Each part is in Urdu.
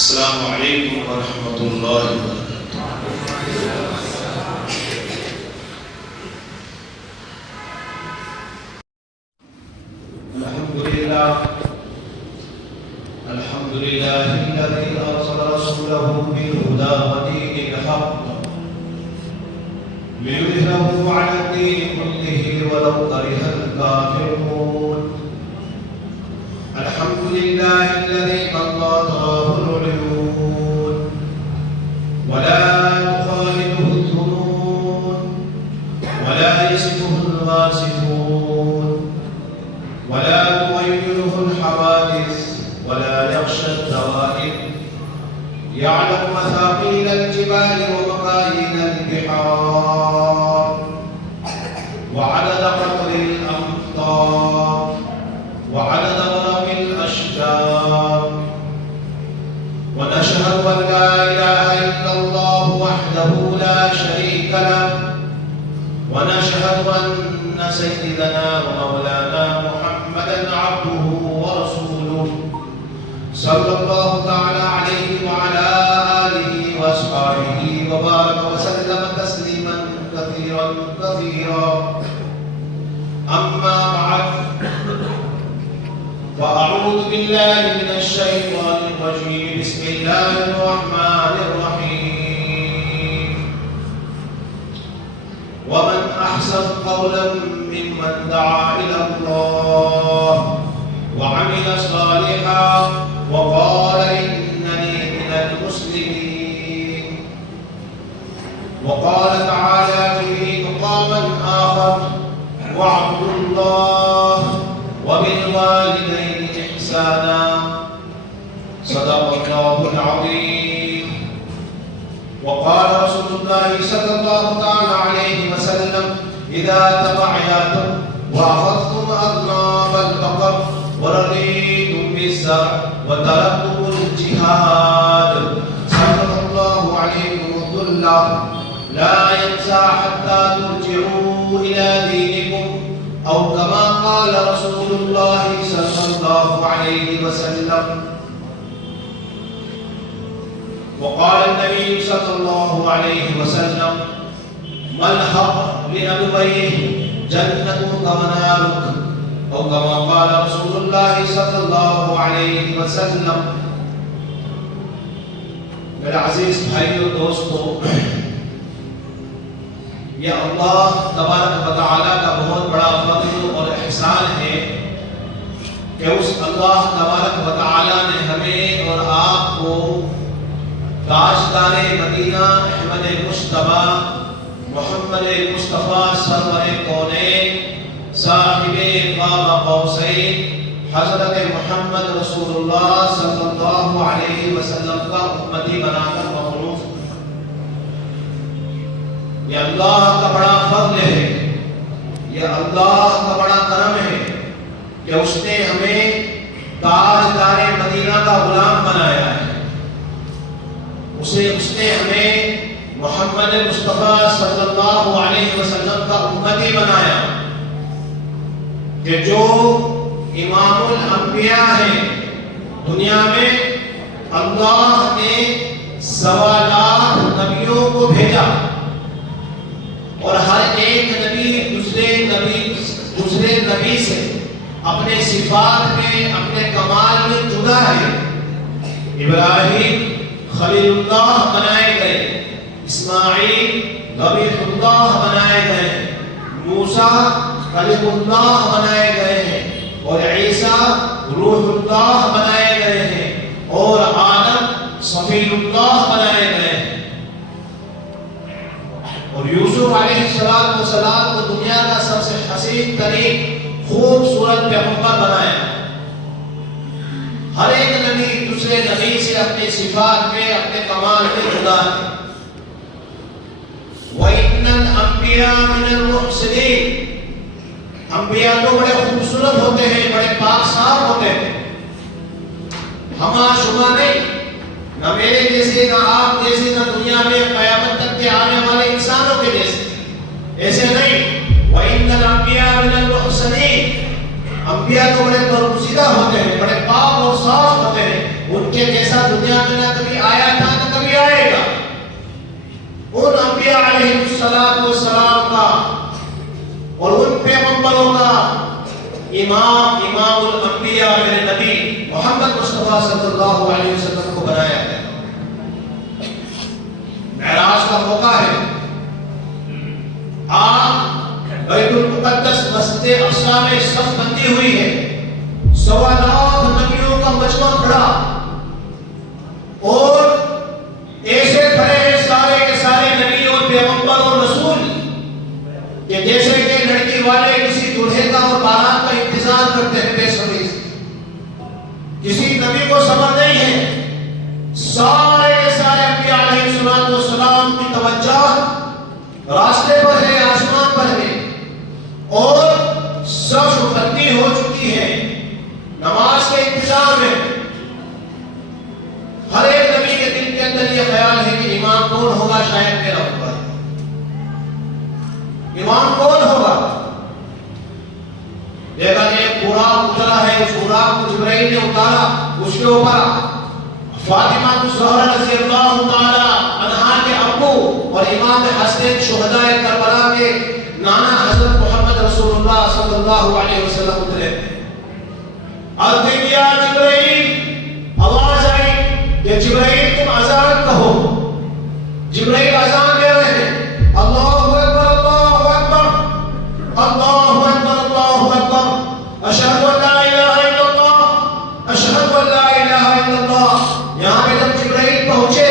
السلام علیکم ورحمۃ اللہ وبرکاتہ۔ الحمد للہ الذی ارسل رسولہ بالہدی ودین الحق ليظهره على الدين كله ولو كره الكافرون۔ الحمد لله الذي قضاه العيون ولا تخالفه الظنون ولا يصفه الواصفون ولا تغيره الحوادث ولا يخشى الدوائر، يعلم مثاقيل الجبال ومكاييل البحار وعدد قطر الأمطار وعدد ورق الأشجار، ونشهد أن لا إله إلا الله وحده لا شريك له، ونشهد أن سيدنا ومولانا محمدا عبده ورسوله صلى الله تعالى عليه وعلى آله وأصحابه وبارك وسلم تسليما كثيرا كثيرا، أما بعد، فأعوذ بالله من الشيطان الرجيم، بسم الله الرحمن الرحيم، ومن أحسن قولا ممن دعا إلى الله وعمل صالحا وقال إنني من المسلمين، وقال تعالى فيه مقاما آخر، واعبدوا الله وبالوالدين إحسانا، صدق الله العظيم۔ وقال رسول الله صلى الله تعالى عليه وسلم: إذا تبعتم وأخذتم أذناب البقر ورضيتم بالزرع وتركتم الجهاد سلط الله عليكم الذل لا ينسى حتى ترجعوا إلى دينكم، أو كما قال رسول الله صلى الله عليه وسلم۔ وقال النبي صلى الله عليه وسلم: ما الحق لأبويه جنتك ونارك، أو كما قال رسول الله صلى الله عليه وسلم۔ میرے عزیز بھائیو دوستو، یہ اللہ تبارک و تعالیٰ کا بہت بڑا فضل اور احسان ہے کہ اس اللہ تبارک و تعالیٰ نے ہمیں اور آپ کو تاجدار مدینہ احمد مجتبی محمد مصطفیٰ سرور کونین صاحب قاب قوسین حضرت محمد رسول اللہ صلی اللہ علیہ وسلم کا امتی بنا کر مخلوق، یہ اللہ کا بڑا فضل ہے، یہ اللہ کا بڑا کرم ہے کہ اس نے ہمیں تاجدار مدینہ کا غلام بنایا ہے، اس نے ہمیں محمد مصطفیٰ صلی اللہ علیہ وسلم کا امتی بنایا کہ جو امام الانبیاء ہیں دنیا میں، اللہ نے 1.25 لاکھ نبیوں کو بھیجا اور ہر ایک نبی دوسرے نبی سے اپنے صفات میں اپنے کمال میں جدا ہے۔ ابراہیم خلیل اللہ بنائے گئے، اسماعیل ذبیح اللہ بنائے گئے، موسیٰ کلیم اللہ بنائے گئے ہیں، اور عیسیٰ روح اللہ بنائے گئے ہیں، اور آدم صفی اللہ بنائے گئے ہیں، اور یوسف علیہ السلام کو دنیا کا سب سے حسین ترین خوبصورت پیغمبر بنایا۔ ہر ایک نبی دوسرے نبی سے اپنے صفات میں اپنے کمال میں جدا ہے۔ وَإِنَّ الْأَنْبِيَاءَ مِنَ الْمُحْسِنِينَ، انبیاء تو بڑے خوبصورت ہوتے ہیں، بڑے پاک صاف ہوتے ہیں، ہما شما نہیں، نہ میرے جیسے نہ آپ جیسے نہ دنیا میں قیامت تک کے آنے والے انسانوں کے جیسے، ایسے نہیں۔ وَإِنَّ الْأَنْبِيَاءَ مِنَ الْمُحْسِنِينَ، انبیاء تو بڑے برگزیدہ ہوتے ہیں، بڑے پاک اور صاف ہوتے ہیں، ان کے جیسے جیسا دنیا میں نہ کبھی آیا تھا نہ کبھی آئے گا. ان انبیاء علیہ السلام کا اور ان پیغمبروں کا امام الانبیاء میرے نبی محمد مصطفیٰ صلی اللہ علیہ وسلم کو بنایا گیا. معراج کا موقع ہے. آپ بیت المقدس مسجد اقصی میں صف بندی ہوئی ہے. 1.25 لاکھ نبیوں کا مجمع کھڑا اور ایسے کھڑے ہیں سارے کے سارے نبی اور پیغمبر اور رسول کہ جیسے کہ لڑکی والے کسی دلہے کا اور بارات کا انتظار کرتے ہیں بے صبری سے. کسی نبی کو صبر نہیں ہے. سارے کے سارے انبیاء علیہ السلام کی توجہ راستے پر ہے, آسمان پر ہے اور صف بندی ہو چکی ہے نماز کے انتظار میں. ہر ایک نبی کے دل کے اندر یہ خیال ہے کہ امام کون ہوگا, شاید میرا ہوگا. امام کون ہوگا؟ دیکھا ایک براق اترا ہے, اس براق کو جبرائیل نے اتارا, اس کے اوپر فاطمہ الزہرا رضی اللہ تعالی عنہا کے ابو اور امام حسن شہداء کربلا کے نانا حضرت محمد رسول اللہ صلی اللہ علیہ وسلم اترے. یا جبرائیل, آواز آئی کہ جبرائیل تم اذان کہو. جبرائیل اذان دے رہے ہیں, اللہ اکبر اللہ اکبر اللہ اکبر اللہ اکبر اشہد ان لا الہ الا اللہ اشہد ان لا الہ الا اللہ. یہاں پہ جب جبرائیل پہنچے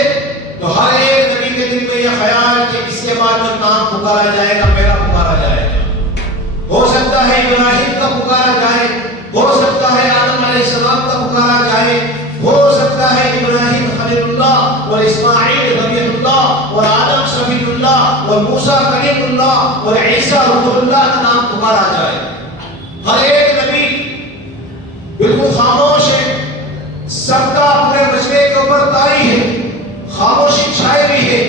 تو ہر ایک نبی کے دل میں یہ خیال کہ اس کے بعد جو نام پکارا جائے گا میرا پکارا جائے گا. ہو سکتا ہے ابراہیم کا پکارا جائے, ہو سکتا ہے آدم علیہ السلام کا پکارا جائے, ہو سکتا ہے ابراہیم خلیل اللہ اور اسماعیل نبی اللہ اور آدم صفی اللہ اور موسیٰ کلیم اللہ اور عیسیٰ روح اللہ کا نام پکارا جائے. ہر ایک نبی بالکل خاموش ہے, سب کا اپنے مجمع کے اوپر طاری ہے, خاموشی چھائے ہوئی ہے.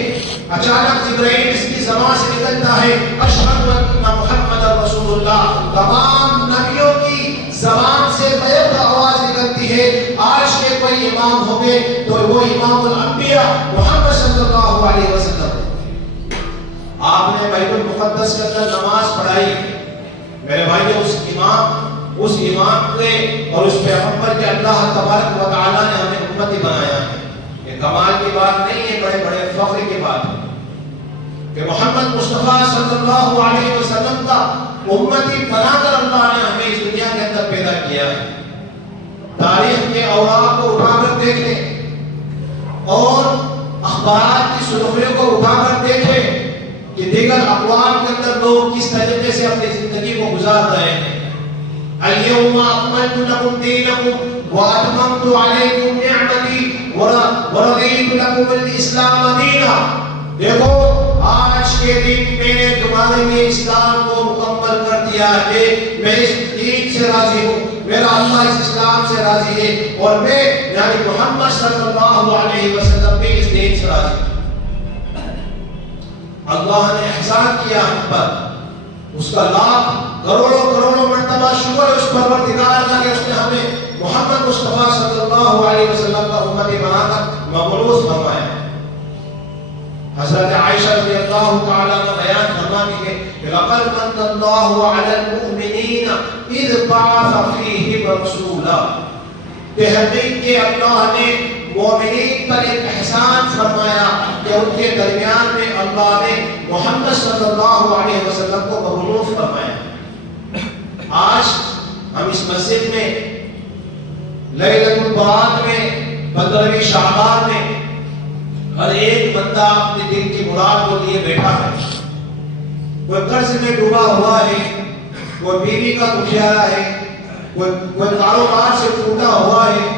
اچانک جبرائیل اس کی زبان سے نکلتا ہے اشہد ان محمد رسول اللہ. تمام نبیوں کی زبان سے طیب آواز نکلتی ہے آج کے کوئی امام ہوگے تو وہ امام الانبیاء محمد صلی اللہ علیہ وسلم. آپ نے بیت المقدس کے اندر نماز پڑھائی میرے بھائی. اس امام کے اور اس پیغمبر کے اللہ تبارک و تعالی نے ہمیں امتی بنایا ہے. یہ کمال کی بات نہیں ہے, بڑے بڑے فخر کی بات ہے کہ محمد مصطفیٰ صلی اللہ علیہ وسلم کا امتی بنا کر اللہ نے ہمیں اس دنیا کے اندر پیدا کیا ہے. تاریخ کے اوراق کو اٹھا کر دیکھیں اور اخبارات کی سرخیوں کو اٹھا کر دیکھیں کہ دیگر اقوام کے اندر لوگ کس طریقے سے اپنی زندگی کو گزار رہے ہیں. اليوم اکملت لکم دینکم واتممت علیکم نعمتی ورضیت لکم الاسلام دینا. دیکھو آج کے دن میں نے تمہارے لیے اسلام کو مکمل کر دیا ہے. میں اس دین سے راضی ہوں, میرا اللہ اس اسلام سے راضی ہے اور میں یعنی محمد صلی اللہ علیہ وسلم بھی اس دین سے راضی ہوں. اللہ نے احسان کیا ہم پر, اس کا لاکھ کروڑوں مرتبہ شکر اس پروردگار کا کہ اس نے ہمیں محمد مصطفیٰ صلی اللہ علیہ وسلم کا امتی بنا کر مبعوث فرمایا. حضرت عائشہ رضی اللہ تعالیٰ کا بیان فرماتی ہے کہ لقد من اللہ علی المؤمنین اذ بعث فیہم رسولا. تحقیق کہ اللہ نے مومنین پر ایک احسان فرمایا کہ ان کے درمیان میں اللہ نے محمد صلی اللہ علیہ وسلم کو مبعوث فرمایا. آج ہم اس مسجد میں لیلۃ البرات میں 15ویں شعبان میں ہر ایک بندہ اپنے دل کی مراد کو لیے بیٹھا ہے. کوئی قرض میں ڈوبا ہوا ہے, کوئی بیوی کا دکھیارا ہے, کوئی کاروبار سے ٹوٹا ہوا ہے,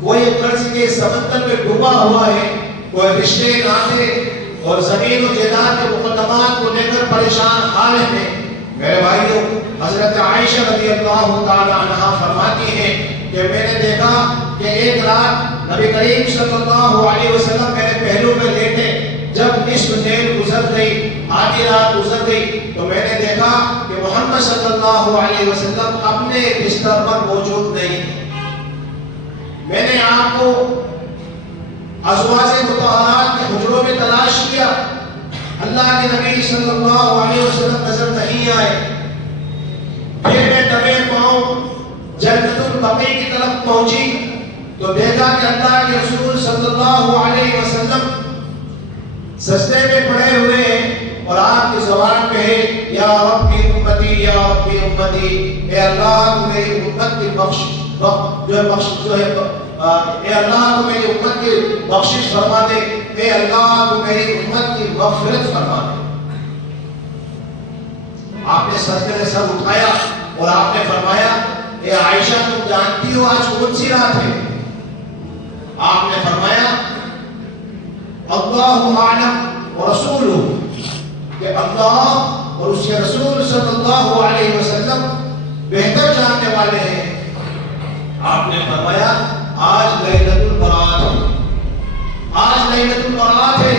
کوئی قرض کے سمندر میں ڈوبا ہوا ہے, کوئی رشتے ناطے اور زمین و جائیداد کے مقدمات کو لے کر پریشان حال میں. میرے بھائیوں, حضرت عائشہ رضی اللہ تعالی عنہا فرماتی ہے کہ میں نے دیکھا کہ ایک رات نبی کریم صلی اللہ علیہ وسلم میرے پہلو میں لیٹے. جب نصف لیل گزر گئی, آدھی رات گزر گئی, تو میں نے دیکھا کہ محمد صلی اللہ علیہ وسلم اپنے بستر پر موجود نہیں. میں نے آپ کو ازواج مطہرات کے حجروں میں تلاش کیا، اللہ کے نبی صلی اللہ علیہ وسلم نظر نہیں آئے۔ پھر دبے پاؤں جنت البقیع کی طرف پہنچی تو دیکھا کہ اللہ کے رسول صلی اللہ علیہ وسلم سجدے میں پڑے ہوئے ہیں اور آپ کی زبان پہ ہے یا ربی امتی یا ربی امتی، اے اللہ تو میری امت کی اے اللہ تو میری امت کی بخشش فرما دے، اے اللہ تو میری امت کی مغفرت فرما دے۔ آپ نے سجدے سے سر اٹھایا اور آپ نے فرمایا اے عائشہ تم جانتی ہو آج کون سی رات ہے؟ آپ نے فرمایا اللہ اعلم ورسولہ، کہ اللہ اور اس کے رسول صلی اللہ علیہ وسلم بہتر جاننے والے ہیں۔ آپ نے فرمایا آج لیلۃ البرات ہے، آج لیلۃ البرات ہے۔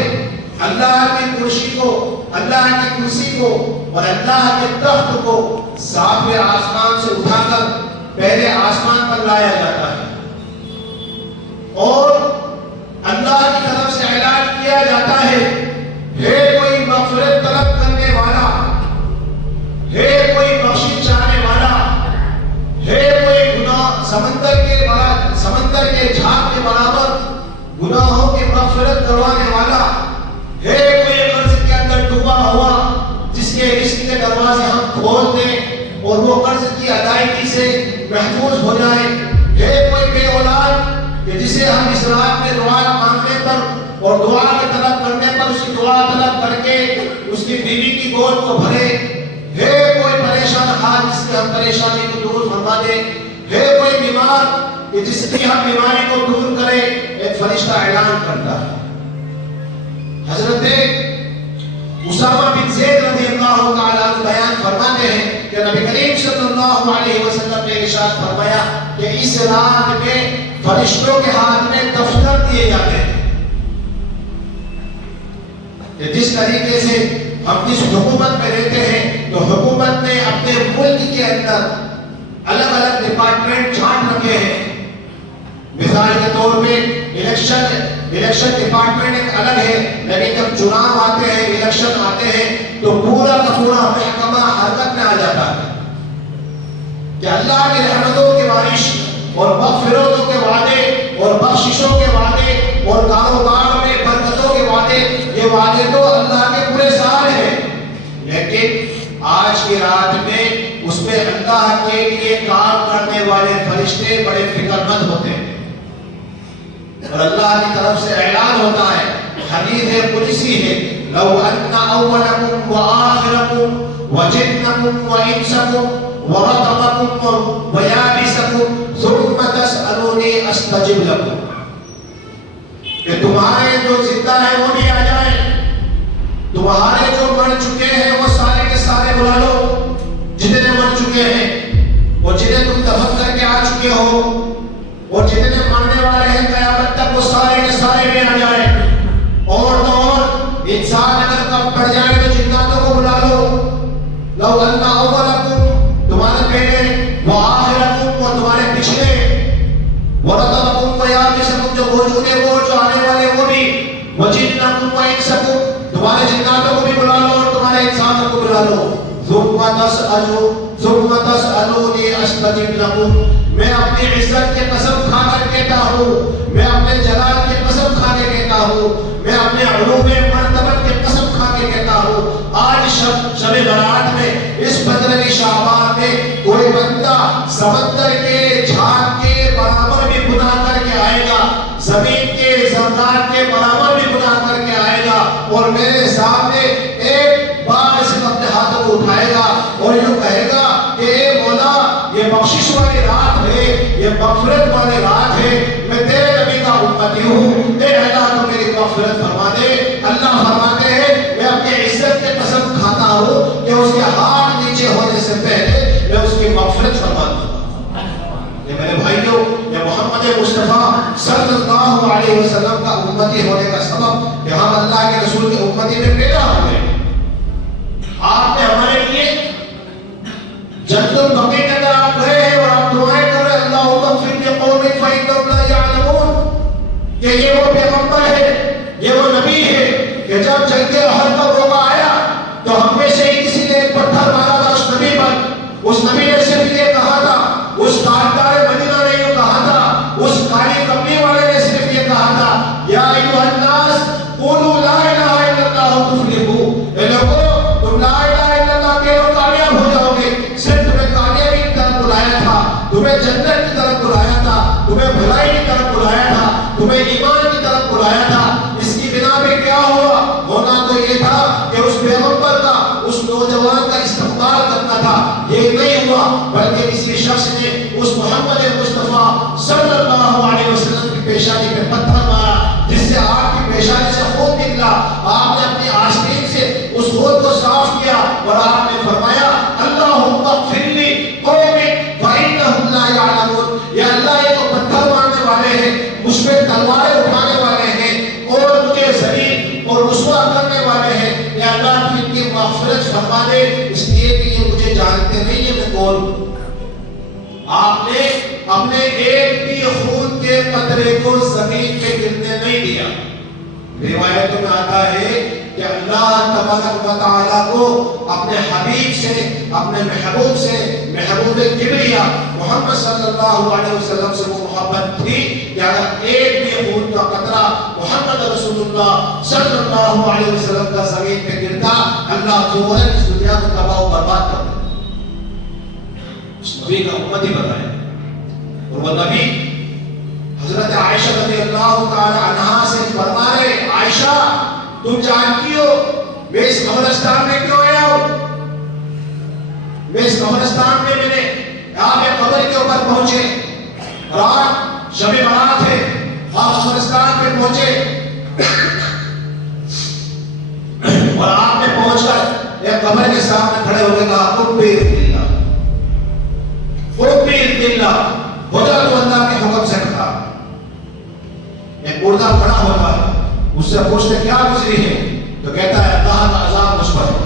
اللہ کی کرسی کو، اللہ کی کرسی کو اور اللہ کے تخت کو ساتویں آسمان سے اٹھا کر پہلے آسمان پر لایا جاتا ہے اور اللہ کی طرف سے اعلان کیا جاتا ہے ہے کوئی مغفرت طلب کرنے والا، ہے کوئی بخشش چاہنے والا، ہے کوئی گناہ سمندر کے جھاگ کے برابر گناہوں کی مغفرت کروانے والا، ہے کوئی قرض کے اندر ڈوبا ہوا جس کے رزق کے دروازے ہم کھول دیں اور وہ قرض کی ادائیگی سے محفوظ ہو جائے، ہے کوئی بے اولاد کہ جسے ہم اس رات میں دعا مانگنے پر اور دعا کی طلب کرنے پر اس کی دعا طلب کر کے اس کی بیوی کی گود کو بھرے، ہے کوئی پریشان حال جس کی ہم پریشانی کو دور فرما دے، ہے کوئی بیمار کہ جس کی ہم بیماری کو دور کرے۔ ایک فرشتہ اعلان کرتا ہے۔ حضرت اسامہ بن زید رضی اللہ تعالیٰ عنہ بیان فرماتے ہیں کہ نبی کریم صلی اللہ علیہ وسلم نے ارشاد فرمایا کہ اس رات میں فرشتوں کے ہاتھ میں دفتر دیے جاتے ہیں کہ جس طریقے سے ہم جس حکومت میں رہتے ہیں تو حکومت نے اپنے ملک کے اندر الگ الگ ڈپارٹمنٹ چھانٹ رکھے ہیں۔ مثال کے طور پہ الیکشن ڈپارٹمنٹ ایک الگ ہے، لیکن جب چناؤ آتے ہیں، الیکشن آتے ہیں تو پورا کا پورا محکمہ حرکت میں آ جاتا ہے کہ اللہ کی رحمتوں کے بارش اور مغفرتوں کے وعدے اور بخششوں کے وعدے اور کاروبار میں برکتوں کے وعدے، یہ وعدے تو اللہ کے پورے سال ہیں، لیکن آج کی رات میں اس میں اللہ کے لیے کام کرنے والے فرشتے بڑے فکر مند ہوتے ہیں اور اللہ کی طرف سے اعلان ہوتا ہے، حدیث قدسی ہے، لو ان اولکم وآخرکم وجنکم وانسکم ورطبکم ویابسکم ثم تسألونی استجب لکم، کہ تمہارے جو زندہ ہیں وہ بھی آ جائیں، تمہارے جو مر چکے ہیں وہ سارے کے سارے بلا لو، جتنے مر چکے ہیں اور جنہیں تم دفن کر کے آ چکے ہو اور جتنے مرنے والے ہیں قیامت تک وہ سارے کے سارے بھی آ جائیں، اور تو اور انسان اگر کم پڑ جائے تو جناتوں کو بلا لو، لو ان اولکم تمہارے پہلے وآخرکم و تمہارے پچھلے ورطبکم ویابسکم جو موجود ہے وہ جو آنے والے وہ بھی وجنکم وانسکم تمہارے جناتوں کو بھی بلا لو اور تمہارے انسانوں کو بلا لو، ثم تسألونی استجب لکم، میں اپنی عزت کے قسم کھا کر کہتا ہوں، میں اپنے جلال کے قسم کھا کے کہتا ہوں، میں اپنے علوم مرتبت کے قسم کھا کے کہتا ہوں، آج شب برات میں اس 15 شعبان میں کوئی بندہ سمندر کے جھاگ کے برابر بھی گناہ کر کے آئے گا، زمین کے ذرات کے برابر بھی گناہ کر کے آئے گا اور میرے سامنے ایک بار سے اپنے ہاتھوں کو اٹھائے گا اور یوں کہے گا کہ اے مولا یہ بخشش والی رات ہے، یہ مغفرت والی رات ہے، میں تیرے نبی کا امتی ہوں، اے اللہ تو میری مغفرت فرما دے۔ اللہ فرماتے ہیں میں اپنی عزت کے قسم کھاتا ہوں کہ اس کے ہاتھ نیچے ہونے سے پہلے میں اس کی مغفرت فرما دوں۔ یہ میرے بھائیوں، یہ محمد مصطفیٰ صلی اللہ علیہ وسلم کا امتی ہونے کا سبب کہ ہم اللہ کے رسول کی امتی میں پیدا ہوئے۔ آپ نے ہمارے لیے جنت البقیع کے اندر آپ گئے ہیں اور آپ دعائیں کر رہے ہیں اللہم اغفر لقوم فإنهم لا يعلمون کہ یہ وہ پیغمبر تمہیں جنت کی طرف بلایا تھا، تمہیں بھلائی کی طرف بلایا تھا، تمہیں ایمان کی طرف بلایا تھا. اس کی بنا پہ کیا ہوا؟ ہونا تو یہ تھا کہ اس پیغمبر کا، اس نوجوان کا استقبال کرنا تھا. یہ نہیں ہوا، بلکہ کسی شخص نے اس محمد مصطفیٰ صلی اللہ علیہ وسلم کی پیشانی پہ پتھر مارا، جس سے آپ کی پیشانی سے خون نکلا. آپ نے اپنی آستین سے اس خون کو صاف کیا اور آپ نے فرمایا اللہم اغفر لی قومی فإنہم لا یعلمون. یا اللہ یہ تو پتھر مارنے والے ہیں، مجھ پہ تلواریں اٹھانے والے ہیں اور مجھے ذلیل اور رسوا کرنے والے ہیں. یا اللہ تو ان کی مغفرت فرما دے، اس لیے کہ یہ مجھے جانتے نہیں ہیں میں کون ہوں. آپ نے اپنے ایک بھی خون کے قطرے کو زمین پہ گرنے نہیں دیا. روایتوں میں آتا ہے کہ اللہ تبارک و تعالیٰ کو اپنے حبیب سے، اپنے محبوب سے، محبوب کبریا محمد صلی اللہ علیہ وسلم سے وہ محبت تھی کہ اگر ایک بھی خون کا قطرہ محمد رسول اللہ صلی اللہ علیہ وسلم کا زمین پہ گرتا، اللہ فوراً اس دنیا کو تباہ و برباد کر دیتا. اس نبی کا امتی بتایا. اور وہ نبی حضرت عائشہ رضی اللہ تعالی عنہا سے فرما رہے، عائشہ تم جانتی ہو میں اس قبرستان میں کیوں آیا ہوں؟ میں اس قبرستان میں میں نے آپ ایک قبر کے اوپر پہنچے، رات شب برات ہے، آپ قبرستان پہ پہنچے اور آپ نے پہنچ کر ایک قبر کے سامنے کھڑے ہو کے کہا قبی اللہ، قبی اللہ، ہو جا تو اللہ کے حکم سے کھڑا. ایک مردہ کھڑا ہوتا ہے، اس سے پوچھتے کیا گزری ہے تو کہتا ہے اللہ کا عذاب مجھ پر ہے.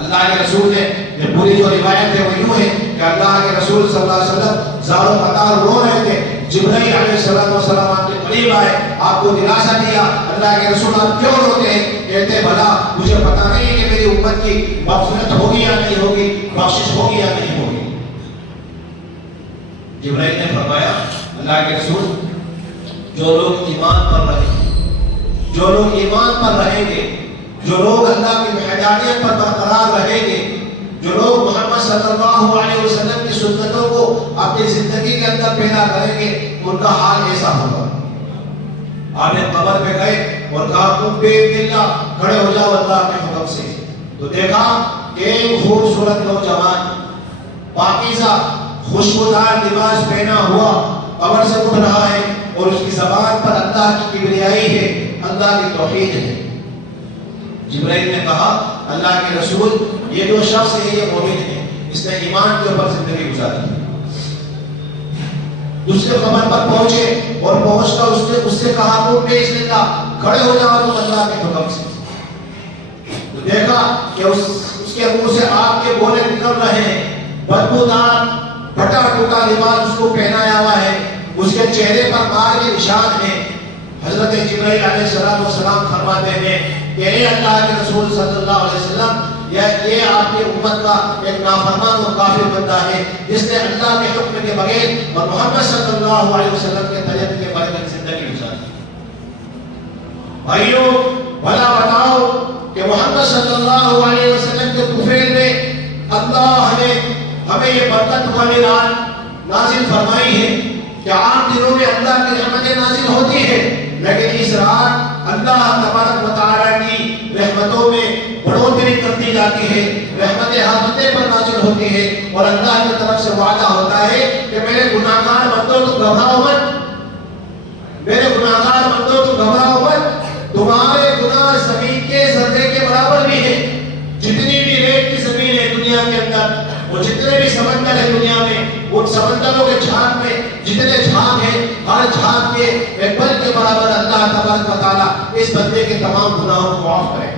اللہ کے رسول نے یہ پوری جو روایت ہے وہ یوں ہے کہ اللہ کے رسول صلی اللہ علیہ وسلم زار و قطار رو رہے تھے. جبرائیل علیہ السلام آپ کے قریب آئے، آپ کو دلاسا دیا. اللہ کے رسول آپ کیوں روتے ہیں؟ کہتے بھلا مجھے پتا نہیں ہے کہ میری امت کی مغفرت ہوگی یا نہیں ہوگی، بخشش ہوگی یا نہیں ہوگی. جبرائیل نے فرمایا اللہ کے رسول جو لوگ ایمان پر رہیں گے، جو لوگ ایمان پر رہیں گے، جو لوگ اللہ کی وحدانیت پر برقرار رہیں گے، جو لوگ محمد صلی اللہ علیہ وسلم کی سنتوں کو اپنی زندگی کے اندر پیدا کریں گے، ان کا حال ایسا ہوگا. آپ نے قبر پہ گئے اور کہا تم بے اللہ کھڑے ہو جاؤ اللہ کے حکم سے. تو دیکھا کہ ایک خوبصورت نوجوان پاکیزہ خوشبودار لباس پہنا ہوا قبر سے اٹھ رہا ہے اور اس کی زبان پر اللہ کی کبریائی ہے، اللہ کی توحید ہے. جبرائیل نے کہا اللہ کے رسول یہ جو شخص ہے یہ مومن ہے، اس نے ایمان کے اوپر زندگی گزاری. دوسرے قبر پر پہنچے اور پہنچ کر اس سے کہا تم بے اللہ کھڑے ہو جاؤ تم اللہ کے حکم سے. تو دیکھا کہ اس کے منہ سے آگ کے گولے نکل رہے ہیں، بدبودار پھٹا ٹوٹا لباس اس کو پہنایا ہوا ہے، اس کے چہرے پر مار کے نشان ہیں. حضرت جبرائیل علیہ السلام فرماتے ہیں کہ اے اللہ کے رسول صلی اللہ علیہ وسلم یہ آپ کی امت کا ایک نافرمان و کافر بندہ ہے جس نے اللہ کے حکم کے بغیر اور محمد صلی اللہ علیہ وسلم کے طریقے کے بغیر زندگی گزاری. بھائیو بھلا بتاؤ کہ محمد صلی اللہ علیہ وسلم کے طفیل میں اللہ نے ہمیں یہ برکت والی رات نازل فرمائی ہے کہ عام دنوں میں اللہ کی رحمتیں نازل ہوتی ہیں، لیکن اس رات اللہ تبارک و تعالیٰ کی رحمتوں میں بڑھوتری کر دی جاتی ہے، رحمتیں ہر بندے پر نازل ہوتی ہے اور اللہ کی طرف سے وعدہ ہوتا ہے کہ میرے گناہگار بندوں تو گھبراؤ مت، میرے گناہگار بندوں تو گھبراؤ مت، تمہارے گناہ زمین کے ذرے کے برابر بھی ہیں. جتنی بھی ریت کی زمین ہے دنیا کے اندر، وہ جتنے بھی سمندر ہے دنیا میں، ان سمندروں کے جھاگ میں جتنے جھاگ ہیں، ہر جھاگ کے ایک پل کے برابر اللہ تبارک و تعالیٰ اس بندے کے تمام گناہوں کو معاف کرے.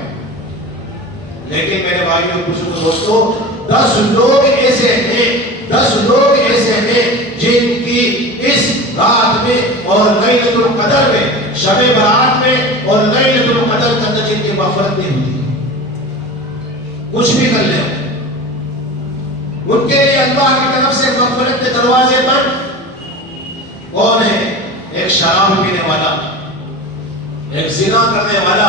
لیکن میرے بھائیوں بزرگوں دوستوں 10 لوگ ایسے ہیں، 10 لوگ ایسے ہیں جن کی اس رات میں اور لیلۃ القدر میں، شب برات میں اور لیلۃ القدر کے اندر جن کی مغفرت نہیں ہوتی. کچھ بھی کر لیں ان کے لیے اللہ کی طرف سے مغفرت کے دروازے بند. کون ہے؟ ایک شراب پینے والا، ایک زنا کرنے والا،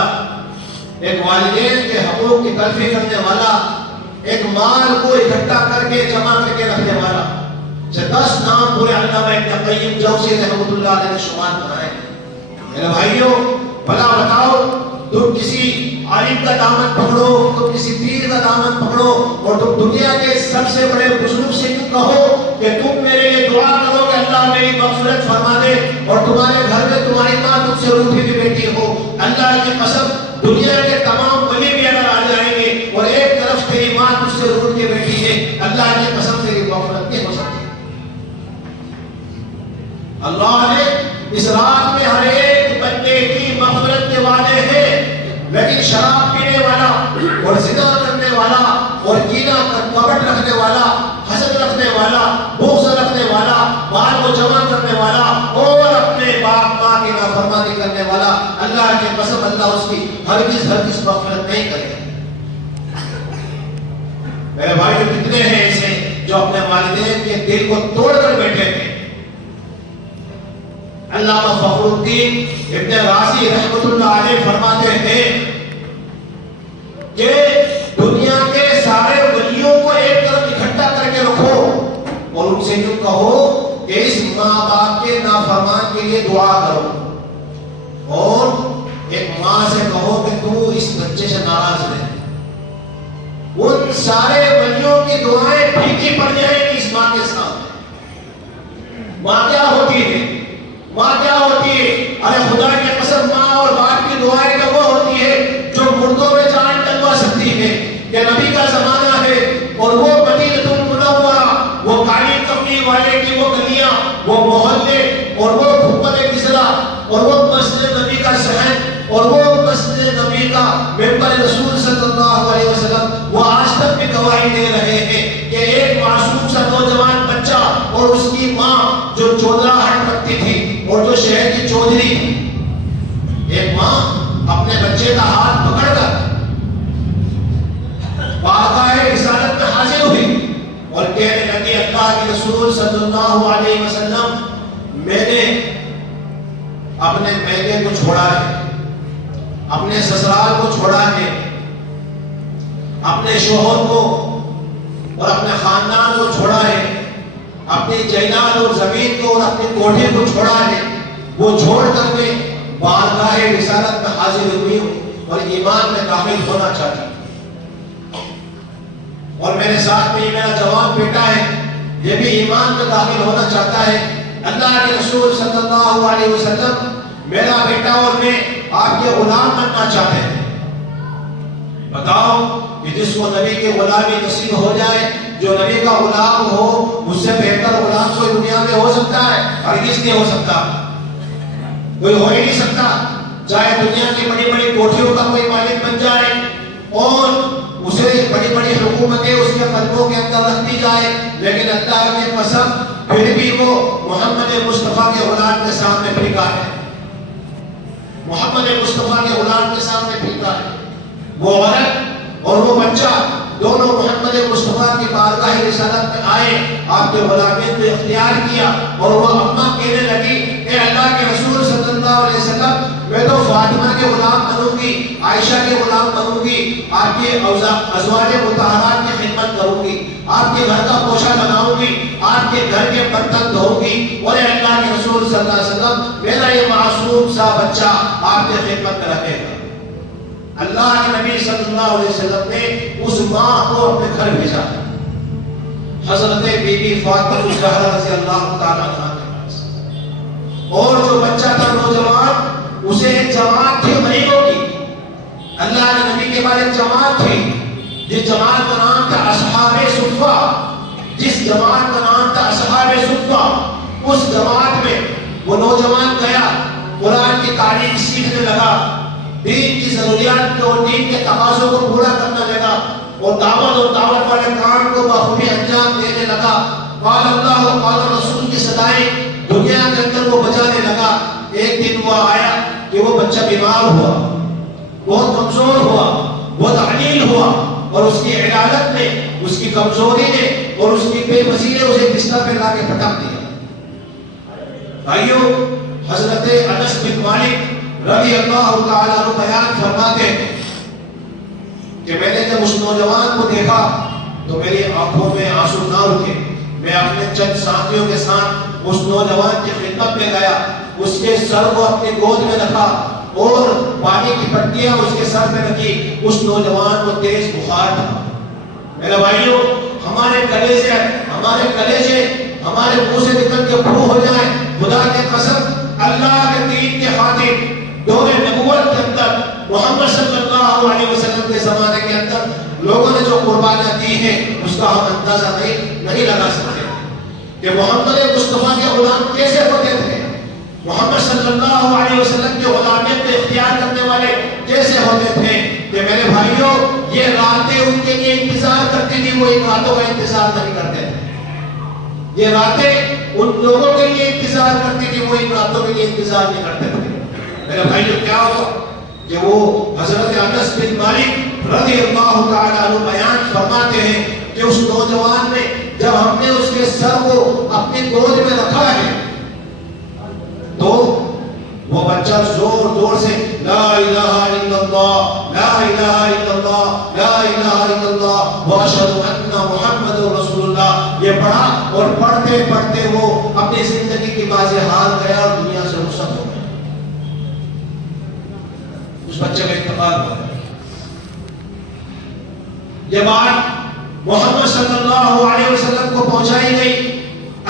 ایک والدین کے حقوق کی تلفی کرنے والا، ایک مال کو اکٹھا کر کے جمع کر کے رکھنے والا. 10 نام پورے علامہ ابن قیم جوزی رحمۃ اللہ علیہ نے شمار بنائے. میرے بھائیوں بھلا بتاؤ تم کسی عالم کا دامن پکڑو, تم کسی پیر کا دامن پکڑو اور تم دنیا کے سب سے بڑے بزرگ سے کیوں کہو کہ تم میرے لیے دعا کرو کہ اللہ میری مغفرت فرما دے, اور تمہارے گھر میں تمہاری ماں تم سے روٹھی بھی بیٹی ہو. اللہ کی قسم دنیا کے تمام ولی بھی اگر آ جائیں گے اور ایک طرف تیری ماں تجھ سے روٹ کے بیٹی ہے, اللہ کی قسم تیری مغفرت نہیں ہو سکتی. اللہ نے اس رات میں ہر ایک بندے کی مغفرت کے وعدے ہیں, لیکن شراب پینے والا اور زنا کرنے والا اور کینہ کپٹ رکھنے والا, حسد رکھنے والا, بغض رکھنے والا, مال کو جمع کرنے والا اور اپنے باپ ماں کی نافرمانی کرنے والا, اللہ کی قسم اللہ اس کی ہرگز مغفرت نہیں کرے. میرے بھائی کتنے ہیں ایسے جو اپنے والدین کے دل کو توڑ کر بیٹھے تھے. علامہ فخر الدین ابن رازی رحمۃ اللہ علیہ فرماتے ہیں کہ دنیا کے سارے ولیوں کو ایک طرف اکٹھا کر کے رکھو اور ان سے یوں کہو کہ اس ماں باپ کے نافرمان کے لیے دعا کرو, اور ایک ماں سے کہو کہ تو اس بچے سے ناراض رہے. ان سارے ولیوں کی دعائیں پھیکی پڑ جائیں گی اس ماں کے سامنے. ماں کیا ہوتی ہے؟ ماں کیا ہوتی ہے؟ ارے خدا کی قسم ماں اور باپ کی دعائیں تو وہ ہوتی ہے جو مردوں میں جان ڈلوا سکتی ہے. کہ نبی کا زمانہ ہے اور وہ مدینہ المنورہ, وہ کالی کمنی والے کی وہ گلیاں, وہ محلے اور وہ بھوپل کسرا اور وہ مسجد نبی کا صحن اور وہ مسجد نبی کا ممبر رسول صلی اللہ علیہ وسلم, وہ آج تک بھی گواہی دے رہے ہیں کہ ایک معصوم سا نوجوان بچہ اور اس کی ماں جو چودراہٹ رکھتی تھی اور جو شہر کی چودھری تھی, ایک ماں اپنے بچے کا ہاتھ پکڑ کر بارگاہ رسالت میں حاضر ہوئی اور کہنے لگی اللہ کے رسول صلی اللہ علیہ وسلم, میں نے اپنے بیٹے کو چھوڑا ہے, اپنے سسرال کو چھوڑا ہے, اپنے شوہر کو اور اپنے خاندان کو چھوڑا ہے, اپنی جائیداد اور زمین کو اور اپنے کوٹھے کو چھوڑا ہے. وہ چھوڑ کر میں بارگاہ رسالت میں حاضر ہوئی ہوں اور ایمان میں داخل ہونا چاہتی ہوں, اور میرے ساتھ میں میرا جوان بیٹا ہے, یہ بھی ایمان میں داخل ہونا چاہتا ہے. اللہ کے رسول صلی اللہ علیہ وسلم, میرا بیٹا اور میں آپ کے غلام بننا چاہتے ہیں. بتاؤ کہ جس کو نبی کے غلامی نصیب ہو جائے, جو نبی کا غلام ہو, اس سے بہتر غلام کوئی دنیا میں ہو سکتا ہے؟ ہرگز نہیں ہو سکتا, کوئی ہو ہی نہیں سکتا. چاہے دنیا کی بڑی بڑی کوٹھیوں کا کوئی مالک بن جائے اور اسے بڑی بڑی حکومتیں اس کے قدموں کے اندر رکھ دی جائے, لیکن اللہ کی قسم پھر بھی وہ محمد مصطفیٰ کے غلام کے سامنے پھیکا ہے. محمد مصطفیٰ کے غلام کے سامنے پھیکا ہے. وہ عورت اور وہ بچہ دونوں محمد مصطفیٰ کی بارگاہ رسالت میں آئے, آپ کے غلامیت کو اختیار کیا, اور وہ اماں کہنے لگی کہ اللہ کے رسول صلی اللہ علیہ وسلم, میں تو فاطمہ کے غلام بنوں گی, عائشہ کے غلام بنوں گی, آپ کے ازواج مطہرات کی خدمت کروں گی, آپ کے گھر کا پوچھا لگاؤں گی, آپ کے گھر کے برتن دھوؤں گی, اور اللہ کے رسول صلی اللہ علیہ وسلم, میرا یہ معصوم سا بچہ آپ کی خدمت میں رکھے گا. اللہ کے نبی صلی اللہ علیہ وسلم نے اس ماں کو اپنے گھر بھیجا. حضرت بی بی فاطمہ الزہرا رضی اللہ تعالیٰ عنہا کے پاس, اور جو بچہ تھا نوجوان, اسے ایک جماعت تھی غریبوں کی. اللہ کے نبی کے بعد ایک جماعت تھی جس جماعت کا نام تھا اصحاب صفہ. جس جماعت کا نام تھا اصحاب صفہ, اس جماعت میں وہ نوجوان گیا, قرآن کی تعلیم سیکھنے لگا, دین کی ضروریات کو, دین کے تقاضوں کو پورا کرنے لگا, اور دعوت والے کام کو بخوبی انجام دینے لگا. قال اللہ و قال رسول کی صدائیں دنیا کے اندر وہ بجانے لگا. ایک دن وہ آیا کہ وہ بچہ بیمار ہوا, بہت کمزور ہوا, بہت علیل ہوا, اور اس کی عدالت نے, اس کی کمزوری نے اور اس کی بے بسی نے اسے بستر پہ لا کے پٹک دیا. بھائیو, حضرت انس بن مالک رضی اللہ تعالیٰ عنہ بیان فرماتے ہیں کہ میں نے جب اس نوجوان کو دیکھا تو میری آنکھوں میں آنسو نہ رکے. میں اپنے چند ساتھیوں کے ساتھ اس نوجوان کی خدمت میں گیا، اس کے سر کو اپنی گود میں رکھا اور پانی کی پٹیاں اس کے سر پہ رکھی۔ اس نوجوان کو تیز بخار تھا۔ میرے بھائیوں، ہمارے کلیجے ہمارے منہ سے نکل کے پھو ہو جائیں، خدا کے قسم اللہ کے دین کے خاطر دور نبوت کے اندر محمد صلی اللہ علیہ وسلم کے زمانے کے اندر لوگوں نے جو قربانیاں دی ہیں اس کا ہم اندازہ نہیں لگا سکتے کہ محمد مصطفیٰ کے غلام کیسے ہوتے تھے، محمد صلی اللہ علیہ وسلم کے غلامیت کو اختیار کرنے والے کیسے ہوتے تھے۔ کہ میرے بھائیوں، یہ راتیں ان کے لیے انتظار کرتی تھی، وہ ان راتوں کا انتظار نہیں کرتے تھے۔ یہ راتیں ان لوگوں کے لیے انتظار کرتی تھی، وہ ان راتوں کے لیے انتظار نہیں کرتے تھے۔ میرے بھائیوں، کیا ہوا کہ وہ حضرت انس بن مالک رضی اللہ تعالیٰ عنہ بیان فرماتے ہیں کہ اس نوجوان نے جب ہم نے اس کے سر کو اپنی گود میں رکھا ہے تو وہ بچہ زور سے لا الہ الا اللہ لا الہ الا اللہ لا الہ الا اللہ واشہد ان محمد رسول اللہ یہ پڑھا، اور پڑھتے پڑھتے وہ اپنی زندگی کی بازی ہار گیا اور دنیا سے رخصت ہو گیا۔ اس بچے کا انتقال ہو گیا۔ یہ بات محمد صلی اللہ علیہ وسلم کو پہنچائی گئی،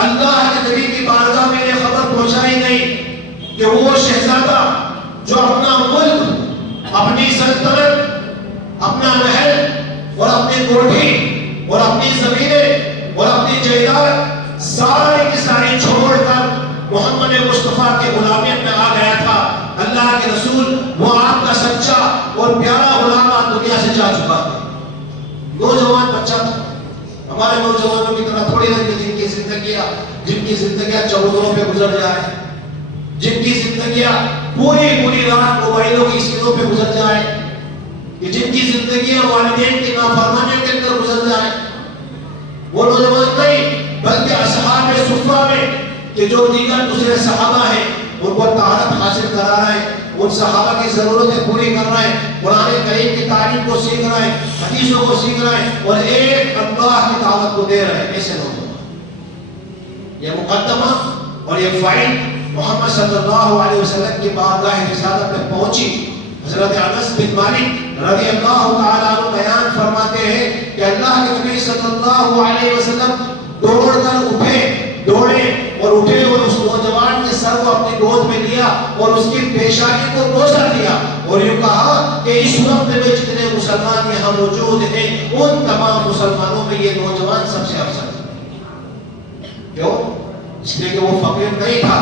اللہ کے نبی کی بارگاہ میں یہ خبر پہنچائی گئی کہ وہ شہزادہ جو اپنا ملک، اپنی سلطنت، اپنا محل اور اپنی کوٹھی اور اپنی زمینیں اور اپنی جائیداد ساری کی ساری چھوڑ کر محمد مصطفیٰ کے غلامیت میں آ گیا تھا، اللہ کے رسول وہ آپ کا سچا اور پیارا غلام آج دنیا سے جا چکا ہے۔ نوجوان بچہ تھا، ہمارے نوجوانوں کی طرح تھوڑی نہیں جن کی زندگیاں چبوتروں پہ گزر جائے، جن کی زندگیاں پوری رات موبائلوں کی اسکرینوں پہ گزر جائے، جن کی زندگیاں والدین کی نافرمانیوں کے اندر گزر جائے، وہ نوجوان نہیں بلکہ اصحاب صفہ میں کہ جو دیگر دوسرے صحابہ ہیں ان کو طہارت حاصل کرا رہے ہیں، ان صحابہ کی ضرورتیں پوری کر رہے ہیں، قرآن کریم کی تعلیم کو سیکھ رہے ہیں، حدیثوں کو سیکھ رہے ہیں اور ایک اللہ کی دعوت کو دے رہے ہیں۔ ایسے لوگ یہ مقدمہ اور یہ فائل محمد صلی اللہ علیہ وسلم کی بارگاہ رسالت میں پہنچی۔ حضرت انس بن مالک رضی اللہ تعالیٰ عنہ بیان فرماتے ہیں کہ اللہ کے نبی صلی اللہ علیہ وسلم دوڑ کر دوڑے اور اٹھے اور اس نوجوان کے سر کو اپنی گود میں لیا اور اس کی پیشانی کو بوسہ دیا اور یہ کہا کہ اس وقت میں جتنے مسلمان یہاں موجود ہیں ان تمام مسلمانوں میں یہ نوجوان سب سے افضل ہے۔ کیوں؟ اس لیے کہ وہ فقیر نہیں تھا،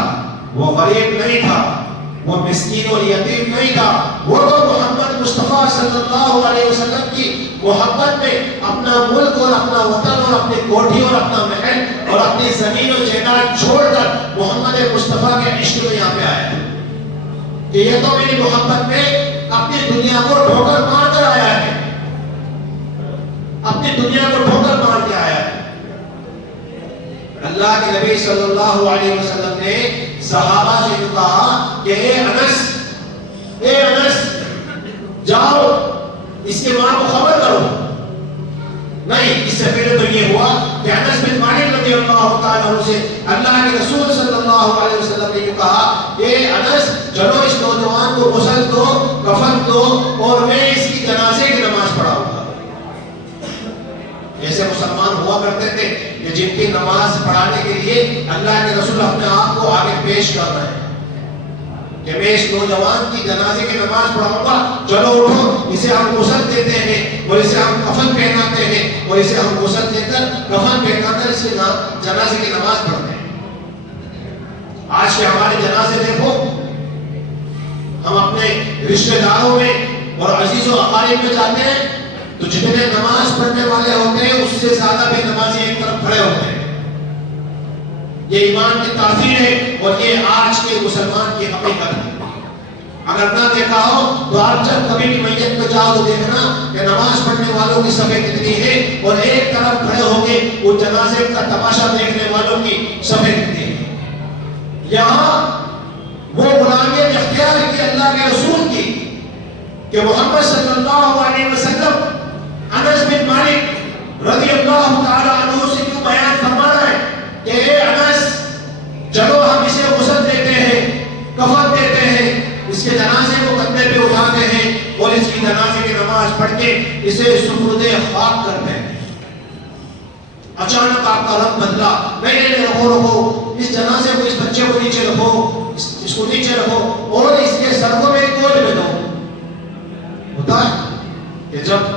وہ غریب نہیں تھا، وہ مسکین اور یتیم نہیں تھا، وہ تو محمد مصطفیٰ صلی اللہ علیہ وسلم کی محبت میں اپنا ملک اور اپنا وطن اور اپنی کوٹھی اور اپنا محل اور اپنی زمین و جائیداد چھوڑ کر محمد مصطفیٰ کے عشق میں یہاں پہ آیا کہ یہ تو میری محبت میں اپنی دنیا کو ٹھوکر مار کر آیا ہے، اپنی دنیا کو ٹھوکر مار کے آیا ہے۔ اللہ کے نبی صلی اللہ علیہ وسلم نے صحابہ سے کہا کہ اے انس جاؤ اس کے ماں کو خبر کرو۔ نہیں، اس سے پہلے تو یہ ہوا کہ انس بن مالک رضی اللہ تعالیٰ عنہ سے اللہ کے رسول صلی اللہ علیہ وسلم نے کہا کہ انس چلو اس نوجوان کو غسل دو، کفن دو اور میں اس کی جنازے کی نماز پڑھاؤں گا۔ ایسے مسلمان ہوا کرتے تھے کہ جن کی نماز پڑھانے کے لیے اللہ کے رسول اپنے آپ کو آگے پیش کر رہے ہیں کہ میں اس نوجوان کی جنازے کی نماز پڑھاؤں گا، چلو اٹھو، اسے ہم غسل دیتے ہیں اور اسے ہم کفن پہناتے ہیں اور اسے ہم غسل دے کر کفن پہنا کر اس کے جنازے کی نماز پڑھتے ہیں۔ آج کے ہمارے جنازے دیکھو، ہم اپنے رشتہ داروں میں اور عزیز و اقارب میں جاتے ہیں تو جتنے نماز پڑھنے والے ہوتے ہیں اس سے زیادہ بھی نمازی ایک طرف کھڑے ہوتے ہیں۔ یہ ایمان کی تاثیر ہے اور یہ آج کے مسلمان کی حقیقت ہے۔ اگر نہ دیکھا ہو تو آپ جب کبھی بھی میت میں جاؤ تو دیکھنا کہ نماز پڑھنے والوں کی صفیں کتنی ہے اور ایک طرف کھڑے ہو کے وہ جنازے کا تماشا دیکھنے والوں کی صفیں کتنی ہے۔ یہاں وہ غلامیت اختیار کی اللہ کے رسول کی کہ محمد صلی اللہ علیہ وسلم انس بن مالک رضی اللہ تعالیٰ عنہ سے کیوں بیان فرما رہا ہے اسے سپرد خاک کر دیں۔ اچانک آپ کا رنگ بدلا، نہیں رکھو، اس جنازے کو، اس بچے کو نیچے رکھو، اس کو نیچے رکھو اور اس کے سر کو ایک گوجھ میں دو۔ ہوتا ہے کہ جب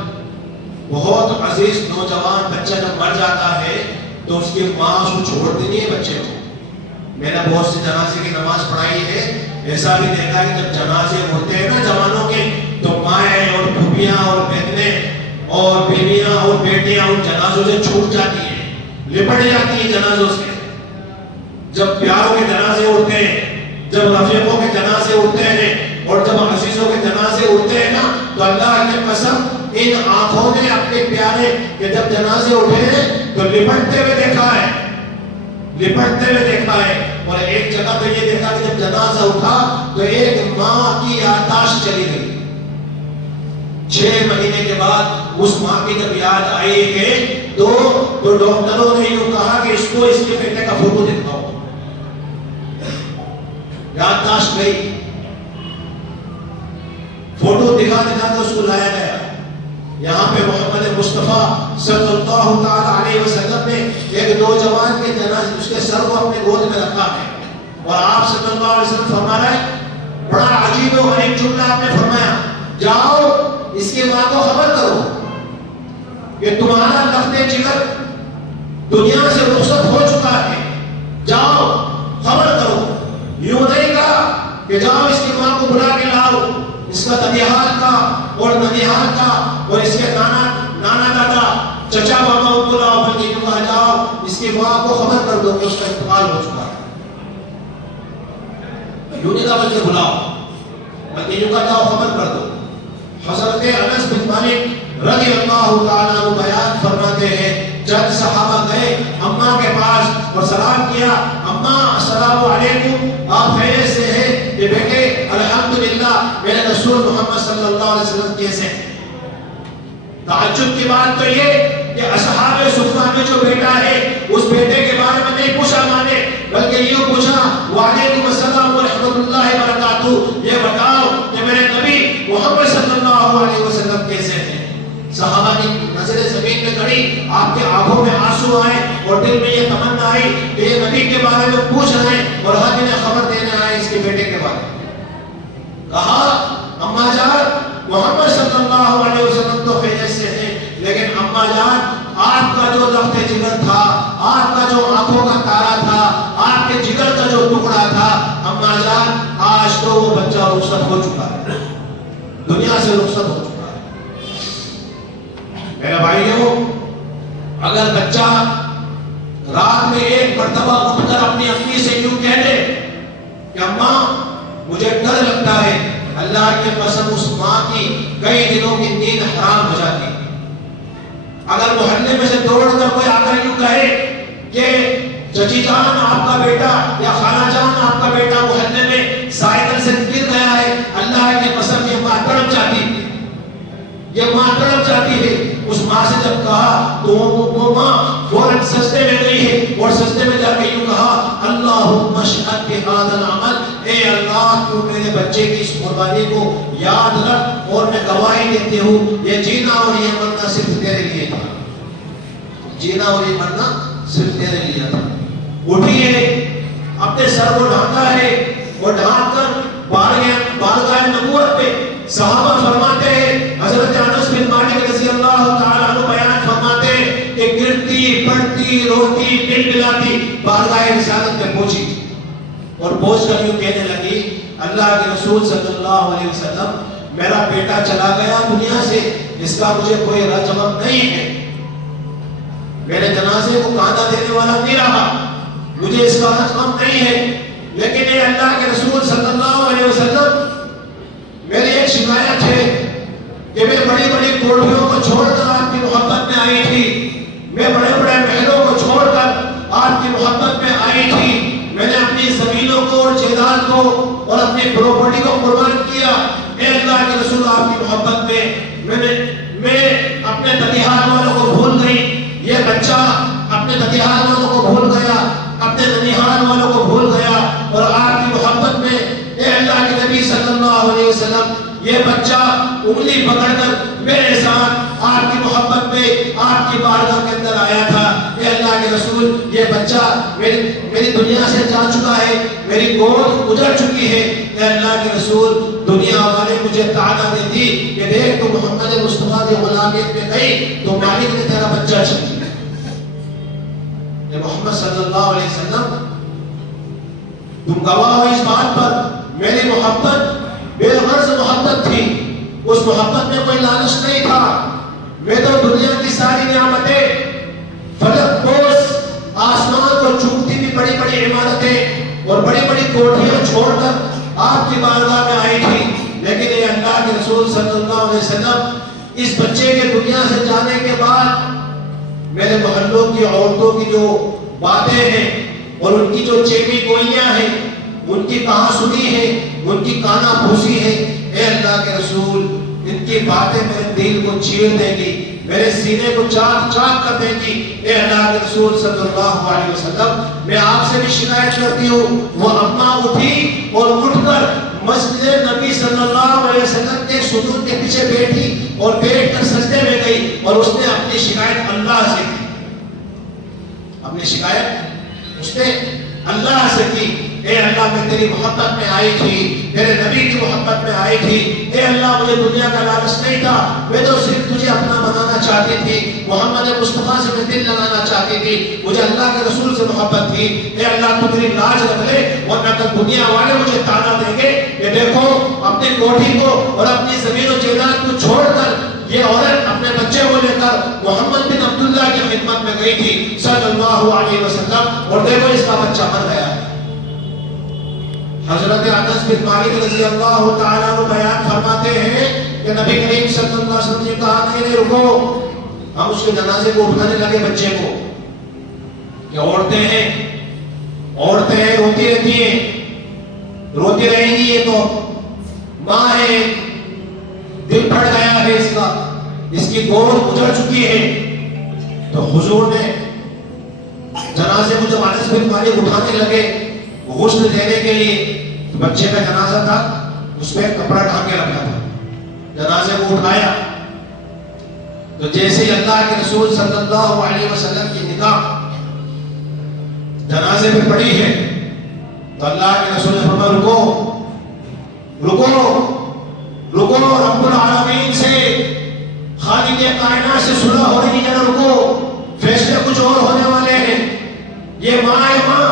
بہت عزیز نوجوان بچہ جب مر جاتا ہے تو اس کی ماں اس کو چھوڑتی نہیں ہے بچے کو۔ میں نے بہت سے جنازے کی نماز پڑھائی ہے، ایسا بھی دیکھا کہ جب جنازے ہوتے ہیں نا جوانوں کے تو مائیں اور پھوپھیاں اور بہنیں اور بیویاں اور بیٹیاں ان جنازوں سے چھوٹ جاتی ہیں، لپٹ جاتی ہیں جنازوں سے۔ جب پیاروں کے جنازے اٹھتے ہیں، جب رفیقوں کے جنازے اٹھتے ہیں اور جب عزیزوں کے جنازے اٹھتے ہیں نا تو اللہ کی قسم ان آنکھوں نے اپنے پیارے کہ جب جنازے اٹھے ہیں تو لپٹتے ہوئے دیکھا ہے، لپٹتے ہوئے دیکھا ہے۔ اور ایک جگہ پہ یہ دیکھا کہ جب جنازہ اٹھا تو ایک ماں کی یادداشت چلی گئی۔ 6 مہینے کے بعد اس ماں کی جب یاد آئی ہے تو ڈاکٹروں نے یوں کہا کہ اس کو اس کے بیٹے کا فوٹو دکھاؤ۔ یادداشت گئی، فوٹو دکھا دکھا کے اس کو لایا گیا۔ یہاں پہ محمد مصطفیٰ صلی اللہ تعالی علیہ وسلم نے ایک نوجوان کے جنازے اس کے سر کو اپنے گود میں رکھا ہے اور آپ صلی اللہ علیہ وسلم فرما رہے ہیں، بڑا عجیب و غریب جملہ آپ نے فرمایا، جاؤ اس کی ماں کو خبر کرو کہ تمہارا لخت جگر دنیا سے رخصت ہو چکا ہے، جاؤ خبر کرو۔ یوں نہیں کہا کہ جاؤ اس کی ماں کو بلا کے لاؤ، اس کا ددیحال کا اور ننیحال کا اور اس کے نانا دادا چچا بابا کو لاؤ، بلکہ یوں کہا جاؤ اس کی ماں کو خبر کر دو کہ اس کا انتقال ہو چکا ہے۔ یوں نہیں کہا بلکہ بلاؤ، بلکہ یوں کہا جاؤ خبر کر دو۔ حضرت انس بن مالک رضی اللہ تعالیٰ عنہ بیان فرماتے ہیں، جب صحابہ گئے اماں کے پاس اور سلام کیا، اماں السلام علیکم، آپ خیریت سے ہیں؟ کہ بیٹے الحمدللہ میرے رسول محمد صلی اللہ علیہ وسلم کیسے ہیں؟ تعجب کی بات تو یہ کہ اصحاب صفہ میں جو بیٹا ہے اس بیٹے کے بارے میں نہیں پوچھا مانے، بلکہ یہ پوچھا وعلیکم السلام ورحمۃ اللہ وبرکاتہ، یہ بتاؤ کہ میرے نبی محمد صلی اللہ علیہ وسلم کیسے ہیں؟ صحابہ کی نظر زمین میں کڑی، آپ کے آنکھوں میں آنسو آئے اور دل میں یہ تمنا آئی کہ یہ نبی کے بارے میں پوچھ رہے ہیں اور ہر انہیں خبر دینے آئے اس کے بیٹے کے بارے میں۔ کہا اماں جان محمد صلی اللہ علیہ وسلم تو خیریت سے ہیں، لیکن اماں جان آپ کا جو لخت جگر تھا، آپ کا جو آنکھوں کا تارا تھا، آپ کے جگر کا جو ٹکڑا تھا، اماں جان آج تو وہ بچہ رخصت ہو چکا ہے، دنیا سے رخصت ہو چکا ہے۔ میرے بھائیوں، اگر بچہ رات میں ایک مرتبہ اٹھ کر اپنی امی سے یوں کہہ دے کہ اماں مجھے ڈر لگتا ہے، اللہ کی قسم اس ماں کی کئی دنوں کی نیند حرام ہو جاتی۔ اگر محلے میں سے دوڑ کر کوئی آ کر یوں کہے کہ چچی جان آپ کا بیٹا یا خالہ جان آپ کا بیٹا محلے میں سائیکل سے گر گیا ہے، اللہ کی قسم یہ ماں تڑپ جاتی، یہ ماں تڑپ جاتی ہے۔ اس ماں سے جب کہا تو وہ ماں فوراً سجدے میں گئی ہے اور سجدے میں جا کے یوں کہا اللہم اشہد بہذا العمل، اے اللہ تو میرے بچے کی اس قربانی کو یاد رکھ اور میں گواہی دیتی ہوں یہ جینا اور یہ مرنا صرف تیرے لیے تھا، جینا اور یہ مرنا صرف تیرے لیے تھا۔ اٹھیے، اپنے سر کو ڈھانکا ہے اور ڈھانک کر بارگاہ نبوت پہ صحابہ فرماتے ہیں، حضرت انس بن مالک رضی اللہ تعالیٰ عنہ بیان فرماتے ہیں کہ گرتی پڑتی روتی مل ملاتی بارگاہ رسالت میں پہنچی اور پہنچ کر یوں کہنے لگی اللہ کے رسول صلی اللہ علیہ وسلم میرا بیٹا چلا گیا دنیا سے، اس کا مجھے کوئی رنج غم نہیں ہے، میرے جنازے کو کاندھا دینے والا نہیں رہا، مجھے اس کا رنج غم نہیں ہے، لیکن اے اللہ کے رسول صلی اللہ علیہ وسلم میری ایک شکایت ہے کہ میں بڑی بڑی کوٹھیوں کو چھوڑ کر آپ کی محبت میں آئی تھی، میں بڑے بڑے محلوں کو چھوڑ کر آپ کی محبت میں آئی تھی، میں نے اپنی زمینوں کو اور جائیداد کو اور اپنی پراپرٹی کو قربان کیا، اے اللہ کے رسول آپ کی محبت میں اپنے ددیحال والوں کو بھول گئی، یہ بچہ اپنے ددیحال والوں کو بھول گیا، اپنے ننیحال والوں کو بھول گیا اور آپ کی محبت میں اے اللہ کے نبی صلی اللہ علیہ وسلم یہ بچہ انگلی پکڑ کر میرے ساتھ آپ کی محبت میں آپ کی بارگاہ کے اندر آیا تھا، اے اللہ کے رسول یہ بچہ میری دنیا سے جا چکا ہے، میری گود اجڑ چکی ہے، اے اللہ کے رسول دنیا والے مجھے تعالیٰ دیتی کہ دیکھ تو محمد مصطفیٰ کی غلامیت میں گئی تو مالک نے تیرا بچہ چھین لیا۔ اے محمد صلی اللہ علیہ وسلم تم گواہ ہو اس بات پر، میری محبت بے غرض محبت تھی، اس محبت میں کوئی لالچ نہیں تھا، میں تو دنیا کی ساری نعمتیں فلک بوس آسمان کو چومتی بھی بڑی بڑی عمارتیں اور بڑی بڑی کوٹھیاں چھوڑ کر آپ کی بارگاہ میں آئی تھی، لیکن اے اللہ کے رسول صلی اللہ علیہ وسلم اس بچے کے دنیا سے جانے کے بعد میرے محلوں کی عورتوں کی جو باتیں ہیں اور ان کی جو چیمی گوئیاں ہیں، ان کی کہاں سنی ہے، ان کی کانا پھوسی ہے، اے اللہ کے رسول ان کی باتیں میرے دل کو چیر دیں گی، میرے سینے کو چاک چاک کر دیں گی، اے اللہ کے رسول صلی اللہ علیہ وسلم میں آپ سے بھی شکایت کرتی ہوں۔ وہ اماں اٹھی اور اٹھ کر مسجد نبی صلی اللہ علیہ وسلم کے ستون کے پیچھے بیٹھی اور بیٹھ کر سجدے میں گئی اور اس نے اپنی شکایت اللہ سے کی، اپنی شکایت اس نے اللہ سے کی، اے اللہ میں تیری محبت میں آئی تھی، تیرے نبی کی محبت میں آئی تھی، اے اللہ مجھے دنیا کا لالچ نہیں تھا، میں تو صرف تجھے اپنا بنانا چاہتی تھی، محمد مصطفیٰ سے میں دل لگانا چاہتی تھی، مجھے اللہ کے رسول سے محبت تھی، اے اللہ تو میری لاج رکھ لے ورنہ کل دنیا والے مجھے تانا دیں گے کہ دیکھو اپنی کوٹھی کو اور اپنی زمین و جائیداد کو چھوڑ کر یہ عورت اپنے بچے کو لے کر محمد بن عبداللہ کی خدمت میں گئی تھی صلی اللہ علیہ وسلم، اور دیکھو اس کا بچہ مر گیا۔ حضرت انس بن مالک رضی اللہ تعالیٰ عنہ بیان فرماتے ہیں کہ نبی کریم صلی اللہ علیہ وسلم نے کہا نہیں رکو، ہم اس کے جنازے کو اٹھانے لگے بچے کو، کہ عورتیں ہیں روتی رہتی ہیں، روتی رہیں گی، یہ تو ماں ہے، دل پھٹ گیا ہے اس کا، اس کی گود اجڑ چکی ہے۔ تو حضور نے جنازے کو جب انس بن مالک اٹھانے لگے غسل دینے کے لیے، تو بچے کا جنازہ تھا، اس پہ کپڑا ڈھانپ کے رکھا تھا، جنازے کو اٹھایا تو جیسے ہی اللہ کے رسول صلی اللہ علیہ وسلم کی نگاہ جنازے پہ پڑی ہے تو اللہ کے رسول نے فرمایا رکو رب العالمین سے، خالق کائنات سے صلح ہو رہی ہے، رکو، فیصلے کچھ اور ہونے والے ہیں، یہ ماں ہے، ماں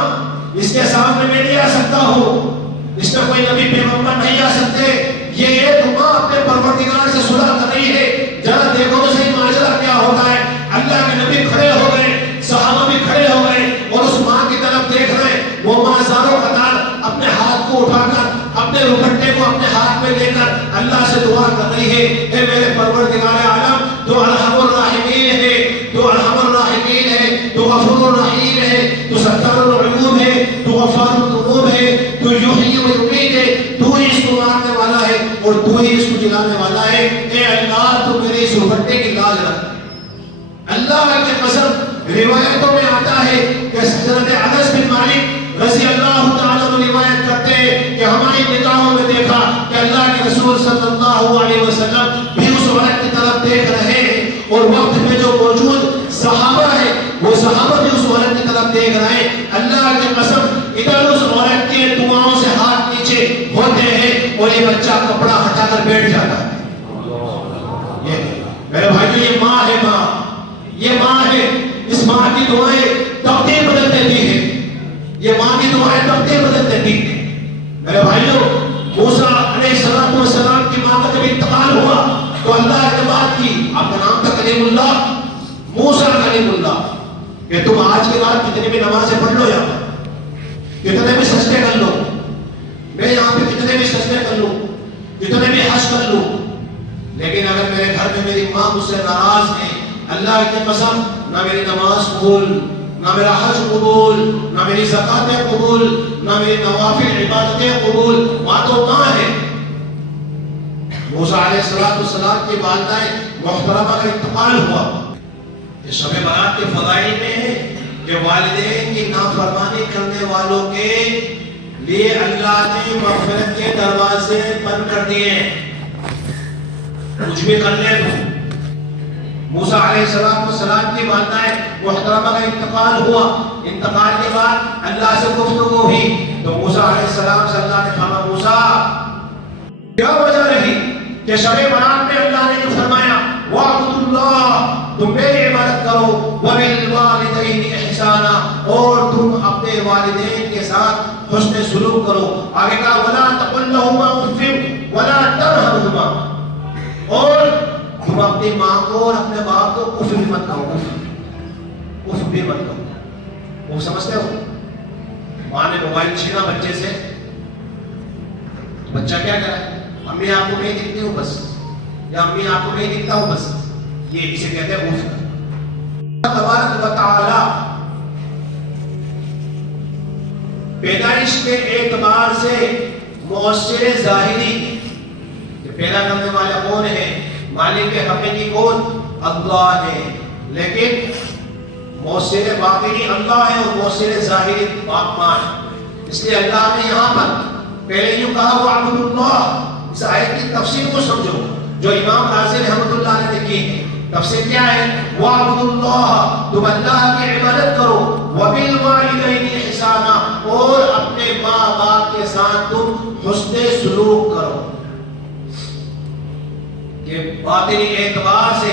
اس کے سامنے میں نہیں آ سکتا ہوں، اس میں کوئی نبی پیغمبر نہیں آ سکتے، یہ ایک ماں اپنے پروردگار سے صلح کر رہی ہے، ذرا دیکھو تو صحیح ماجرا کیا ہوتا ہے۔ اللہ کے نبی کھڑے ہو گئے، صحابہ بھی کھڑے ہو گئے اور اس ماں کی طرف دیکھ رہے ہیں، وہ ماں زاروں قطار اپنے ہاتھ کو اٹھا کر اپنے رکھٹے کو اپنے ہاتھ میں لے کر اللہ سے دعا کر رہی ہے، اے میرے پروردگار عالم تو ارحم الراحمین ہے، تو ارحم الراحمین ہے، تو غفور الرحیم ہے، تو ستار العیوب ہے، تو غفار الذنوب ہے، تو یحیی و یمیت ہے، تو ہی اس کو مارنے والا ہے اور تو ہی اس کو جلانے والا ہے، اے اللہ تو میرے اس رکھٹے کی لاج رکھ۔ اللہ کی قسم روایتوں میں آتا ہے کہ حضرت انس بن مالک رضی اللہ تعالیٰ عنہ روایت کرتے ہیں کہ ہماری نگاہوں میں دیکھا کہ اللہ کے رسول صلی اللہ علیہ وسلم بھی اس عورت کی طرف دیکھ رہے ہیں اور وقت میں جو موجود صحابہ ہیں وہ صحابہ بھی اس عورت کی طرف دیکھ رہے ہیں۔ اللہ کی قسم ادھر اس عورت کے دعاؤں سے ہاتھ نیچے ہوتے ہیں اور یہ بچہ کپڑا ہٹا کر بیٹھ جاتا ہے۔ یہ میرے بھائیو یہ ماں ہے، ماں یہ ماں ہے، اس ماں کی دعائیں تقدیر بدل دیتی ہیں، یہ ماں کی دعائیں تقدیر بدل دیتی ہیں۔ میرے بھائیو موسیٰ علیہ السلام کی ماں کا جب انتقال ہوا تو اللہ نے بات کی، آپ کا نام تھا کلیم اللہ، موسیٰ کلیم اللہ، کہ تم آج کے بعد کتنے بھی نمازیں پڑھ لو، یہاں کتنے بھی سجدے کر لو، میں یہاں پہ کتنے بھی سجدے کر لوں، کتنے بھی حج کر لوں، لیکن اگر میرے گھر میں میری ماں مجھ سے ناراض ہے، اللہ کی قسم نہ میری نماز قبول، نہ میرا حج قبول، نہ میری زکاتیں قبول، نہ میری نوافل عبادتیں قبول، ماں تو ماں ہے۔ موسیٰ علیہ السلام کی والدہ محترمہ کا انتقال ہوا، یہ شب برات کے فضائل میں ہے کہ والدین کی نافرمانی کرنے والوں کے لیے اللہ نے مغفرت کے دروازے بند کر دیے، کچھ بھی کر لے تو موسیٰ علیہ السلام کی والدہ محترمہ کا انتقال ہوا، انتقال کے بعد اللہ سے گفتگو ہوئی تو موسیٰ علیہ السلام سے اللہ نے فرمایا موسیٰ کیا وجہ رہی کہ شب برات میں اللہ نے جو فرمایا وَاعْبُدُوا اللَّهَ تم میری عبادت کرو وَبِالْوَالِدَيْنِ إِحْسَانًا اور تم اپنے والدین کے ساتھ حسن سلوک کرو. آگے کہا وَلَا تَقُلْ لَهُمَا اُفٍّ وَلَا تَنْهَرْهُمَا اور تم اپنی ماں کو اور اپنے باپ کو اف بھی مت کہو، اف بھی مت کہو. وہ سمجھتے ہو ماں نے موبائل چھینا بچے سے، بچہ کیا کرے امی آپ کو نہیں دکھتی ہوں بس، یا امی آپ کو نہیں دکھتا ہوں بس، یہ اسے کہتے ہیں اف. تبارک و تعالی پیدائش کے اعتبار سے مؤثر ظاہری کہ پیدا کرنے والا کون ہے، مالک حقیقی کون اللہ ہے، لیکن مؤثر باطنی اللہ ہے اور مؤثر ظاہری باپ ماں ہے. اس لیے اللہ نے یہاں پر پہلے یوں کہا وَاعْبُدُوا اللَّهَ. اس آیت کی تفسیر کو سمجھو جو امام رازی رحمۃ اللہ نے لکھی ہے. تفسیر کیا ہے؟ وَاعْبُدُوا اللَّهَ تم اللہ کی عبادت کرو وَبِالْوَالِدَيْنِ إِحْسَانًا اور اپنے ماں باپ کے ساتھ تم حسن سلوک کرو. کہ باطنی اعتبار سے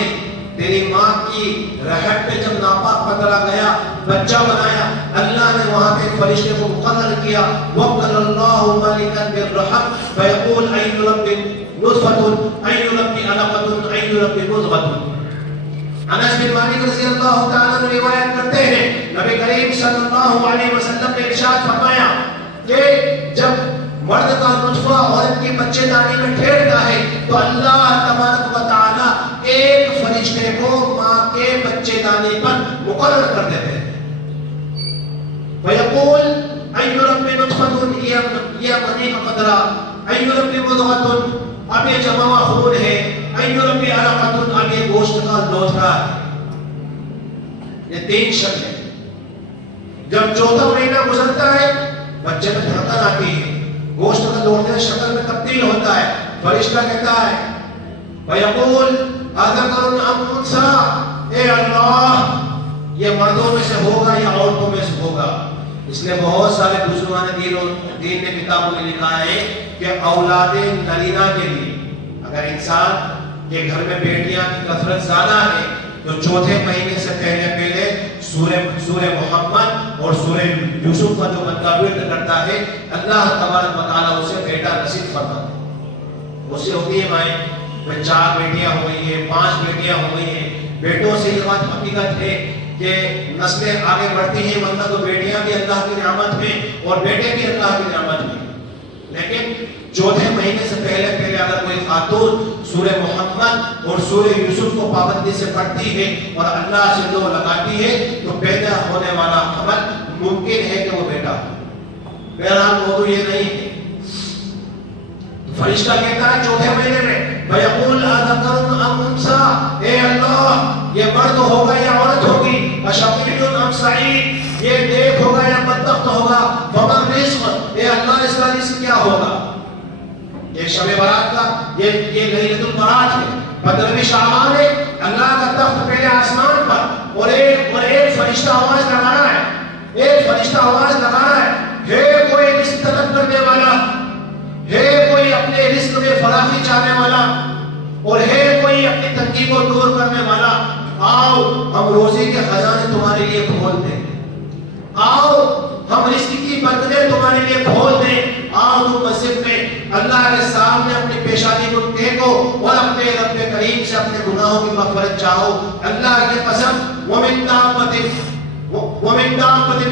تیری ماں کی رحم پہ جب ناپاک پتلا گیا بچہ بنایا، اللہ نے وہاں پہ ایک فرشتے کو مقرر کیا وَقَلَ اللَّهُ مَلِكًا بِالرَّحَمْ فَيَقُولْ أَيُّ رَبِّ نُطْفَةٌ أَيُّ رَبِّ عَلَقَةٌ أَيُّ رَبِّ مُضْغَةٌ. انس بن مالک رضی اللہ تعالیٰ عنہ روایت کرتے ہیں نبی کریم صلی اللہ علیہ وسلم نے ارشاد فرمایا کہ جب مرد کا نطفہ عورت کی بچے دانی میں ٹھہرتا ہے تو اللہ تبارک و تعالی ایک فرشتے کو ماں کے بچے دانی پر مقرر کر دیتے ہیں. وَيَقُولْ أَيُّ رَبِّ نُطْفَةٌ یہ منی کا قطرہ، أَيُّ رَبِّ مُضْغَةٌ اب یہ جمع خون ہے، أَيُّ رَبِّ عَلَقَةٌ اب یہ گوشت کا لوتھڑا ہے. یہ تین شکل ہے. جب چوتھا مہینہ گزرتا ہے بچے میں دھڑکن آتی ہے، گوشت کا لوٹنے شکل میں تبدیل ہوتا ہے. فرشتہ کہتا ہے وَيَقُولْ أَذَكَرٌ أَمْ أُنْثَىٰ اے اللہ یہ مردوں میں سے ہوگا یا عورتوں میں سے ہوگا. اس لیے بہت سارے بزرگان دین نے کتابوں میں لکھا ہے کہ اولاد نرینہ کے لیے اگر انسان کے گھر میں بیٹیاں کی کثرت زیادہ ہے تو چوتھے مہینے سے پہلے سورہ محمد اور سورہ یوسف کا جو بندہ ورد کرتا ہے اللہ تبارک و تعالیٰ اسے بیٹا نصیب فرماتا ہے. اس سے ہوتی ہے مائیں 4 بیٹیاں ہو گئی ہیں 5 بیٹیاں ہو گئی ہیں. بیٹوں سے یہ بات حقیقت ہے کہ نسلیں آگے بڑھتی ہیں، ورنہ تو بیٹیاں بھی اللہ کی نعمت میں اور بیٹے بھی اللہ کی نعمت میں. لیکن چوتھے مہینے سے پہلے اگر کوئی خاتون سورہ محمد اور سورہ یوسف کو پابندی سے پڑھتی ہے اور اللہ سے دو لگاتی ہے تو پیدا ہونے والا حمل ممکن ہے کہ وہ بیٹا ہو. بہرحال موضوع یہ نہیں ہے. فرشتہ کہتا ہے چوتھے مہینے میں وَيَقُولْ أَذَكَرٌ أَمْ أُنْثَىٰ اے اللہ یہ مرد ہوگا یا عورت ہوگی، أَشَقِيٌّ أَمْ سَعِيدٌ یہ نیک ہوگا یا بدبخت ہوگا، فَمَا الرِّزْقُ اے اللہ اس کا رزق کیا ہوگا. یہ شب برات کا یہ لیلۃ البرات ہے، 15ویں شعبان ہے. اللہ کا تخت پہلے آسمان پر اور ایک فرشتہ آواز لگا رہا ہے، ایک فرشتہ آواز لگا رہا ہے کوئی رزق طلب کرنے والا ہے، کوئی اپنے رزق میں فراخی چاہنے والا اور ہے کوئی اپنی تنگی کو دور کرنے والا. آؤ ہم روزی کے خزانے تمہارے لیے کھول دیں، آؤ ہم رزق کی برکتیں تمہارے لیے کھول دیں. آؤ تم مسجد میں اللہ کے سامنے اپنی پیشانی کو ٹیکو اور اپنے رب کریم سے اپنے گناہوں کی مغفرت چاہو. اللہ کی قسم وَمِن دَابَّةٍ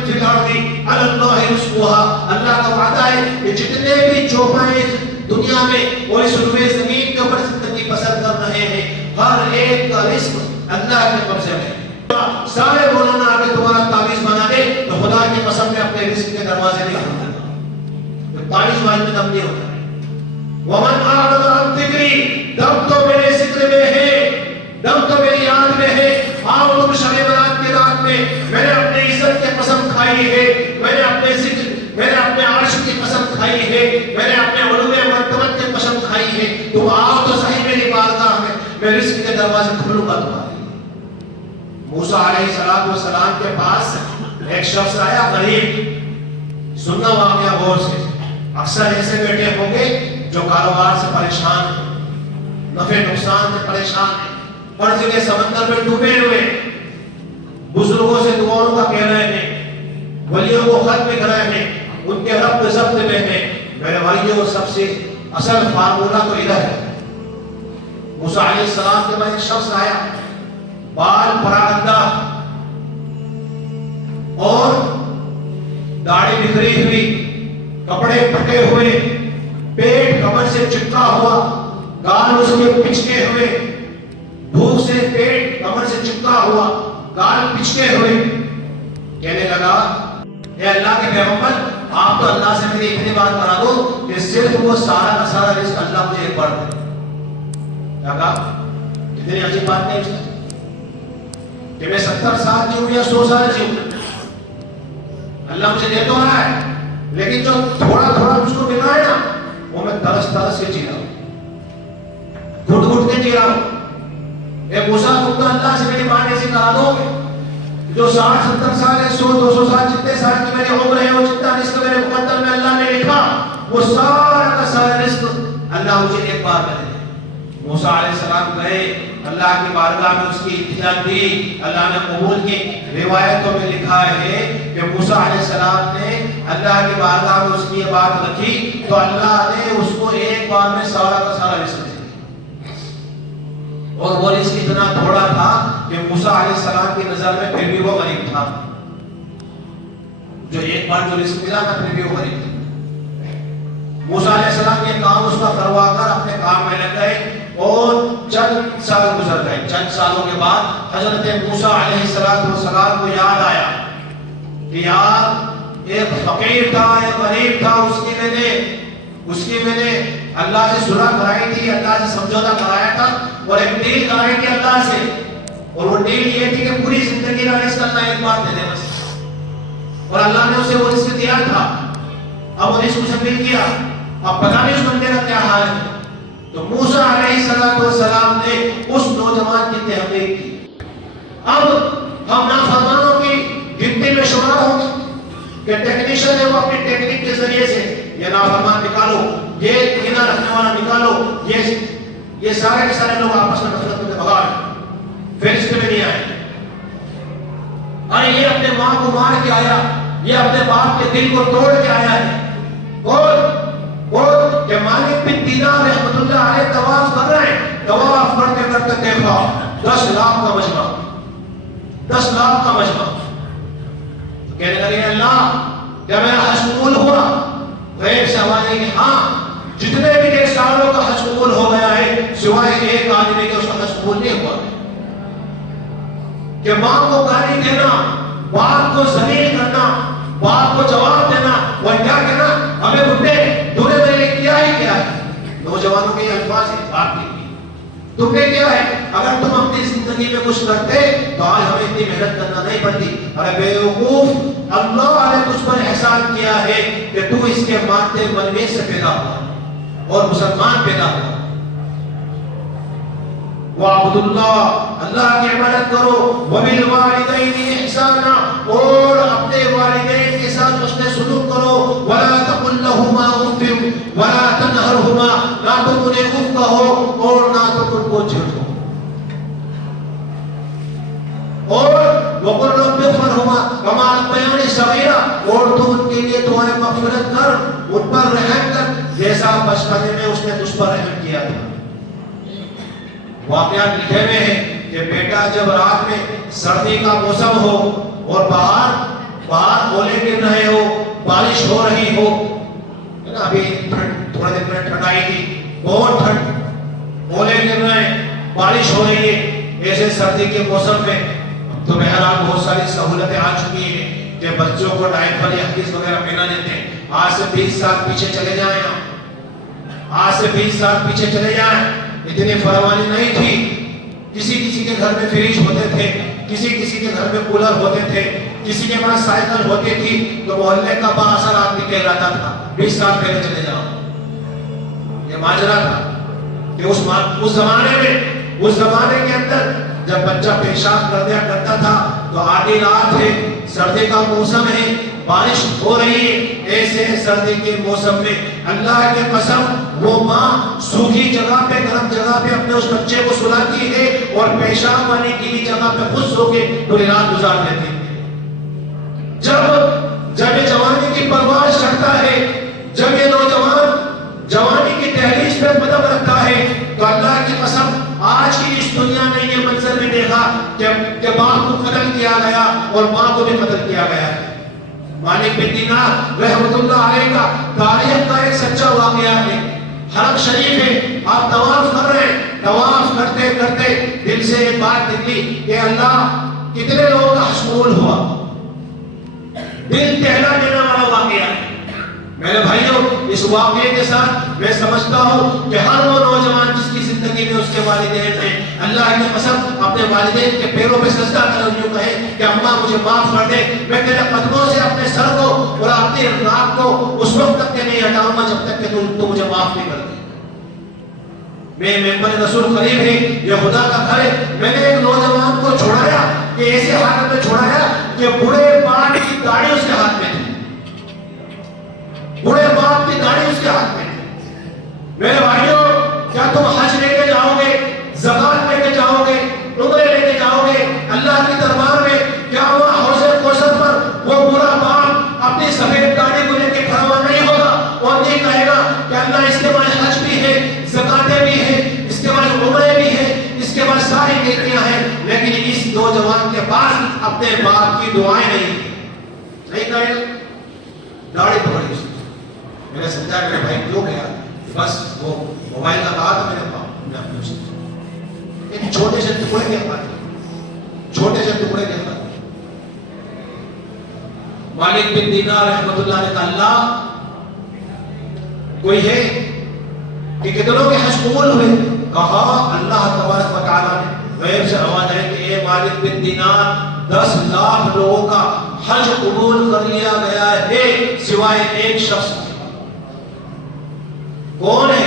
فِي الْأَرْضِ عَلَى اللَّهِ رِزْقُهَا اللہ کا وعدہ ہے کہ جتنے بھی چوپائے دنیا میں اور اس روئے زمین کے اوپر زندگی بسر کر رہے ہیں ہر ایک کا رزق اللہ کے قبضے میں. سارے مولانا آگے تمہارا تعویذ بنا دے تو خدا کی قسم میں اپنے رزق کے دروازے نہیں کھولتا. تعویذ واحد میں دم نہیں ہوتا. وَمَنْ أَعْرَضَ عَنْ ذِكْرِي دم تو میرے ذکر میں ہے، دم تو میری یاد میں ہے. آؤ تم شب برات کی رات میں میں نے اپنے عزت کی قسم کھائی ہے، میں نے اپنے ذکر میں نے اپنے عرش کی قسم کھائی ہے، میں نے اپنے علو مرتبت کی قسم کھائی ہے. تم آؤ تو صحیح میری بارگاہ میں رزق کے دروازے کھولوں گا تمہارے. موسیٰ علیہ السلام کے پاس ایک شخص آیا غریب. سننا واقعہ غور سے. اکثر ایسے بیٹے ہوں گے جو کاروبار سے پریشان ہیں, نفع نقصان سے پریشان ہیں, قرض کے سمندر میں ڈوبے ہوئے, بزرگوں سے دعاؤں کا کہہ رہے ہیں, ولیوں کو خط لکھ رہے ہیں, ان کے رب ضبط میں ہیں. میرے بھائیوں سب سے اصل فارمولہ تو ادھر ہے. موسیٰ علیہ السلام کے بعد ایک شخص آیا, بال پراگندہ اور داڑھی بکھری ہوئی, کپڑے پھٹے ہوئے, پیٹ کمر سے چپکا ہوا, گال اس کے پچکے ہوئے, بھوک سے پیٹ کمر سے چپکا ہوا, گال پچکے ہوئے. کہنے لگا اے اللہ کے پیغمبر, آپ تو اللہ سے میری اتنی بات کرا دو کہ صرف وہ سارا کا سارا رزق اللہ مجھے ایک بار دے. کیا کہا؟ اتنی عجیب بات نہیں اس کہ میں 70 سال جیوں یا 100 سال جیوں, اللہ مجھے دے تو رہا ہے, لیکن جو تھوڑا تھوڑا مجھ کو مل رہا ہے نا, وہ میں ترس ترس سے جی رہا ہوں, گھٹ گھٹ کے جی رہا ہوں. اے موسیٰ تم تو اللہ سے میری بات ایسی کرا دو جو 60-70 سال ہے, 100-200 سال, جتنے سال کی میری عمر ہے, وہ جتنا رزق میرے مقدر میں اللہ نے لکھا, وہ سارا کا سارا رزق اللہ مجھے ایک بار میں دے. موسیٰ علیہ السلام گئے, اللہ کی بارگاہ میں اس کی التجا دی, اللہ نے قبول کی. روایتوں میں لکھا ہے کہ موسیٰ علیہ السلام نے اللہ کی بارگاہ میں اس کی یہ بات رکھی تو اللہ نے اس کو ایک بار میں سارا کا سارا رزق دیا. اور وہ رزق اتنا تھوڑا تھا کہ موسیٰ علیہ السلام کی نظر میں پھر بھی وہ غریب تھا. جو ایک بار جو رزق ملا تھا پھر بھی وہ غریب تھا. موسیٰ علیہ السلام یہ کام اس کا کروا کر اپنے کام میں لگ گئے اور چند سال گزر گئے. چند سالوں کے بعد حضرت موسیٰ علیہ السلام کو یاد آیا کہ یار ایک فقیر تھا, ایک غریب تھا, اس کی میں نے اللہ سے صلح کرائی تھی, اللہ سے سمجھوتا کرایا تھا اور ایک ڈیل کرائی تھی اللہ سے, اور وہ ڈیل یہ تھی کہ پوری زندگی کا رزق اللہ ایک بار دے دے بس. اور اللہ نے اسے وہ رزق دیا تھا. اب وہ رزق اسے مل گیا, اب پتہ نہیں اس بندے کا کیا حال ہے. تو موسیٰ علیہ السلام نے اس نوجوان کی تحقیق کی. اب ہم نافرمانوں کی گنتی میں شمار ہوں گے کہ ٹیکنیشین ہے, وہ اپنی ٹیکنیک کے ذریعے سے یہ نافرمان نکالو, یہ گنا رکھنے والا نکالو, یہ سارے کے سارے لوگ آپس میں نفرت میں بھگا فیصلے میں نہیں آئے. ارے یہ اپنے ماں کو مار کے آیا, یہ اپنے باپ کے دل کو توڑ کے آیا ہے. اور کہ مالک بن دینار رحمت اللہ علیہ طواف کر رہے ہیں, طواف کرتے کرتے دیکھا 10 لاکھ کا مجمع, 10 لاکھ کا مجمع. تو کہنے لگے اللہ کیا میرا حج قبول ہوا؟ غیب سے آواز آئی کہ ہاں جتنے بھی کے سالوں کا حج قبول ہو گیا ہے سوائے ایک آدمی کے اس کا حج قبول نہیں ہوا. کہ ماں کو گالی دینا, باپ کو ذلیل کرنا, باپ کو جواب دینا, وہ کیا کہنا ہمیں بڈھے تو نے میرے لیے کیا ہی کیا ہے. نوجوانوں کے الفاظ ہیں باپ کے لیے, تم نے کیا ہے, اگر تم اپنی زندگی میں کچھ کرتے تو آج ہمیں اتنی محنت کرنا نہیں پڑتی. ارے بیوقوف, اللہ نے تجھ پر احسان کیا ہے کہ تو اس کے مادے ملوے سے پیدا ہوا اور مسلمان پیدا ہوا. وَعْبُدُ اللَّهَ, اللہ کی عبادت کرو, وَبِالْوَالِدَيْنِ احسانا, اور اپنے والدین کے ساتھ اس نے سلوک کرو. وَلَا تَقُلْ لَهُمَا أُفٍّ وَلَا تَنْهَرْهُمَا, نہ تم انہیں اف کہو اور نہ تم ان کو جھڑکو. اور وَقُلْ رَبِّ اغْفِرْ كَمَا رَبَّيَانِي صَغِيرًا, اور تو ان کے لیے دعائیں مغفرت کر, ان پر رحم کر جیسا بچپنے میں اس نے تجھ پر رحم کیا تھا. واقعات لکھے ہوئے ہیں کہ بیٹا جب رات میں سردی کا موسم ہو اور باہر اولے گر رہے ہو, بارش ہو رہی ہو, ابھی تھوڑے دن میں ٹھنڈ آئی تھی, بہت ٹھنڈ, اولے گر رہے ہیں, بارش ہو رہی ہے, ایسے سردی کے موسم میں تو بہرحال بہت ساری سہولتیں آ چکی ہیں کہ بچوں کو ڈائپر یا حدیث وغیرہ پہنا دیتے ہیں. آج سے 20 سال پیچھے چلے جائیں, آج سے 20 سال پیچھے چلے جائیں, اتنی فراوانی نہیں تھی. کسی کے گھر میں فریج ہوتے تھے, کسی کے گھر میں کولر ہوتے تھے, کسی کے پاس سائیکل ہوتی تھی, تو محلے کا بااثر آدمی کہلاتا تھا. 20 سال پہلے چلے جاؤ, یہ ماجرا تھا کہ اس زمانے میں, اس زمانے کے اندر جب بچہ پیشاب کر دیا کرتا تھا تو آدھی رات ہے، سردی کا موسم ہے، بارش ہو رہی ہے، ایسے سردی کے موسم میں اللہ کے قسم وہ ماں سوکھی جگہ پہ، گرم جگہ پہ اپنے اس بچے کو سلاتی ہے اور پیشاب والی گیلی جگہ پہ خود سو کے پوری رات گزار دیتی ہے۔ جب یہ جوانی کی پرواز کرتا ہے، جب یہ نوجوان جوانی کی دہلیز پہ قدم رکھتا ہے، تو اللہ کی قسم آج کی اس دنیا میں یہ منظر بھی دیکھا کہ باپ کو قتل کیا گیا اور ماں کو بھی قتل کیا گیا ہے۔ مالک بن دینار رحمت اللہ علیہ کا تاریخ کا ایک سچا واقعہ ہے۔ حرم شریف ہے، آپ طواف کر رہے ہیں، طواف کرتے کرتے دل سے ایک بات نکلی کہ اللہ کتنے لوگوں کا حشمول ہوا، دل دہلا دینے والا واقعہ ہے۔ میرے بھائیوں، اس واقعے کے ساتھ میں سمجھتا ہوں کہ ہر وہ نوجوان جس کی زندگی میں اس کے والدین ہیں، اللہ کی قسم اپنے والدین کے پیروں پہ سجدہ کر یوں کہے کہ اماں مجھے معاف کر دے، میں تیرے قدموں سے اپنے سر کو اور اپنی ناک کو اس وقت تک کے نہیں ہٹاؤں گا جب تک کہ تو مجھے معاف نہیں کر دے۔ میں ممبر رسول قریب ہے، یہ خدا کا گھر ہے، میں نے ایک نوجوان کو چھوڑایا کہ ایسے حالت میں چھوڑایا کہ بوڑھے باپ کی داڑھی اس کے ہاتھ میں تھی، بوڑھے باپ کی داڑھی اس کے ہاتھ میں تھی۔ میرے بھائیوں، کیا تم حج لے کے جاؤ گے، زکات لے کے جاؤ گے، عمرے لے کے جاؤ گے اللہ کی دربار میں؟ کیا وہ حوض کوثر پر وہ بوڑھا باپ اپنی سفید داڑھی کو لے کے کھڑا ہوا نہیں ہوگا اور نہیں کہے گا کہ اللہ اس کے بعد حج بھی ہے، زکاتیں بھی ہیں، اس کے بعد عمرے بھی ہیں، اس کے بعد ساری نیکیاں ہیں، لیکن اس نوجوان کے پاس اپنے باپ کی دعائیں نہیں کہے گا؟ داڑھی پکڑی اس نے، میں نے سمجھا میرے بھائی کیوں گیا؟ بس وہ موبائل کا کہا تھا میرے باپ نے اپنے سے ایک چھوٹے سے ٹکڑے کے پاس، چھوٹے سے ٹکڑے کے پاس مالک بن دینار رحمت اللہ نے کہا اللہ کوئی ہے کہ کتنوں کے حج قبول ہوئے؟ کہا اللہ تبارک و تعالیٰ نے غیب سے آواز ہے کہ اے مالک بن دینار 10 لاکھ لوگوں کا حج قبول کر لیا گیا ہے سوائے ایک شخص۔ کون ہے؟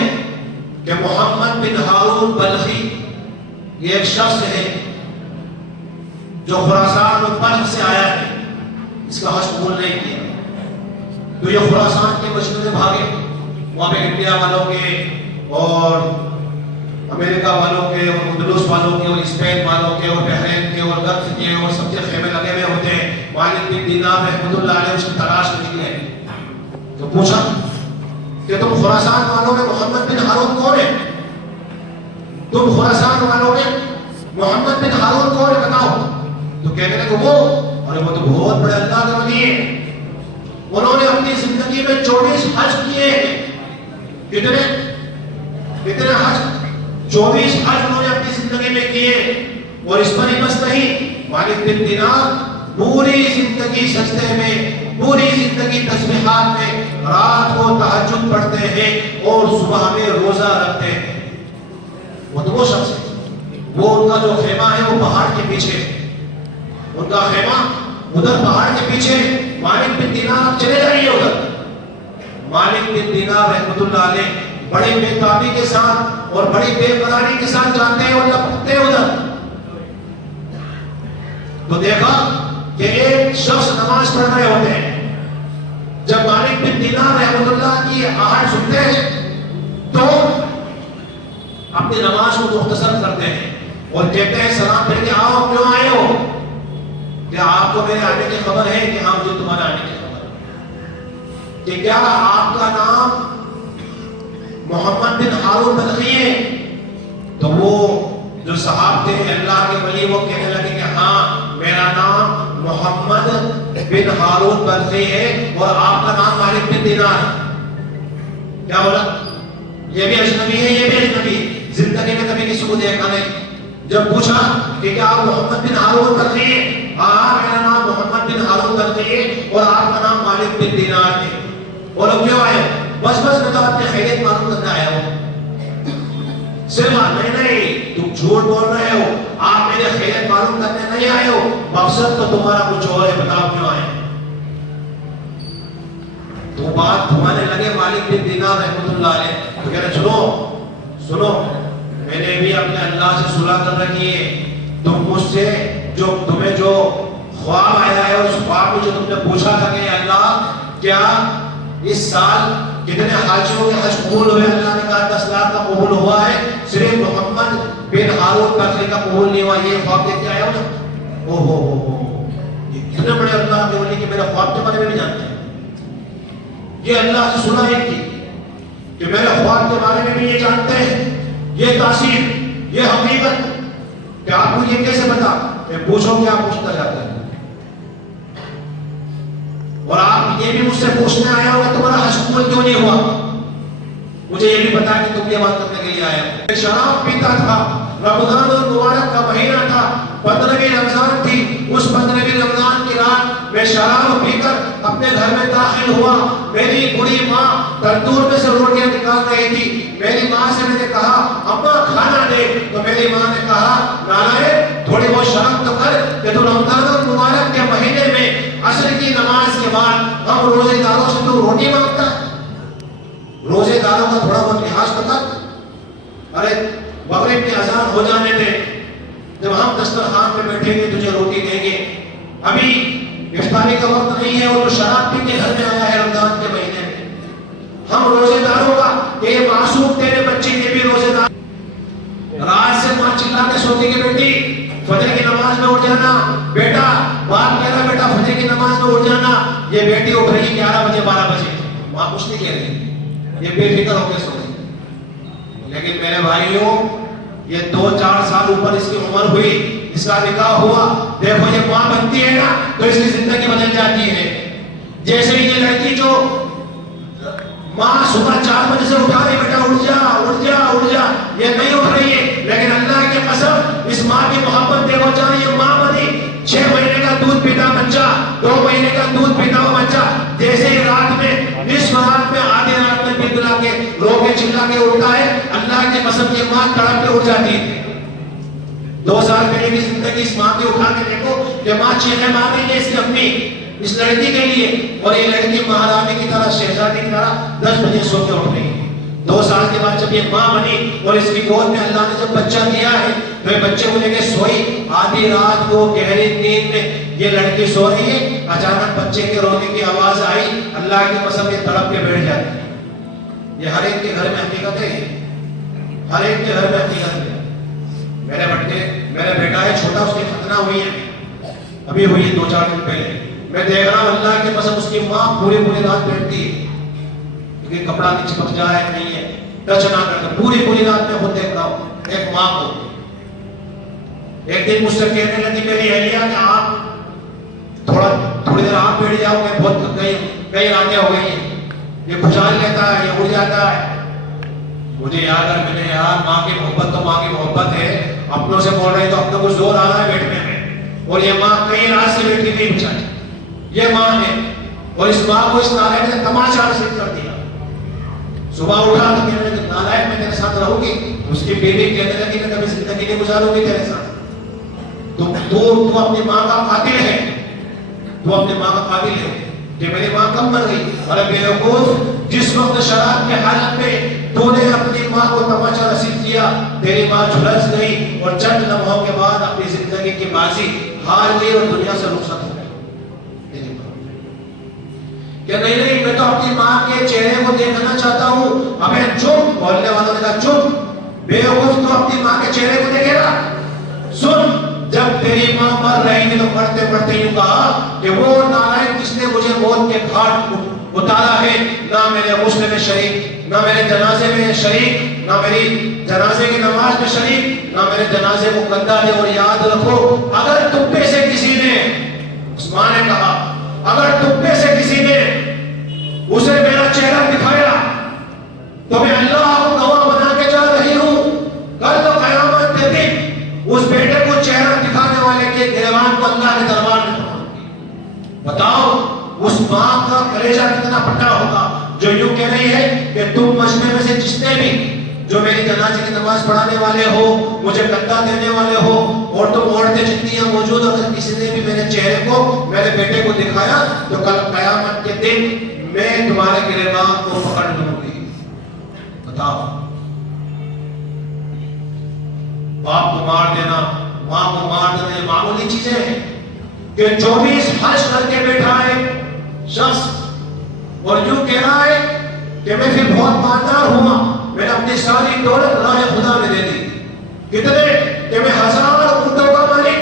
کہ محمد بن ہارون بلخی، یہ ایک شخص ہے جو خراسان و بلخ سے آیا ہے، اس کا حج قبول نہیں کیا۔ تو یہ خراسان کے مشرق میں بھاگے، وہاں پہ انڈیا والوں کے اور امریکہ والوں کے اور اندلس والوں کے اور اسپین والوں کے اور بحرین کے اور گلف کے اور سب کے خیمے لگے ہوئے ہوتے ہیں۔ مالک بن دینار رحمت اللہ علیہ اس کی تلاش میں نکلے تو پوچھا کہ تم خراسان والوں میں محمد بن ہارون کون ہے؟ تم خراسان والوں میں محمد بن ہارون کون ہے بتاؤ؟ تو کہنے لگے وہ، اور وہ تو بہت بڑے اللہ کے ولی ہیں، انہوں نے اپنی زندگی میں 24 حج کیے ہیں۔ کتنے حج؟ 24 حج انہوں نے اپنی زندگی میں کیے، اور اس پر ہی بس نہیں، مالک بن دینار پوری زندگی سجدے میں، پوری زندگی تسبیحات میں، رات کو تہجد پڑھتے ہیں اور صبح میں روزہ رکھتے ہیں۔ وہ تو وہ شخص ہے، وہ ان کا جو خیمہ ہے وہ پہاڑ کے پیچھے، ان کا خیمہ ادھر پہاڑ کے پیچھے۔ مالک بن دینار آپ چلے جائیے ادھر۔ مالک بن دینار رحمت اللہ علیہ بڑے بے تابی کے ساتھ اور بڑی بے قراری کے ساتھ جاتے ہیں اور لپکتے ہیں ادھر۔ تو دیکھا کہ ایک شخص نماز پڑھ رہے ہوتے ہیں، جب مالک بن دینار رحمت اللہ کی آہٹ سنتے ہیں تو اپنی نماز کو مختصر کرتے ہیں اور کہتے ہیں سلام پھر کے آؤ، کیوں آئے ہو؟ کہ آپ کو میرے آنے کی خبر ہے؟ کہ ہاں مجھے تمہارے آنے کی خبر ہے۔ کہ کیا آپ کا نام محمد بن ہارون بلخی ہے؟ تو وہ جو صحابہ تھے اللہ کے ولی وہ کہنے لگے کہ ہاں میرا نام محمد بن ہارون بلخی ہے اور آپ کا نام مالک بن دینار ہے۔ کیا بولا؟ یہ بھی اجنبی ہے، یہ بھی اجنبی ہے، زندگی میں کبھی کسی کو دیکھا نہیں۔ جب پوچھا کہ کیا آپ محمد بن ہارون بلخی ہے؟ ہاں میرا نام محمد بن ہارون بلخی ہے اور آپ کا نام مالک بن دینار ہے۔ اور لوگ کیوں آئے؟ بس میں تو آپ کی خیریت معلوم کرنے آیا ہوں۔ صرف نہیں تم جھوٹ بول رہے ہو، آپ میرے خیریت معلوم کرنے نہیں آئے ہو، مقصد تو تمہارا کچھ اور ہے، بتاؤ کیوں آئے؟ تو بات تمہارے لگے مالک بن دینار رحمت اللہ علیہ تو کہہ رہے سنو میں نے بھی اپنے اللہ سے صلح کر رکھی ہے، تم مجھ سے جو تمہیں جو خواب آیا ہے اس خواب میں جو تم نے پوچھا تھا کہ اللہ کیا اس سال کتنے حاجیوں کے حج قبول ہوئے؟ اللہ نے کہا 10 لاکھ کا قبول ہوا ہے، صرف محمد بن ہارون بصری کا قبول نہیں ہوا. یہ خواب دیکھ کے آیا ہو نا، او ہو یہ اتنے بڑے اللہ کے ولی کہ میرے خواب کے بارے میں بھی جانتے ہیں. یہ اللہ سے سنا ایک تھی کہ میرے خواب کے بارے میں بھی یہ جانتے ہیں. یہ تاثیر، یہ حقیقت کہ آپ کو یہ کیسے بتا کہ پوچھو کہ آپ پوچھتا جاتا ہے. اور آپ یہ بھی مجھ سے پوچھنے آیا ہوگا تمہارا حج قبول کیوں نہیں ہوا؟ مجھے یہ بھی بتا کہ تم یہ بات کرنے کے لیے آیا ہو. شراب پیتا تھا، رمضان المبارک کا مہینہ تھا، 15ویں رمضان تھی. اس 15ویں رمضان کی رات میں شراب پی کر اپنے گھر میں داخل ہوا. میری بڑی ماں تندور میں سے روٹیاں نکال رہی تھی. میری ماں سے میں نے کہا اماں کھانا دے، تو میری ماں نے کہا نانا تھوڑی بہت شرم تو کر کہ تو رمضان المبارک کے مہینے میں عصر کی نماز کے بعد ہم روزے داروں سے تو روٹی مانگتا ہے. روزے داروں کا تھوڑا بہت لحاظ بتا. ارے مغرب کی اذان ہو جانے دے، جب ہم دسترخوان پہ بیٹھیں گے تجھے روٹی دیں گے. ابھی افطاری کا وقت نہیں ہے اور تو شراب پی کے گھر میں آیا ہے رمضان کے مہینے میں. ہم روزے داروں کا کہ یہ معصوم تیرے بچے یہ بھی روزے دار. رات سے ماں چلا کے سوتی کہ بیٹی فجر کی نماز میں اٹھ جانا، بیٹا باپ کہہ رہا بیٹا فجر کی نماز میں اٹھ جانا. یہ بیٹی اٹھ رہی 11 بجے 12 بجے، ماں کچھ نہیں کہہ رہی، یہ بے فکر ہو کے سو رہی. لیکن میرے بھائیوں یہ 2-4 سال اوپر اس کی عمر ہوئی، اس کا نکاح ہوا، دیکھو یہ ماں بنتی ہے نا تو اس کی زندگی بدل جاتی ہے. جیسے ہی یہ لڑکی جو ماں صبح 4 بجے سے اٹھا رہی بیٹا اٹھ جا اٹھ جا اٹھ جا، یہ نہیں اٹھ رہی ہے. لیکن اللہ کی قسم اس ماں کی محبت دیکھو، جہاں یہ ماں بنی 6 مہینے کا دودھ پیتا بچہ، 2 مہینے کا دودھ پیتا ہوا بچہ، جیسے ہی رات میں نصف رات میں آدھی رات میں بلا کے رو کے چلا کے اٹھتا ہے، اللہ کی قسم یہ ماں تڑپ کے اٹھ جاتی ہے. 2 سال پہلے کی زندگی اس ماں کی اٹھا کے دیکھو کہ ماں چیخیں مار رہی ہے اس کی اپنی اس لڑکی کے لیے، اور یہ لڑکی مہارانی کی طرح شہزادی کی طرح 10 بجے سو کے اٹھ رہی ہے. 2 سال کے بعد جب یہ ماں بنی اور اس کی گود میں اللہ نے جب بچہ دیا ہے تو یہ بچے کو لے کے سوئی. آدھی رات کو گہری نیند میں یہ لڑکی سو رہی ہے، اچانک بچے کے رونے کی آواز آئی، اللہ کی قسم یہ تڑپ کے بیٹھ جاتی ہے. یہ ہر ایک کے گھر میں حقیقت ہے، ہر ایک کے گھر میں حقیقت ہے. میرا بیٹا ہے چھوٹا، اس کی ختنہ ہوئی ہے ابھی ہوئی 2-4 دن پہلے. میں دیکھ رہا ہوں اللہ کی قسم اس کی ماں پوری رات بیٹھتی ہے کہ کپڑا نہیں چپک جائے، نہیں ہے ٹچ نہ کرتا، پوری رات میں خود دیکھ رہا ہوں ایک ماں کو. ایک دن مجھ سے کہنے لگی میری اہلیہ کہ آپ تھوڑی دیر آپ بیٹھ جاؤ گے، بہت کئی راتیں ہو گئی ہیں، یہ کھجال لیتا ہے، یہ اڑ جاتا ہے. مجھے یاد ہے میں نے یار ماں کی محبت تو ماں کی محبت ہے، اپنوں سے بول رہے تو اپنوں کو زور آ رہا ہے بیٹھنے میں، اور یہ ماں کئی رات سے بیٹھی نہیں بچاری. یہ ماں ہے، اور اس ماں کو اس نالائق نے تماشا رسید کر دیا. صبح اٹھا تو کہنے لگے نالائق میں تیرے ساتھ رہوں گی. اس کی بیٹی کہنے لگی میں کبھی زندگی نہیں گزاروں گی تیرے ساتھ. تو اپنی ماں کا قاتل ہے، تو اپنی ماں کا قاتل ہے کہ میری ماں کب مر گئی. ارے بیوقوف، جس وقت شراب کے حالت میں تو نے اپنی ماں کو تماشا رسید کیا، تیری ماں جھلس گئی اور چند لمحوں کے بعد اپنی زندگی کی بازی ہار گئی اور دنیا سے رخصت ہو گئی. کہ نہیں میں تو اپنی ماں کے چہرے کو دیکھنا چاہتا ہوں. ہمیں چپ، بولنے والوں نے کہا چپ، بیوقوف تو اپنی ماں کے چہرے کو دیکھے گا. سن، جب تیری ماں مر رہی تھی تو پڑھتے پڑھتے یوں کہا کہ وہ نالائق جس نے مجھے موت کے گھاٹ اتارا ہے، نہ میرے غسل میں شریک، نہ میرے جنازے میں شریک، نہ میری جنازے کی نماز میں شریک، نہ میرے جنازے کو کندھا دے. اور یاد رکھو اگر تم میں سے کسی نے، عثمان نے کہا اگر تم میں سے کسی نے اسے میرا چہرہ دکھایا تو میں اللہ کو گواہ بنا کے چل رہی ہوں، کل تو قیامت کے دن اس بیٹے کو چہرہ دکھانے والے کے گریبان کو اللہ کے دربار میں پہنچ گئی. بتاؤ اس ماں کا کلیجہ کتنا پھٹا ہوگا جو یوں کہہ رہی ہے کہ تم مجمع میں سے جتنے بھی جو میری جنازے کی نماز پڑھانے والے ہو، مجھے کندھا دینے والے ہو، اور تم عورتیں جتنی ہیں موجود، اگر کسی نے بھی میرے چہرے کو، میرے بیٹے کو دکھایا تو کل قیامت کے دن میں تمہارے گریبان کو پکڑ لوں گی. بتاؤ، باپ کو مار دینا، ماں کو مار دینا یہ معمولی چیزیں ہیں کہ 24 حج کر کے بیٹھا ہے شخص اور یوں کہہ رہا ہے کہ میں پھر بہت مالدار ہوا، میں نے اپنی ساری دولت راہ خدا میں دے دی. کتنے کہ میں 1000 اونٹوں کا مالک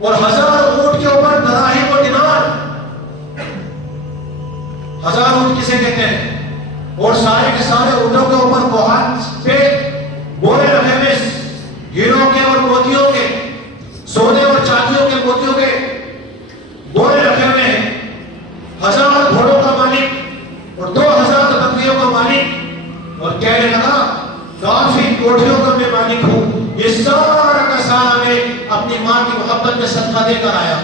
اور 1000 اونٹ کے اوپر دراہم و دینار. 1000 اونٹ کسے کہتے ہیں؟ اور سارے کے سارے اونٹوں کے اوپر کوہات پہ بورے رکھے ہوئے ہیروں کے اور موتیوں کے، سونے اور چاندیوں کے موتیوں کے بورے رکھے ہوئے ہیں. 1000 گھوڑوں کا مالک اور 2000 بکریوں کا مالک، اور کہنے لگا کافی کوٹھیوں کا میں مالک ہوں. یہ سارا کا سارا میں اپنی ماں کی محبت میں صدقہ دے کر آیا.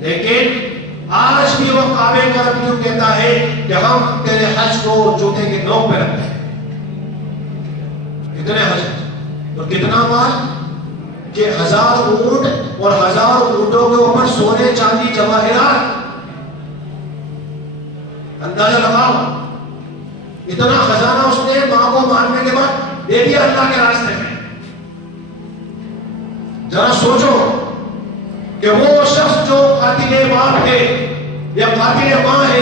لیکن آج بھی وہ کعبے کا رب کیوں کہتا ہے کہ ہم تیرے حج کو جوتے کے نوک پہ رکھتے ہیں. کتنے حج اور کتنا مال کہ 1000 اونٹ اور 1000 اونٹوں کے اوپر سونے چاندی جواہرات. اندازہ لگاؤ اتنا خزانہ اس نے ماں کو مارنے کے بعد دے دیا اللہ کے راستے میں. ذرا سوچو کہ وہ شخص جو قاتل باپ ہے یا قاتل ماں ہے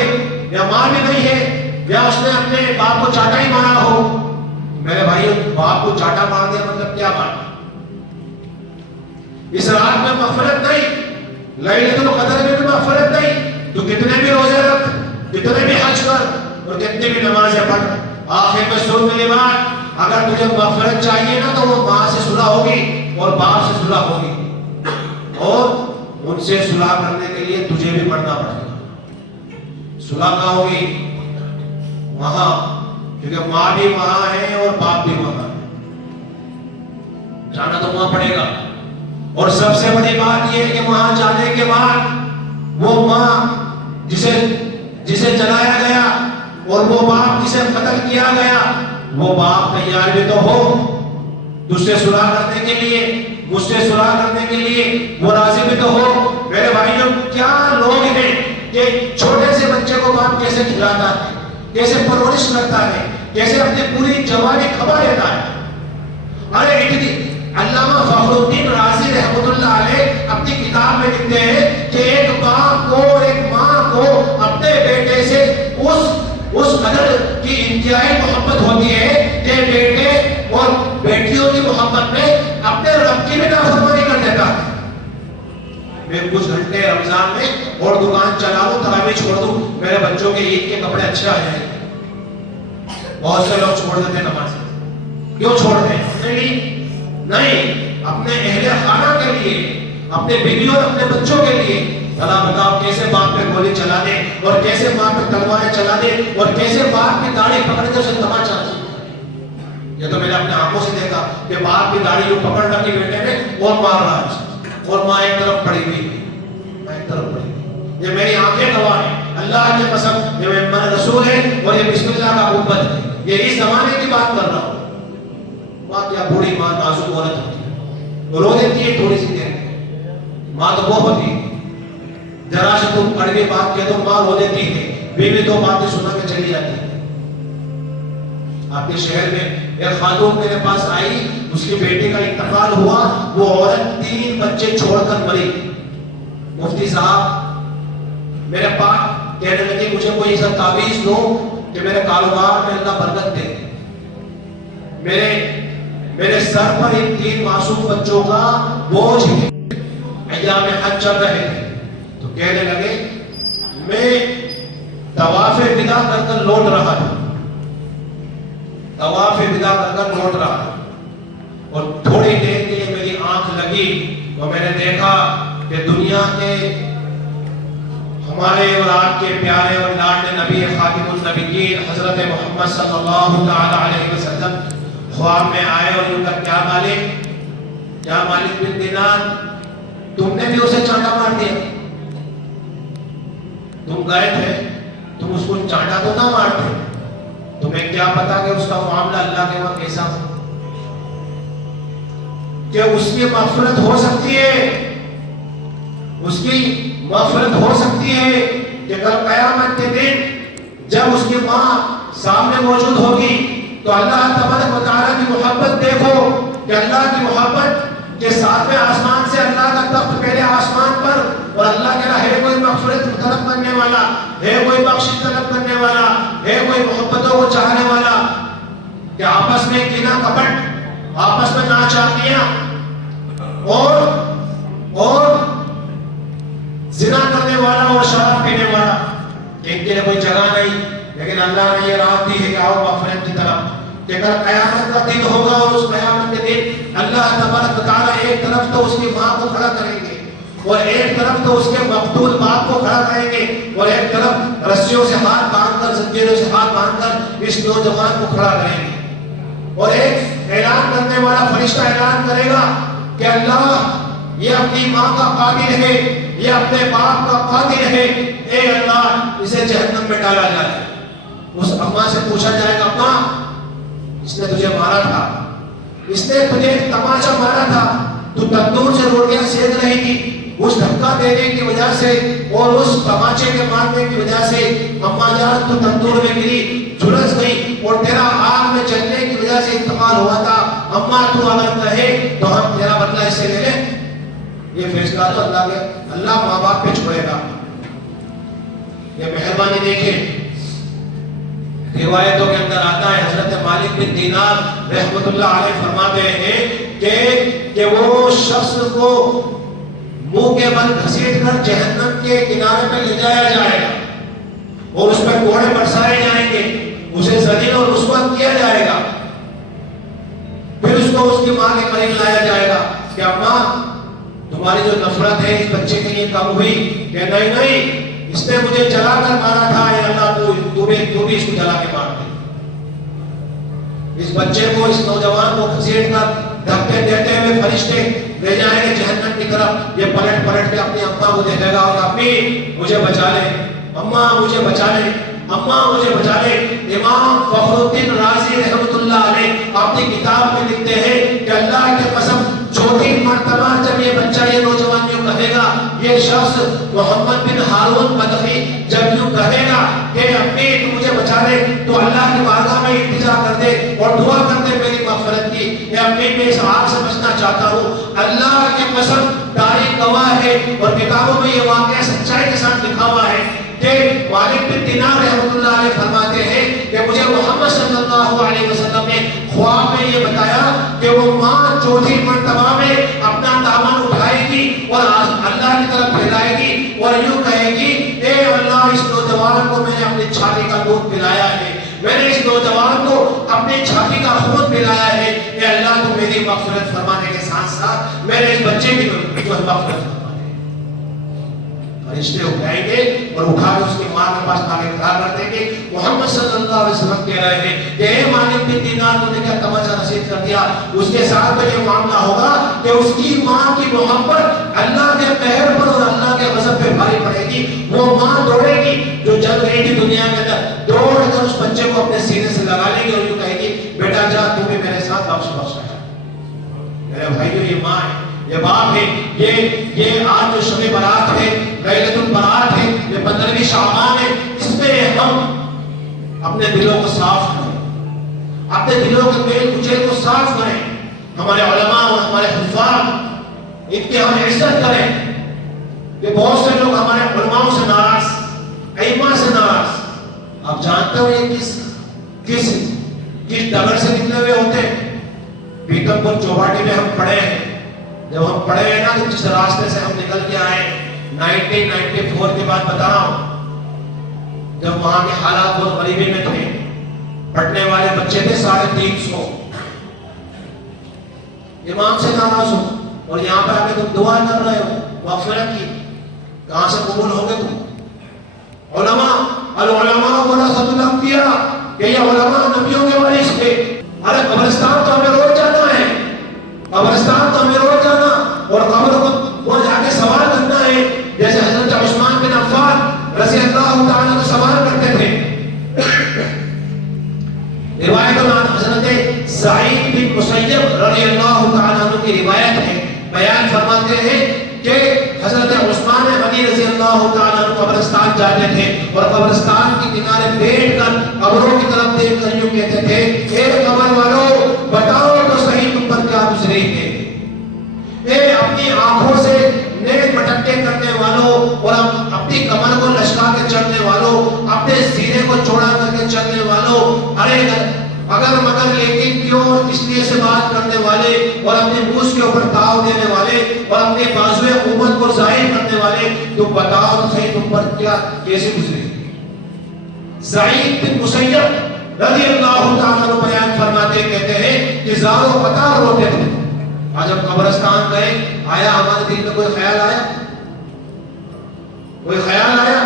یا ماں بھی نہیں ہے یا اس نے اپنے باپ کو چاٹا ہی مارا ہو. میرے بھائی باپ کو چاٹا مار دیا مطلب کیا مارا؟ اس رات میں مغفرت نہیں، لیلۃ القدر میں بھی مغفرت نہیں. تو کتنے بھی روزے رکھ، کتنے بھی حج کر اور کتنے بھی نمازیں پڑھ، آخر میں سن میری بات، اگر تجھے مغفرت چاہیے نا تو وہ ماں سے صلح ہوگی اور باپ سے صلح ہوگی، اور ان سے صلح کرنے کے لیے تجھے بھی پڑھنا پڑے گا. صلح کہاں ہوگی؟ وہاں، کیونکہ ماں بھی وہاں ہے اور باپ بھی وہاں ہے. جانا تو وہاں پڑے گا. اور سب سے بڑی بات یہ ہے کہ وہاں جانے کے بعد وہ ماں جسے جلایا گیا اور وہ باپ جسے قتل کیا گیا، وہ باپ تیار بھی تو ہو تجھ سے صلح کرنے کے لیے، مجھ سے صلح کرنے کے لیے وہ راضی بھی تو ہو. میرے بھائیوں کیا لوگ ہیں کہ چھوٹے سے بچے کو باپ کیسے کھلاتا ہے، کیسے پرورش کرتا ہے، کیسے اپنی پوری جوانی کھپا لیتا ہے. ارے اتنی علامہ فخر الدین رازی رحمۃ اللہ علیہ اپنی کتاب میں لکھتے ہیں کہ ایک باپ کو اور ایک ماں کو اپنے بیٹے سے اس قدر کی انتہائی محبت ہوتی ہے کہ بیٹے اور بیٹیوں کی محبت میں اپنے رب کی بھی نافرمانی کر دیتا ہے. میں کچھ گھنٹے رمضان میں اور دکان چلا لوں، تراویح چھوڑ دوں، میرے بچوں کے عید کے کپڑے اچھے آ جائیں. بہت سے لوگ چھوڑ دیتے ہیں نماز. کیوں چھوڑتے ہیں؟ نہیں، اپنے اہل خانہ کے لیے، اپنے بیویوں اور اپنے بچوں کے لیے. بھلا بتاؤ کیسے باپ پہ گولی چلانے اور کیسے ماں پہ تلواریں چلانے اور کیسے باپ کی داڑھی پکڑ کے اسے تماچا. یہ تو میں نے اپنے آنکھوں سے دیکھا کہ باپ کی داڑھی کو پکڑ رکھی بیٹے نے اور مار رہا ہے اور ماں ایک طرف پڑی ہوئی، ماں ایک طرف پڑی ہوئی. یہ میری آنکھیں گواہ ہیں، اللہ کی قسم، یہ میں رسول ہے اور یہ بسم اللہ کا امت ہے. یہ اس زمانے کی بات کر رہا ہوں. ماں کیا بوڑھی ماں نازک عورت ہوتی ہے، رو دیتی ہے تھوڑی سی دیر. ماں تو وہ ہوتی ہے ذرا سے تم کڑوی بات کہہ دو ماں رو دیتی ہے، بیوی تو باتیں سنا کے چلی جاتی ہے. آپ کے شہر میں ایک خاتون میرے پاس آئی، اس کی بیٹی کا انتقال ہوا، وہ عورت 3 بچے چھوڑ کر مری. مفتی صاحب میرے پاس کہنے لگے مجھے کوئی ایسا تعویذ دو کہ میرے کاروبار میں اللہ برکت دے. میرے سر پر ان 3 معصوم بچوں کا بوجھ ہے. ایام حج چل رہے تھے تو کہنے لگے میں طواف وداع کر کر لوٹ رہا تھا، طواف وداع کر کر لوٹ رہا تھا، اور تھوڑی دیر کے لیے میری آنکھ لگی تو میں نے دیکھا کہ دنیا کے ہمارے اور آپ کے پیارے اور لاڈلے نبی خاتم النبیین حضرت محمد صلی اللہ علیہ وسلم خواب میں آئے اور ان کا کیا مالک بن دینار تم نے بھی اسے چانٹا مار دیا. تم گئے تھے، تم اس کو چانٹا تو نہ مارتے، تمہیں کیا پتا کہ اس کا معاملہ اللہ کے وہاں کیسا ہو، کہ اس کی مغفرت ہو سکتی ہے، اس کی مغفرت ہو سکتی ہے کہ کل قیامت کے دن جب اس کی ماں سامنے موجود ہوگی تو اللہ تبارک و تعالیٰ کی محبت دیکھو کہ اللہ کی محبت کہ 7ویں آسمان سے اللہ کا تخت پہلے آسمان پر، اور اللہ کہہ رہا ہے کوئی مغفرت طلب کرنے والا ہے، کوئی بخشش طلب کرنے والا ہے، کوئی محبتوں کو چاہنے والا، کہ آپس میں کینہ کپٹ، آپس میں ناچاکیاں اور زنا کرنے والا اور شراب پینے والا، ان کے لیے کوئی جگہ نہیں. لیکن اللہ نے یہ راہ دی ہے کہ آؤ مغفرت کی طرف، کہ کل قیامت کا دن ہوگا، اور اس قیامت کے دن اللہ تبارک و تعالیٰ ایک طرف تو اس کی ماں کو کھڑا کریں گے، اور ایک طرف تو اس کے مقتول باپ کو کھڑا کریں گے، اور ایک طرف رسیوں سے ہاتھ باندھ کر، زنجیروں سے ہاتھ باندھ کر اس نوجوان کو کھڑا کریں گے، اور ایک اعلان کرنے والا فرشتہ اعلان کرے گا کہ اللہ یہ اپنی ماں کا قاتل ہے، یہ اپنے باپ کا قاتل ہے، اے اللہ اسے جہنم میں ڈالا جائے. اس اماں سے پوچھا جائے گا، اماں اس نے تجھے مارا تھا، اس نے تجھے ایک تماچا مارا تھا، تو تندور سے روٹیاں سیک رہی تھی، اس دھکا دینے کی وجہ سے اور اس تماچے کے مارنے کی وجہ سے اماں جان تو تندور میں گری، جھلس گئی، اور تیرا آگ میں جلنے کی وجہ سے انتقال ہوا تھا. اماں تو اگر کہے تو ہم تیرا بدلہ اس سے لے لیں. یہ فیصلہ تو اللہ ماں باپ پہ چھوڑے گا. یہ مہربانی دیکھیں، روایتوں کے اندر آتا ہے حضرت مالک بن دینار رحمت اللہ علیہ فرماتے ہیں کہ وہ شخص کو منہ کے بل گھسیٹ کر جہنم کے کنارے پہ لے جایا جائے گا، اور اس پہ کوڑے برسائے جائیں گے، اسے ذلیل اور رسوا کیا جائے گا. پھر اس کو اس کی ماں کے قریب لایا جائے گا کہ اماں تمہاری جو نفرت ہے اس بچے کے لیے کم ہوئی؟ کہ نہیں اس نے مجھے جلا کر مارا تھا، اے اللہ تو بھی اس کو جلا کے مار دے. اس بچے کو، اس نوجوان کو گھسیٹ کر دھکے دیتے ہوئے فرشتے لے جائیں گے جہنم کی طرف. یہ پلٹ کے اپنی اماں کو دیکھے گا اور امی مجھے بچا لے، اماں مجھے بچا لے، اماں مجھے بچا لے. امام فخر الدین رازی رحمت اللہ علیہ اپنی کتاب میں لکھتے ہیں کہ اللہ کی قسم چوتھی مرتبہ جب یہ بچہ، یہ نوجوان یوں کہے گا، یہ شخص محمد بن ہارون بدخی جب یوں کہے گا کہ امی تو مجھے بچا لے، تو اللہ کی بارگاہ میں التجا کر دے اور دعا کر دے میری مغفرت کی، اے امی میں اس آگ سے بچنا چاہتا ہوں. اللہ کی قسم تاریخ گواہ ہے اور کتابوں میں یہ واقعہ سچائی کے ساتھ لکھا ہوا ہے کہ مالک بن دینار رحمۃ اللہ علیہ فرماتے ہیں کہ مجھے محمد صلی اللہ علیہ وسلم نے خواب میں یہ بتایا کہ وہ ماں چوتھی مرتبہ میں اپنا دامن اٹھائے گی اور اللہ کی طرف پھیلائے گی اور یوں کہے گی، اے اللہ اس نوجوان کو میں نے اپنی چھاتی کا دودھ پلایا ہے، میں نے اس نوجوان کو اپنی چھاتی کا خون پلایا ہے، اے اللہ تو میری مغفرت فرمانے کے ساتھ ساتھ میرے اس بچے کی مغفرت. فرشتے اٹھائیں گے اور اٹھا کے اس کی ماں کے پاس لا کے کھڑا کر دیں گے. محمد صلی اللہ علیہ وسلم کہہ رہے ہیں کہ اے مالک بن دینار تو نے کیا تماچا رسید کر دیا. اس کے ساتھ میں یہ معاملہ ہوگا کہ اس کی ماں کی محبت اللہ کے قہر پر اور اللہ کے غضب پہ بھاری پڑے گی. وہ ماں دوڑے گی جو جل رہی تھی دنیا کے اندر، دوڑ کر اس بچے کو اپنے سینے سے لگا لے گی اور یوں کہے گی، بیٹا جا تو بھی میرے ساتھ بخش ہے. میرے بھائیو یہ ماں ہے، یہ باپ ہے. یہ آج جو شب برات ہے، لیلۃ البرات ہے، یہ 15ویں شعبان ہے، اس میں ہم اپنے دلوں کو صاف کریں، اپنے دلوں کے میل کچیل کو صاف کریں. ہمارے علماء اور ہمارے حفاظ ان کی ہم عزت کریں. کہ بہت سے لوگ ہمارے علماء سے ناراض، ائمہ سے ناراض. آپ جانتے ہو یہ کس ڈگر سے نکلے ہوئے ہوتے ہیں؟ بیکم پور چوباٹی میں ہم پڑھے ہیں. جب ہم پڑھے ہیں نا تو جس راستے سے ہم نکل کے آئے 1994 کے بعد بتا رہا ہوں، جب وہاں کے حالات بہت غریبی میں تھے، پڑھنے والے بچے تھے 350. امام سے ناراض ہو اور یہاں پہ آگے تم دعا کر رہے ہو مغفرت کی، کہاں سے قبول ہوگے تم؟ علماء، العلماء ورثۃ الانبیاء، کہ یہ علماء نبیوں کے وارث تھے. ارے قبرستان تو ہمیں روز جانا ہے، قبرستان تو ہمیں روز جانا اور قبر کو وہ جا کے سوال کرنا ہے، جیسے حضرت عثمان بن عفان رضی اللہ تعالیٰ کو سوال کرتے تھے. روایت حضرت سعید بن مسیب رضی اللہ تعالیٰ عنہ کی روایت ہے، بیان فرماتے ہیں کہ حضرت عثمان غنی رضی اللہ تعالیٰ عنہ قبرستان جاتے تھے اور قبرستان کی کنارے بیٹھ کر قبروں کی طرف دیکھ کر یوں کہتے تھے، اے قبر والو بتاؤ تو صحیح تم پر کیا اگر مگر لیکن کیوں اور کس لیے سے بات کرنے والے اور اپنے موس کے اوپر تاؤ دینے والے اور اپنے بازوئے قوت کو ظاہر کرنے والے، تو بتاؤ تو صحیح تم پر کیا کیسے گزری؟ سعید بن مسیب رضی اللہ تعالیٰ عنہ بیان فرماتے کہتے ہیں کہ زاروں قطار روتے تھے. آج جب قبرستان گئے، آیا ہمارے دل میں کوئی خیال آیا؟ کوئی خیال آیا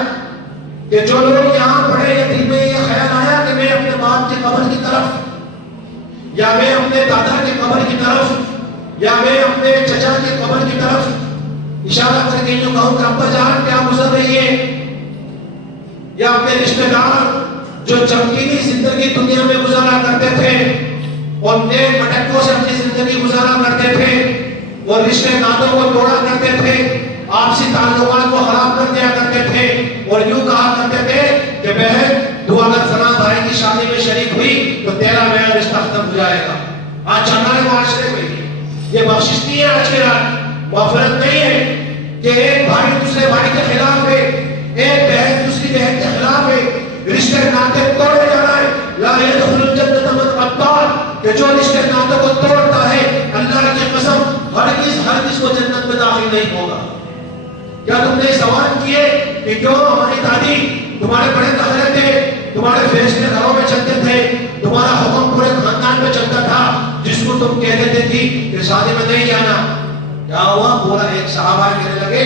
کہ جو لوگ یہاں پڑھے یا دل میں یہ خیال آیا کہ میں اپنے باپ کی قبر کی طرف یا میں اپنے دادا کی قبر کی طرف یا میں اپنے چچا کی قبر کی طرف اشارہ کر کے جو کہوں کہ ابا جان کیا گزر رہی ہے، یا اپنے رشتہ دار جو چمکیلی زندگی دنیا میں گزارا کرتے تھے اور نیک مٹکوں سے اپنی زندگی گزارا کرتے تھے اور رشتے ناتوں کو توڑا کرتے تھے، آپسی تعلقات کو خراب کر دیا کرتے تھے اور یوں کہا کرتے تھے کہ بہن تو اگر فلاں بھائی کی شادی میں شریک ہوئی تو تیرا میرا رشتہ ختم ہو جائے گا. آج ہمارے معاشرے میں یہ بخشش نہیں ہے، آج کے رات مغفرت نہیں ہے کہ ایک بھائی دوسرے بھائی کے خلاف ہے، ایک بہن دوسری بہن کے خلاف ہے، رشتے ناطے توڑے جا رہا ہے. لا يدخل الجنة من قطع، کہ جو رشتے ناطوں کو توڑتا ہے اللہ کی قسم ہرگز کو جنت میں داخل نہیں ہوگا. کیا تم نے سوال کیے کہ کیوں ہماری دادی تمہارے بڑے دخلے تھے، تمہارے فیصلے گھروں میں چلتے تھے، تمہارا حکم پورے خاندان میں چلتا تھا، جس کو تم کہہ دیتے تھی کہ شادی میں نہیں جانا، کیا ہوا؟ پورا ایک صحابہ کہنے لگے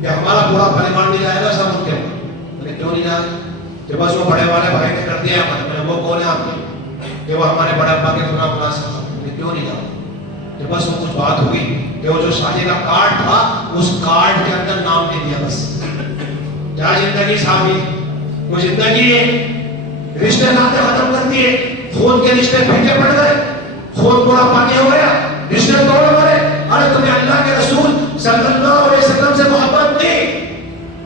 کہ ہمارا پورا پریوار نہیں جائے گا، سب ان کے لیکن کیوں نہیں جائے گا؟ کہ بس وہ بڑے والے بھائی نے کر دیا ہمارے، وہ کون ہے آپ کے کہ وہ ہمارے بڑے ابا کے تمہارا بڑا صاحب، لیکن کیوں نہیں جاؤ؟ کہ بس وہ کچھ بات ہوئی کہ وہ جو شادی کا کارڈ تھا اس کارڈ کے اندر نام دے دیا. بس کیا زندگی صاحبی، وہ زندگی ہے، رشتے ناطے ختم کر دیے، خون کے رشتے پھیکے پڑ گئے، خون پورا پانی ہو گیا، رشتے توڑ گئے. ارے تمہیں اللہ کے رسول صلی اللہ علیہ وسلم سے محبت نہیں،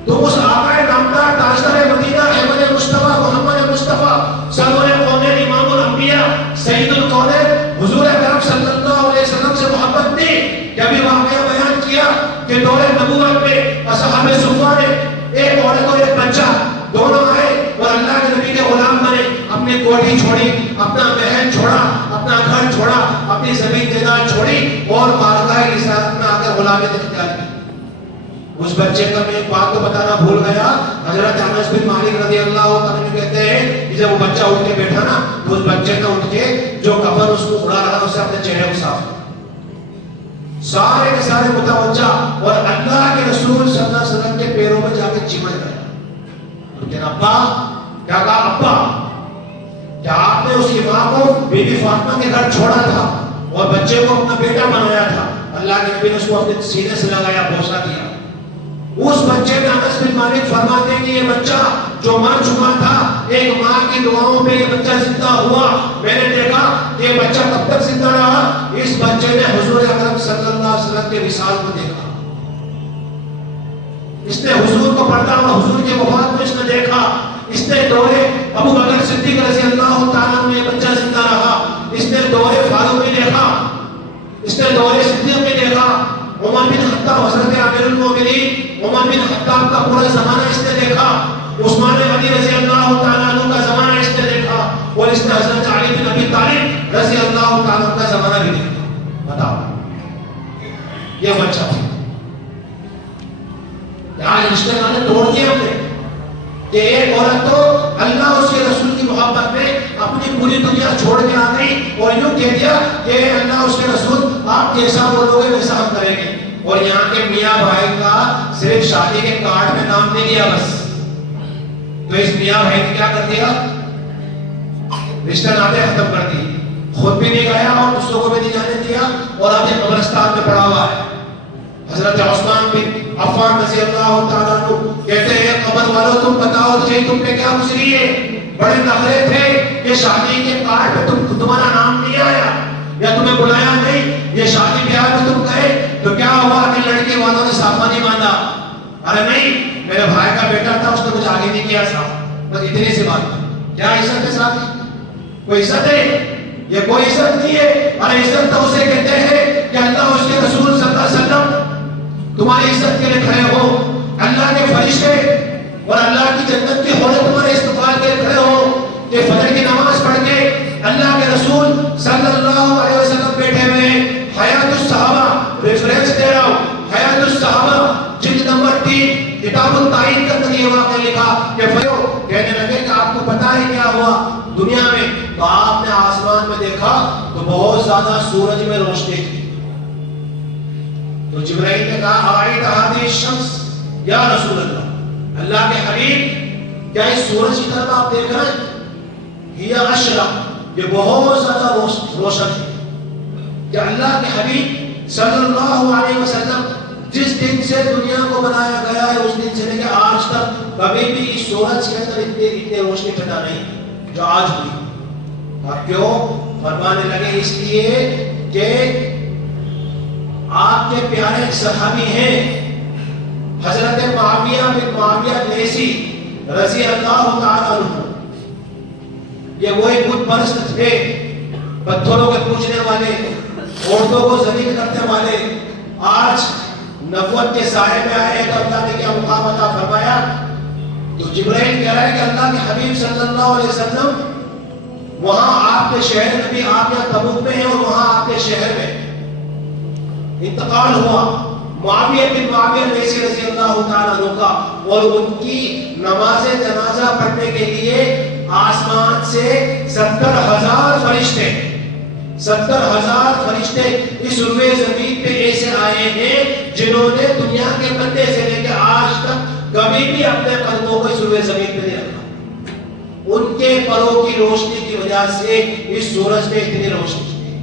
تم اس آقا نامدار تاجدار مدینہ احمد مصطفیٰ محمد مصطفیٰ سرور کونین امام الانبیاء سید الکونین حضور اکرم صلی اللہ علیہ وسلم سے محبت نہیں. کہ ابھی واقعہ بیان کیا کہ دور نبوت میں اصحاب صفہ نے ایک عورت اور ایک بچہ دونوں آئے اور اللہ کے نبی کے غلام بنے، اپنی کوٹھی چھوڑی، اپنا محل چھوڑا، اپنا گھر چھوڑا، اپنی زمین جائیداد چھوڑی اور بارگاہ رسالت میں آ کر غلامیت اختیار کی. اس بچے کا میں ایک بات تو بتانا بھول گیا، حضرت انس بن مالک رضی اللہ عنہ کہتے ہیں کہ جب وہ بچہ اٹھ کے بیٹھا نا تو اس بچے نے اٹھ کے جو کفن اس کو اڑا رہا اسے اپنے چہرے کو صاف سارے کے سارے متوجہ اور اللہ کے رسول صلی اللہ علیہ وسلم کے پیروں میں جا کے چمٹ گئے. لیکن ابا کیا کہا؟ ابا کیا آپ نے اس کی ماں کو بی بی فاطمہ کے گھر چھوڑا تھا اور بچے کو اپنا بیٹا بنایا تھا؟ اللہ کے نبی نے اس کو اپنے سینے سے لگایا، بوسہ دیا. اس بچے میں انس بن مالک فرماتے ہیں کہ یہ بچہ جو مر چکا تھا، ایک ماں کی دعاؤں پہ یہ بچہ زندہ ہوا. میں نے دیکھا کہ یہ بچہ کب تک زندہ رہا؟ اس بچے نے حضور اکرم صلی اللہ علیہ وسلم کے وصال کو دیکھا، اس نے حضور کو پڑھتا اور حضور کے وفات کو اس نے دیکھا. اس نے دور ابو بکر صدیق رضی اللہ تعالیٰ میں یہ بچہ زندہ رہا. اس نے دور فاروق میں دیکھا، اس نے دور صدیق میں دیکھا. عمر بن خطاب حضرت امیر المومنین عمر بن خطاب کا پورا زمانہ اس نے دیکھا. عثمان غنی رضی اللہ تعالیٰ عنہ کا زمانہ اس نے دیکھا اور اس نے حضرت علی بن ابی طالب رضی اللہ تعالیٰ عنہ کا زمانہ بھی دیکھا. بتاؤ یہ بچہ تھا. آج رشتے ناطے توڑ دیے ہم نے کہ ایک عورت تو اللہ اس کے رسول کی محبت میں اپنی پوری دنیا چھوڑ کے آ گئی اور یوں کہہ دیا کہ اللہ اس کے رسول آپ جیسا بولو گے ویسا ہم کریں گے. اور یہاں کے میاں بھائی کا صرف شادی کے کارڈ میں نام نہیں لیا بس، تو اس میاں بھائی نے کیا کر دیا؟ رشتہ ناطے ختم کر دی. خود بھی نہیں گیا اور دوسروں کو بھی نہیں جانے دیا اور اب یہ قبرستان میں پڑا ہوا ہے. حضرت عثمان بن عفان رضی اللہ تعالیٰ عنہ کہتے ہیں قبر والوں تم بتاؤ تم پہ کیا گزری ہے؟ بڑے نخرے تھے کہ شادی کے کارڈ پہ تمہارا نام نہیں آیا یا تمہیں بلایا نہیں. یہ شادی بیاہ میں تم گئے تو کیا ہوا کہ لڑکی والوں نے صافہ نہیں باندھا؟ ارے نہیں، میرے بھائی کا بیٹا تھا، اس نے مجھے آگے نہیں کیا صاحب. بس اتنی سی بات ہے. کیا عزت ہے ساتھ؟ کوئی عزت ہے؟ یہ کوئی عزت نہیں ہے. ارے عزت تو اسے کہتے ہیں کہ اللہ اس کے رسول صلی اللہ علیہ وسلم تمہاری عزت کے لیے کھڑے ہو، اللہ کے فرشتے اور اللہ کی جنت کے حوریں تمہارے استقبال کے لیے کھڑے ہو کہ فجر کی نماز پڑھ کے اللہ پتا ہے کیا ہوا دنیا میں؟ تو آپ نے آسمان میں دیکھا تو بہت زیادہ سورج میں روشنی تھی. تو جبرائیل نے کہا آئیت ہادی الشمس یا رسول اللہ، اللہ کے حبیب کیا اس سورج کی طرف آپ دیکھ رہے ہیں؟ ہی اشرق، یہ بہت زیادہ روشن ہے. کہ اللہ کے حبیب صلی اللہ علیہ وسلم جس دن سے دنیا کو بنایا گیا ہے اس دن سے لے کے آج تک کبھی بھی اس سورج کے اندر اتنی روشنی پیدا نہیں جو آج ہوئی. اور کیوں؟ فرمانے لگے اس لیے کہ آپ کے پیارے صحابی ہیں حضرت معاویہ بن معاویہ لیثی رضی اللہ تعالیٰ عنہ. یہ وہی بت پرست تھے، پتھروں کے پوجنے والے، عورتوں کو ذلیل کرنے والے. آج نبوت کے سائے میں آئے تو اللہ نے کیا مقام عطا فرمایا؟ تو جبرائیل کہہ رہا ہے کہ اللہ کے حبیب صلی اللہ علیہ وسلم وہاں آپ کے شہر میں بھی، آپ یہاں تبوک میں ہیں اور وہاں آپ کے شہر میں انتقال ہوا معاویہ بن معاویہ لیثی رضی اللہ تعالیٰ عنہ کا، اور ان کی نماز جنازہ پڑھنے کے لیے آسمان سے 70,000 فرشتے 70,000 فرشتے اس روئے زمین پہ ایسے آئے ہیں جنہوں نے دنیا کے بندے سے لے کے آج تک کبھی بھی اپنے قدموں کو اس روئے زمین پہ نہیں رکھا. ان کے پروں کی روشنی کی وجہ سے اس سورج میں اتنی روشنی تھی.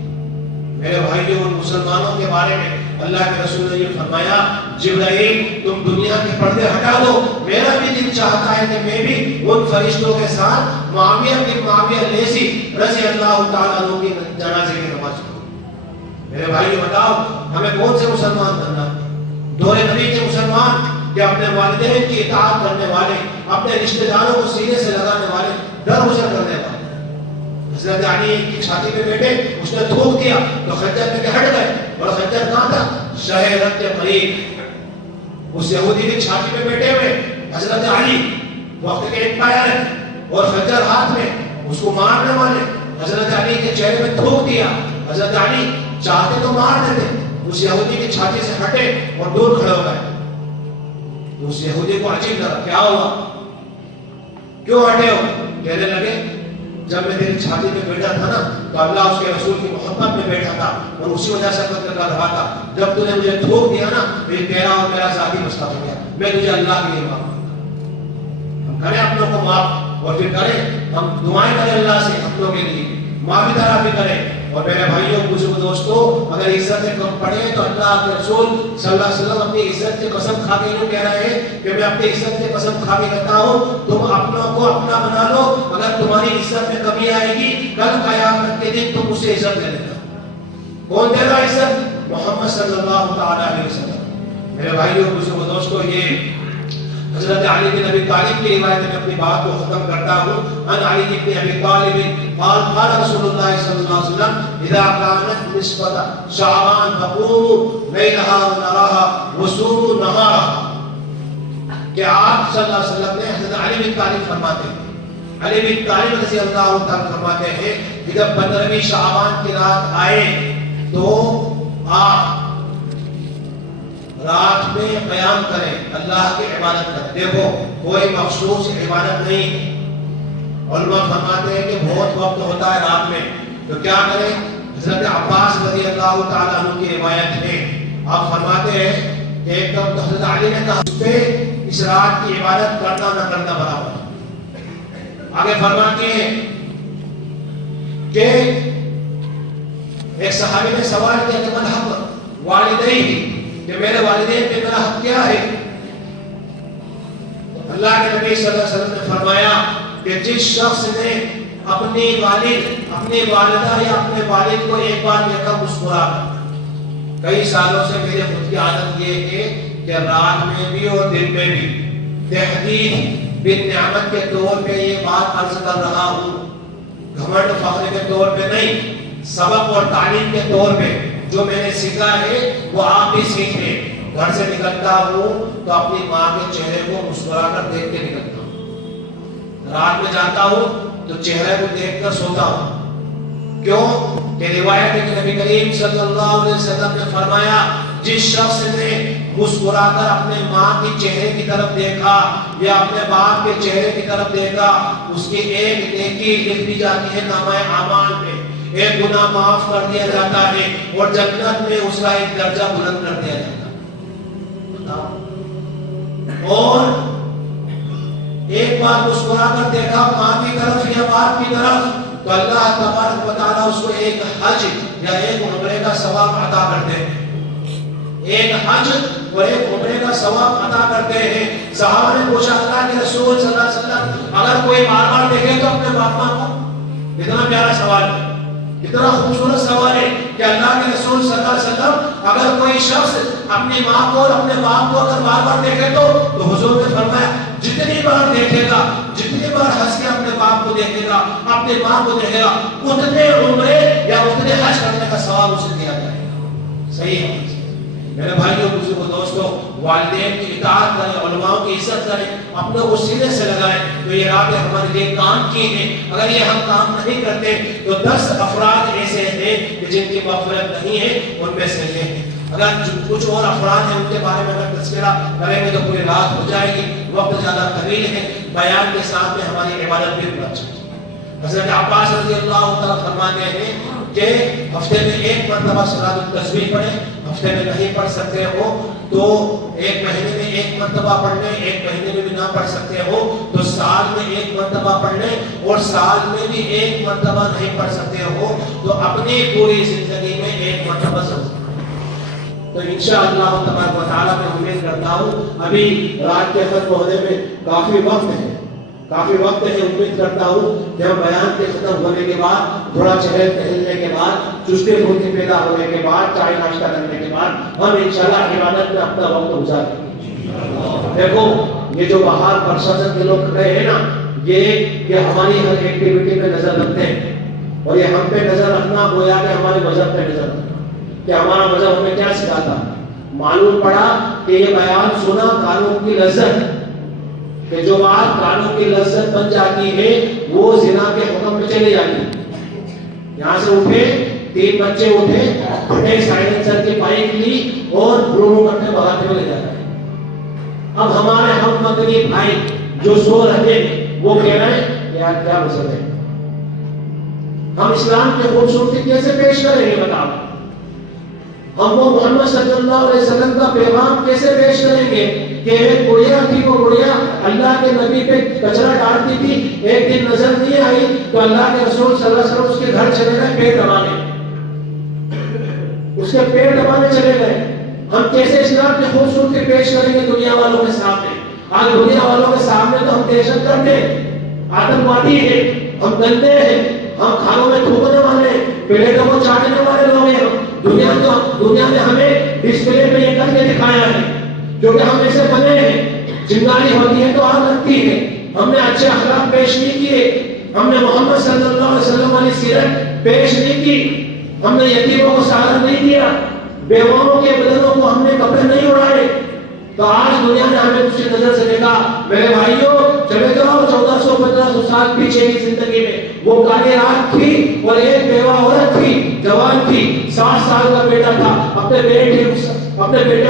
میرے بھائیوں اور مسلمانوں کے بارے میں اللہ کے رسول نے یہ فرمایا جبرائیل تم دنیا کے پردے ہٹا دو، میرا بھی دل چاہتا ہے کہ میں بھی ان فرشتوں کے ساتھ معاویہ بن معاویہ لیثی رضی اللہ تعالیٰ عنہ کی جنازے کی نماز پڑھوں. میرے بھائیو بتاؤ ہمیں کون سے مسلمان بننا؟ دور نبی کے مسلمان کہ اپنے والدین کی اطاعت کرنے والے، اپنے رشتہ داروں کو سینے سے لگانے والے، ڈر گزر کرنے والے. حضرت علی کی چھاتی پہ بیٹھے، اس نے تھوک دیا تو خنجر پہ ہٹ گئے، اور خنجر کہاں تھا؟ شہ رت کے قریب. اس یہودی کی چھاتی پہ بیٹھے ہوئے حضرت علی وقت کے امپائر ہے اور خنجر ہاتھ میں، اس کو مارنے والے حضرت علی کے چہرے پہ تھوک دیا. حضرت علی چاہتے تو مار دیتے، اس یہودی کی چھاتی سے ہٹے اور دور کھڑے ہو گئے. تو اس یہودی کو عجیب لگا، کیا ہوا، کیوں ہٹے ہو؟ کہنے لگے جب میں تیری چھاتی پہ بیٹھا تھا نا تو اللہ اس کے رسول کی محبت میں بیٹھا تھا اور اسی وجہ سے قتل کر رہا تھا. جب تو نے مجھے تھوک دیا نا تو یہ تیرا اور میرا ذاتی مسئلہ ہو گیا، میں تجھے اللہ کے لیے معاف کرتا ہوں. ہم کریں اپنوں کو معاف اور پھر کریں ہم دعائیں کریں اللہ سے اپنوں کے لیے معافی طرح بھی کریں. اور میرے بھائیوں بزرگ دوستوں اگر عزت کم پڑے تو اللہ کے رسول صلی اللہ علیہ وسلم اپنی عزت کی قسم کھا کے یوں کہہ رہے ہیں کہ میں اپنی عزت کی قسم کھا کے کہتا ہوں تم اپنوں کو اپنا بنا لو، اگر تمہاری عزت میں کمی آئے گی کل قیامت کے دن تم اسے عزت دے دینا. کون دے گا عزت؟ محمد صلی اللہ تعالی علیہ وسلم. میرے بھائیوں بزرگ دوستوں یہ حضرت علی بن ابی طالب کی روایت میں اپنی بات کو ختم کرتا ہوں. ان علی بن ابی طالب قال قال رسول اللہ صلی اللہ علیہ وسلم اذا كانت نصف شعبان فقوموا ليلها ونراها وصوموا نهارها. کہ آپ صلی اللہ علیہ وسلم نے حضرت علی بن طالب فرماتے ہیں، علی بن طالب رضی اللہ تعالی فرماتے ہیں کہ جب 15ویں شعبان کی رات آئے تو آپ رات میں قیام کریں، اللہ کی عبادت کریں. دیکھو کوئی مخصوص عبادت نہیں. علماء فرماتے ہیں کہ بہت وقت ہوتا ہے رات میں تو کیا کریں؟ حضرت عباس رضی اللہ تعالیٰ عنہ کی روایت ہے، آپ فرماتے ہیں کہ ایک دم حضرت علی نے کہا اس پہ اس رات کی عبادت کرنا نہ کرنا برابر. آگے فرماتے ہیں کہ ایک صحابی نے سوال کیا کہ من حق والدیہ، کہ میرے والدین پہ میرا حق کیا ہے؟ اللہ کے نبی صلی اللہ علیہ وسلم نے فرمایا کہ جس شخص نے اپنی والد، اپنی والدہ یا اپنے والد کو ایک بار دیکھا مسکرا. کئی سالوں سے میرے خود کی عادت یہ ہے کہ رات میں بھی اور دن میں بھی تحدید بن نعمت کے طور پہ یہ بات عرض کر رہا ہوں، گھمنڈ فخر کے طور پہ نہیں، سبق اور تعلیم کے طور پہ. جو میں نے سیکھا ہے وہ آپ بھی سیکھیں. گھر سے نکلتا ہوں تو اپنی ماں کے چہرے کو مسکرا کر دیکھ کے نکلتا ہوں. رات میں جاتا ہوں تو چہرے کو دیکھ کر سوتا ہوں. کیوں کہ روایت ہے کہ نبی کریم صلی اللہ علیہ وسلم نے فرمایا جس شخص نے مسکرا کر اپنے ماں کے چہرے کی طرف دیکھا یا اپنے باپ کے چہرے کی طرف دیکھا، اس کی ایک نیکی لکھ دی جاتی ہے نامہ اعمال میں، ایک گناہ معاف کر دیا جاتا ہے اور جنت میں اس کا ایک درجہ بلند کر دیا جاتا ہے۔ اور ایک بار مسکرا کر دیکھا ماں کی طرف یا باپ کی طرف، تو اللہ تبارک و تعالیٰ اس کو ایک حج یا ایک عمرے کا ثواب عطا کرتے ہیں، ایک حج اور ایک عمرے کا ثواب عطا کرتے ہیں۔ صحابہ نے پوچھا اللہ کے رسول صلی اللہ علیہ وسلم اگر کوئی بار بار دیکھے تو اپنے باپ ماں کو؟ کتنا پیارا سوال ہے، کتنا خوبصورت سوال ہے کہ اللہ کے رسول صلی اللہ علیہ وسلم اگر کوئی شخص اپنی ماں کو اور اپنے باپ کو اگر بار بار دیکھے تو حضور نے فرمایا جتنی بار دیکھے گا، جتنی بار ہنس کے اپنے باپ کو دیکھے گا، اپنے ماں کو دیکھے گا، اتنے عمرے یا اتنے حج کرنے کا ثواب اسے دیا جائے گا۔ صحیح ہے میرے بھائیوں بزرگوں دوستوں، والدین کی اطاعت کریں، علماء کی عزت کریں، اپنے کو سینے سے لگائیں۔ تو یہ راتیں ہمارے لیے کام کی ہیں، اگر یہ ہم کام نہیں کرتے تو 10 افراد ایسے ہیں کہ جن کی مغفرت نہیں ہے، ان میں سے یہ ہیں۔ اگر کچھ اور افراد ہیں ان کے بارے میں اگر تذکرہ کریں گے تو پوری رات ہو جائے گی، وقت زیادہ طویل ہے، بیان کے ساتھ میں ہماری عبادت بھی پورا چاہیے۔ حضرت عباس رضی اللہ تعالیٰ فرماتے ہیں کہ ہفتے میں ایک مرتبہ صلاۃ التسبیح پڑھیں، ہفتے میں نہیں پڑھ سکتے ہو تو ایک مہینے میں ایک مرتبہ پڑھ لیں، ایک مہینے میں بھی نہ پڑھ سکتے ہو تو سال میں ایک مرتبہ پڑھ لیں، اور سال میں بھی ایک مرتبہ نہیں پڑھ سکتے ہو تو اپنی پوری زندگی میں ایک مرتبہ ضرور۔ تو انشاءاللہ تبارک و تعالیٰ میں امید کرتا ہوں ابھی رات کے ختم ہونے میں کافی وقت ہے، امید کرتا ہوں کہ ہم بیان کے ختم ہونے کے بعد، تھوڑا چہل ٹہلنے کے بعد، چستی پھرتی پیدا ہونے کے بعد، چائے ناشتہ کرنے کے بعد ہم انشاءاللہ عبادت میں اپنا وقت گزاریں۔ دیکھو یہ جو باہر پرشاسن کے لوگ کھڑے ہیں نا، یہ ہماری ہر ایکٹیویٹی پہ نظر رکھتے ہیں، اور یہ ہم پہ نظر رکھنا گویا کہ ہمارے مذہب پہ نظر رکھنا کہ ہمارا مذہب ہمیں کیا سکھاتا۔ معلوم پڑا کہ یہ بیان سنا قانون کی لذت، کہ جو بات قانون کی لذت بن جاتی ہے وہ زنا کے حکم میں چلی جاتی ہے۔ یہاں سے اٹھے 3 بچے اٹھے، پھٹے سائلنسر کی پائپ لی اور برو کرتے بھگاتے ہوئے لے جاتے ہیں۔ اب ہمارے ہم مدنی بھائی جو سو رہے وہ کہہ رہے ہیں یار کیا مذہب ہے، ہم اسلام کی خوبصورتی کیسے پیش کریں گے بتاؤ، ہم وہ محمد صلی اللہ علیہ وسلم کا پیغام کیسے پیش کریں گے کہ ایک گڑیا تھی، وہ گڑیا اللہ کے نبی پہ کچرا ڈالتی تھی، ایک دن نظر نہیں آئی تو اللہ کے رسول صلی اللہ علیہ وسلم اس کے گھر چلے گئے پیٹ دبانے، اس کے پیٹ دبانے چلے گئے۔ ہم کیسے اسلام کی خوبصورتی پیش کریں گے دنیا والوں کے سامنے؟ آج دنیا والوں کے سامنے تو ہم دہشت گرد ہیں، آتنکوادی ہیں، ہم گندے ہیں، ہم کھانوں میں تھوکنے والے ہیں، پلیٹوں کو چاٹنے والے لوگ ہیں۔ دنیا نے ہمیں ڈسپلے پہ یہ کر کے دکھایا ہے کیونکہ ہم ایسے بنے ہیں، چنگاری ہوتی ہے تو آگ لگتی ہے، ہم نے اچھے اخلاق پیش نہیں کیے، ہم نے محمد صلی اللہ علیہ وسلم والی سیرت پیش نہیں کی، ہم نے یتیموں کو سہارا نہیں دیا، بیواؤں کے بدنوں کو ہم نے کپڑے نہیں اڑائے، تو آج دنیا نے ہمیں دوسری نظر سے دیکھا۔ میرے بھائیوں چلے جاؤ 1400-1500 سال پیچھے کی زندگی میں، وہ کالی رات تھی اور ایک بیوہ عورت تھی، جوان تھی، 60 سال کا بیٹا تھا، اپنے بیٹے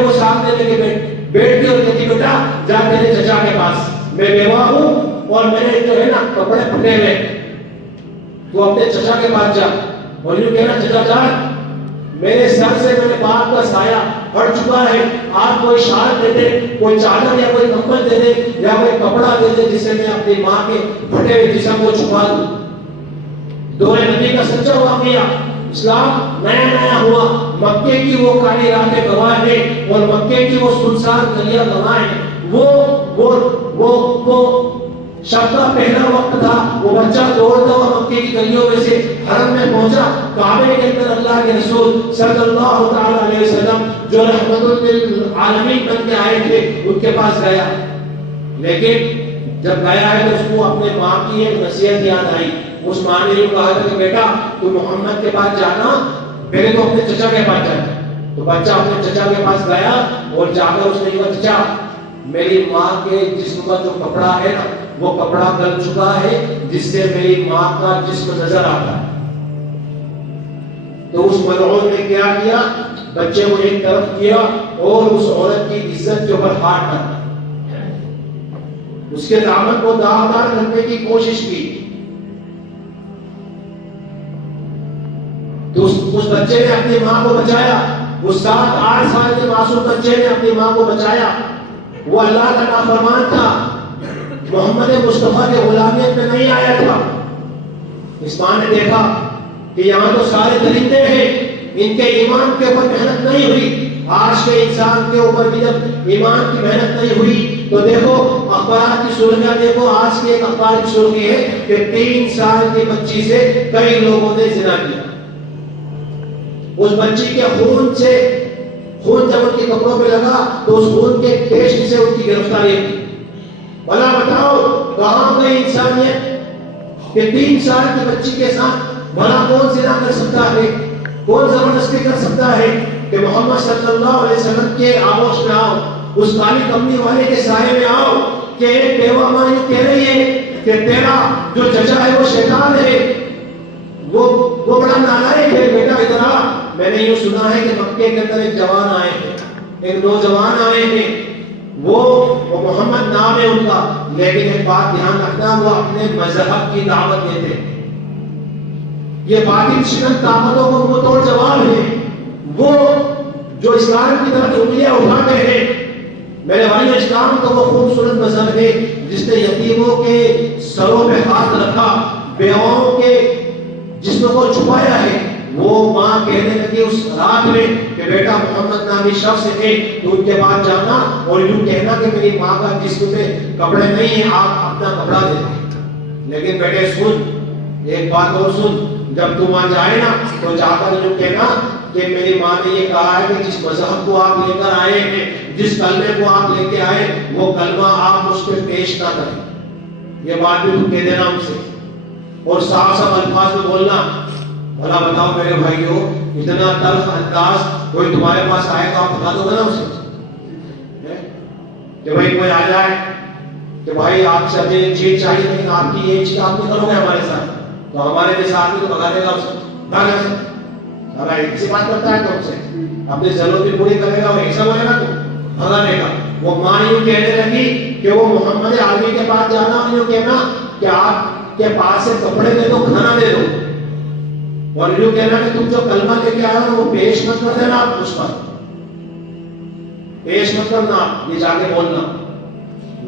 کو ساتھ دے لے کے بیٹی اور کہتی بیٹا جا میرے چچا کے پاس، میں بیوہ ہوں اور میرے جو ہے نا کپڑے پھٹے ہوئے، تو اپنے چچا کے پاس جا، اور یوں کہنا چچا جان میرے سر سے میرے باپ کا سایہ ہٹ چکا ہے، آپ کوئی شال دے دے، کوئی چادر یا کوئی کمبل دے دے یا کوئی کپڑا دے دے جس سے میں اپنی ماں کے پھٹے ہوئے جسم کو چھپا دوں۔ دور نبی کا سچا واقعہ، اسلام نیا نیا ہوا، مکے کی وہ کالی راتیں گواہ ہیں اور مکے کی وہ سنسان گلیاں گواہ ہیں۔ وہ شب کا پہلا وقت تھا، وہ بچہ دوڑتا ہوا مکے کی گلیوں میں سے حرم میں پہنچا، کعبے کے اندر اللہ کے رسول صلی اللہ تعالی علیہ وسلم جو رحمت للعالمین بن کے آئے تھے ان کے پاس گیا، لیکن جب گیا ہے تو اس کو اپنے ماں کی ایک نصیحت یاد آئی۔ اس ماں نے یہ کہا کہ بیٹا تو محمد کے پاس جانا، پہلے تو اپنے چچا کے پاس جانا۔ تو بچہ اپنے چچا کے پاس گیا اور جا کر اس نے کہا چچا میری ماں کے جسم کا جو کپڑا ہے نا وہ کپڑا گل چکا ہے جس سے میری ماں کا جسم نظر آتا ہے۔ تو اس ملعون نے کیا کیا، بچے کو ایک طرف کیا اور اس عورت کی عزت کے اوپر ہاتھ ڈالا، اس کے دامن کو داغدار کرنے کی کوشش کی. تو اس بچے نے اپنی ماں کو بچایا، اس 7-8 سال کے معصوم بچے نے اپنی ماں کو بچایا. وہ اللہ کا نافرمان تھا، محمد مصطفیٰ کے غلامیت میں نہیں آیا تھا. اس ماں نے دیکھا کہ یہاں تو سارے درندے ہیں، ان کے ایمان کے اوپر محنت نہیں ہوئی. آج کے انسان کے اوپر بھی جب ایمان کی محنت نہیں ہوئی تو دیکھو اخبارات کی سرخیاں دیکھو. آج کے ایک اخبار کی سرخی ہے کہ 3 سال کی بچی سے کئی لوگوں نے زنا کیا. اس بچی کے خون جب ان کے کپڑوں پہ لگا تو اس خون کے ٹیسٹ سے ان کی گرفتاری کی. بھلا بتاؤ کہاں گئی انسانیت کہ 3 سال کی بچی کے ساتھ بھلا کون زنا کر سکتا ہے، کون زبردستی کر سکتا ہے؟ کہ محمد صلی اللہ علیہ وسلم کے آغوش میں آؤ، اس کالی کملی والے کے سائے میں آؤ کہ ایک بیوہ ماں یہ کہہ رہی ہے کہ تیرا جو چچا ہے وہ شیطان ہے، وہ بڑا نالائق ہے. بیٹا ادھر آ. میں نے یہ سنا ہے کہ مکے کے اندر ایک جوان آئے ہیں، ایک نوجوان آئے ہیں، وہ محمد نام ہے ان کا، لیکن ایک بات دھیان رکھنا، وہ اپنے مذہب کی دعوت دیتے ہیں. یہ باطل شرک طاقتوں کو منہ توڑ جواب ہے، وہ جو اسلام کی طرف انگلیاں اٹھاتے ہیں. میرے بھائیو، اسلام کا وہ خوبصورت مذہب ہے جس نے یتیموں کے سروں پہ ہاتھ رکھا، بیواؤں کے جسموں کو چھپایا ہے. وہ ماں کہنے لگی اس رات میں کہ بیٹا محمد نامی شخص ہے، تو ان کے پاس جانا اور یوں کہنا کہ میری ماں کا جسم پہ کپڑے نہیں ہیں، آپ اپنا کپڑا دے دیں. لیکن بیٹے سن، ایک بات اور سن، جب تو وہاں جائے نا تو جا کر یوں کہنا کہ میری ماں نے یہ کہا ہے کہ جس مذہب کو آپ لے کر آئے ہیں، جس کلمے کو آپ لے کے آئے، وہ کلمہ آپ اس پہ پیش نہ کریں. یہ بات بھی تم کہہ دینا ان سے، اور صاف الفاظ میں بولنا. بھلا بتاؤ میرے بھائیو، اتنا تلخ انداز کوئی تمہارے پاس آئے تو آپ بتا دو گے نا اسے کہ بھائی کوئی آ جائے کہ بھائی آپ سے ہمیں چیز چاہیے لیکن آپ کی یہ چیز آپ نہیں کرو گے ہمارے ساتھ، تو ہمارے جیسے آدمی تو بھگا دے گا اسے. اسی بات کرتا ہے تو ان سے اپنی ضرورت بھی پوری کرے گا اور ایسا بولے گا تو بھگا دے گا. وہ ماں یوں کہنے لگی کہ وہ محمد عربی کے پاس جانا اور یوں کہنا کہ آپ کے پاس سے کپڑے دے دو، کھانا دے دو، اور یوں کہنا کہ تم جو کلمہ لے کے آئے ہو وہ پیش مت کر دینا، آپ اس پر پیش مت کرنا، یہ جا کے بولنا.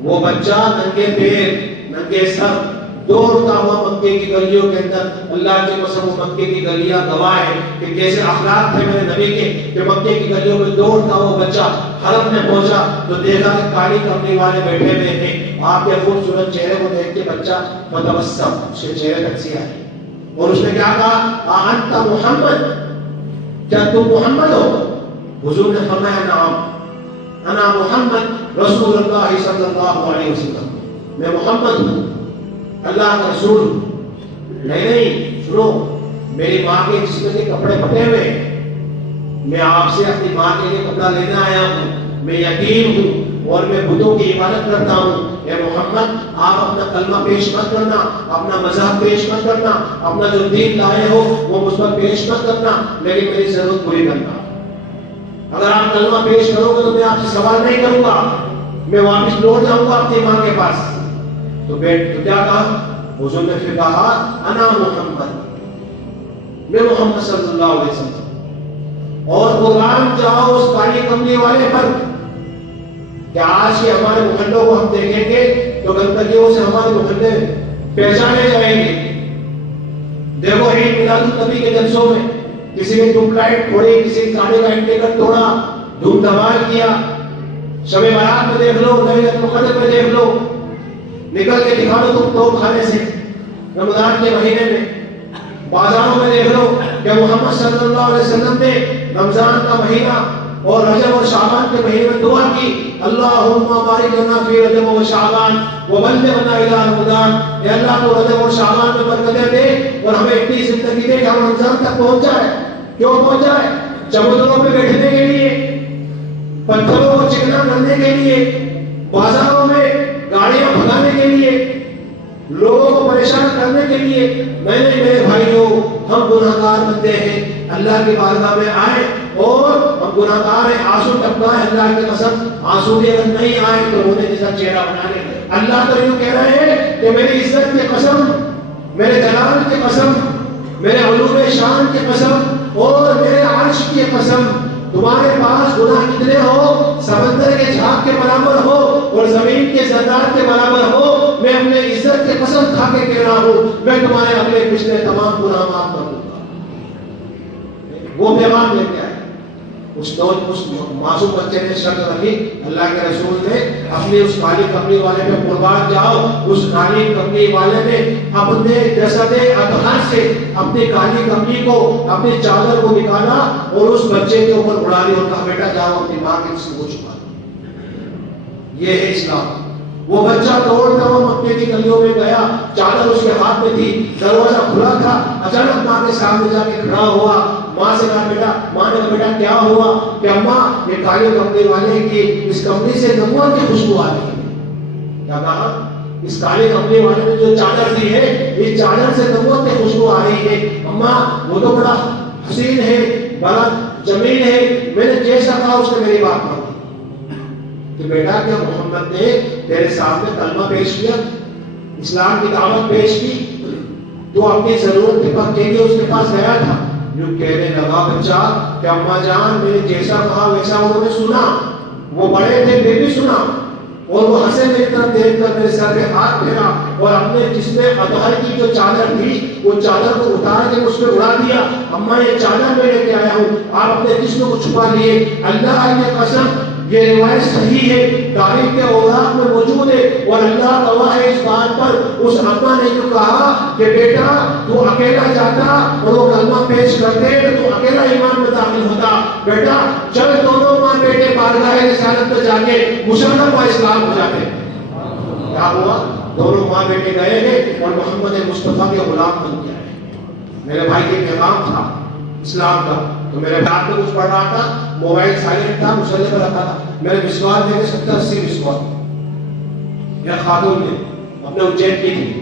وہ بچہ ننگے پیر ننگے سر دوڑتا ہوا مکے کی گلیوں کے اندر. اللہ کی قسم وہ مکے کی گلیاں گواہ ہے کہ کیسے اخلاق تھے میرے نبی کے، کہ مکے کی گلیوں میں دوڑتا ہوا بچہ حرم میں پہنچا تو دیکھا کہ کالی کملی والے بیٹھے ہوئے ہیں. آپ کے خوبصورت چہرے کو دیکھ کے بچہ متبسم، اس کے چہرے پر ہنسی آئی اور اس نے کیا کہا، انت محمد، کیا تم محمد ہو؟ حضور نے فرمایا نعم انا محمد رسول اللہ صلی اللہ علیہ وسلم، میں محمد ہوں، اللہ کا رسول. نہیں سنو، میری ماں کے جسم کے کپڑے پھٹے ہوئے، میں آپ سے اپنی ماں کے لیے کپڑا لینے آیا ہوں، میں یتیم ہوں اور میں بتوں کی عبادت کرتا ہوں. اے محمد آپ اپنا کلمہ پیش مت کرنا، اپنا مذہب پیش مت کرنا، اپنا جو دین لائے ہو وہ مجھ پر پیش مت کرنا، لیکن میری ضرورت پوری کرنا. اگر آپ کلمہ پیش کرو گے تو میں آپ سے سوال نہیں کروں گا، میں واپس لوٹ جاؤں گا اپنی ماں کے پاس. تو کیا کہا حضور نے؟ پھر کہا انا محمد، میں محمد صلی اللہ علیہ وسلم. اور قرآن جاؤ اس کالی کملی والے پر کہ آج کے ہمارے محلوں کو ہم دیکھیں گے تو گندگیوں سے ہمارے محلے پہچانے جائیں گے. دیکھو عید میلاد النبی کے جلسوں میں کسی نے ٹیوب لائٹ پھوڑی، کسی نے گاڑی کا انڈیکیٹر توڑا، دھوم دھمال کیا. شب برات میں دیکھ لو، لیلۃ القدر میں دیکھ لو، نکل کے دکھا دو تم توپ خانے سے. رمضان کے مہینے میں بازاروں میں دیکھ لو کہ محمد صلی اللہ علیہ وسلم نے رمضان کا مہینہ اور رجب اور شعبان کے مہینے میں دعا کی، اللہم بارک لنا فی رجب و شعبان وبلغنا الی رمضان. اے اللہ تو رجب اور شعبان میں برکتیں دے اور ہمیں اتنی زندگی دے کہ ہم رمضان تک پہنچ جائے. کیوں پہنچ جائے؟ چبوتروں پہ بیٹھنے کے لیے، پتھروں کو چکنا کرنے کے لیے، بازاروں میں گاڑیاں بھگانے کے لیے، لوگوں کو پریشان کرنے کے لیے. میں نے میرے بھائیوں، ہم گناہگار بندے ہیں، اللہ کی بارگاہ میں آئے اور ہم گناہگار ہیں، آنسو ٹپکا ہے، اللہ کی قسم آنسو بھی اگر نہیں آئے تو رونے جیسا چہرہ بنا لے۔ اللہ تو یوں کہہ رہے ہیں کہ میری عزت کی قسم، میرے جلال کی قسم، میرے علوم شان کی قسم اور میرے عرش کی قسم، تمہارے پاس گناہ کتنے ہو، سمندر کے جھاگ کے برابر ہو اور زمین کے ذرات کے برابر ہو، میں اپنے عزت کی قسم کھا کے کہہ رہا ہوں میں تمہارے اگلے پچھلے تمام گناہ معاف کر دوں گا۔ وہ پیغام لے کے آئے۔ اس معصوم بچے نے شرط رکھی، اللہ کے رسول نے اپنی اس کالی کملی والے پہ قربان جاؤ، اس کالی کملی والے نے اپنے جسد اطہر سے اپنی کالی کملی کو، اپنی چادر کو نکالا اور اس بچے کے اوپر اڑا دی اور کہا بیٹا جاؤ اپنی ماں کے جسم کو چھپا دو۔ یہ ہے اسلام۔ وہ بچہ دوڑتا ہوا مکے کی گلیوں میں گیا، چادر اس کے ہاتھ میں تھی، دروازہ کھلا تھا، اچانک ماں کے سامنے جا کے کھڑا ہوا۔ ماں سے کہا بیٹا، ماں نے کہا بیٹا کیا ہوا؟ کہ اماں یہ کالی کملی والے کی اس کملی سے نبوت کی خوشبو آ رہی ہے۔ کیا کہا؟ اس کالی کملی والے نے جو چادر دی ہے اس چادر سے نبوت کی خوشبو آ رہی ہے۔ اماں وہ تو بڑا حسین ہے، بڑا جمیل ہے، میں نے جیسا کہا اس نے میری بات مانی۔ کہ بیٹا کیا محمد نے تیرے سامنے کلمہ پیش کیا، اسلام کی دعوت پیش کی، تو اپنی ضرورت کے لیے اس کے پاس گیا تھا؟ جو کہنے لگا بچہ کہ اماں جان میں نے جیسا کہا ویسا انہوں نے سنا، وہ بڑے تھے میں بھی سنا، اور وہ ہنسے میری طرف دیکھ کر میرے سر پہ ہاتھ پھیرا اور اپنے جسم اطہر کی جو چادر تھی وہ چادر کو اتار کے اس پہ اڑا دیا۔ اماں یہ چادر میں لے کے آیا ہوں، آپ اپنے جسم کو چھپا لیے۔ اللہ کی قسم یہ روایت صحیح ہے، تاریخ کے اوراق میں موجود ہے، اور اللہ گواہ ہے اس بات پر۔ اس اماں نے جو کہا کہ بیٹا تو اکیلا جاتا اور وہ کلمہ پیش کرتے تو اکیلا ایمان میں داخل ہوتا، بیٹا چل دونوں ماں بیٹے بارگاہ رسالت میں جا کے مسلمان و اسلام ہو جاتے۔ کیا ہوا؟ دونوں ماں بیٹے گئے ہیں اور محمد مصطفیٰ کے غلام بن گیا ہے۔ میرے بھائی کے پیغام تھا اسلام کا، تو میرے ہاتھ میں کچھ پڑھ رہا تھا، موبائل سائلنٹ تھا، مسلح پر رکھا تھا، میرے مسوال تھے 70-80 مسوال۔ ایک خاتون نے اپنے اجین کی تھی،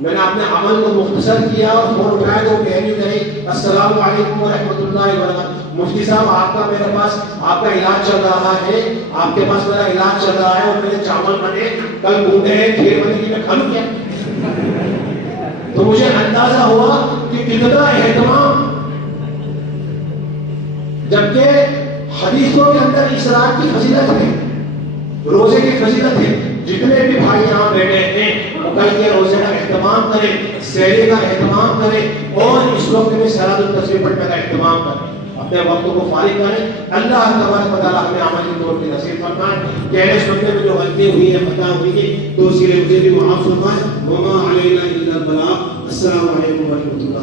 میں نے اپنے عمل کو مختصر کیا اور فون اٹھایا تو کہہ رہی السلام علیکم ورحمۃ اللہ وبرکاتہ، مفتی صاحب آپ کا میرے پاس آپ کا علاج چل رہا ہے، آپ کے پاس میرا علاج چل رہا ہے اور میرے چاول بنے کل بھونڈے ہیں، کھیر بنے کی میں کھاؤں کیا؟ تو مجھے اندازہ ہوا کہ کتنا اہتمام، جبکہ حدیثوں کے اندر اسرار کی فضیلت ہے، روزے کی فضیلت ہے۔ جتنے بھی بھائی یہاں بیٹھے ہیں وہ کل کے روزے کا اہتمام کریں، سحری کا اہتمام کریں اور اس وقت میں صلاۃ التسبیح پڑھنے کا اہتمام کریں، اپنے وقت کو فارغ کریں۔ اللہ تبارک و تعالیٰ ہمیں عملی طور پہ نصیب فرمائے، کہنے سننے میں جو غلطی ہوئی ہے خطا ہوئی ہے تو اسی لیے مجھے بھی معاف فرمائے۔ وما علینا الا البلاغ۔ السلام علیکم ورحمۃ اللہ۔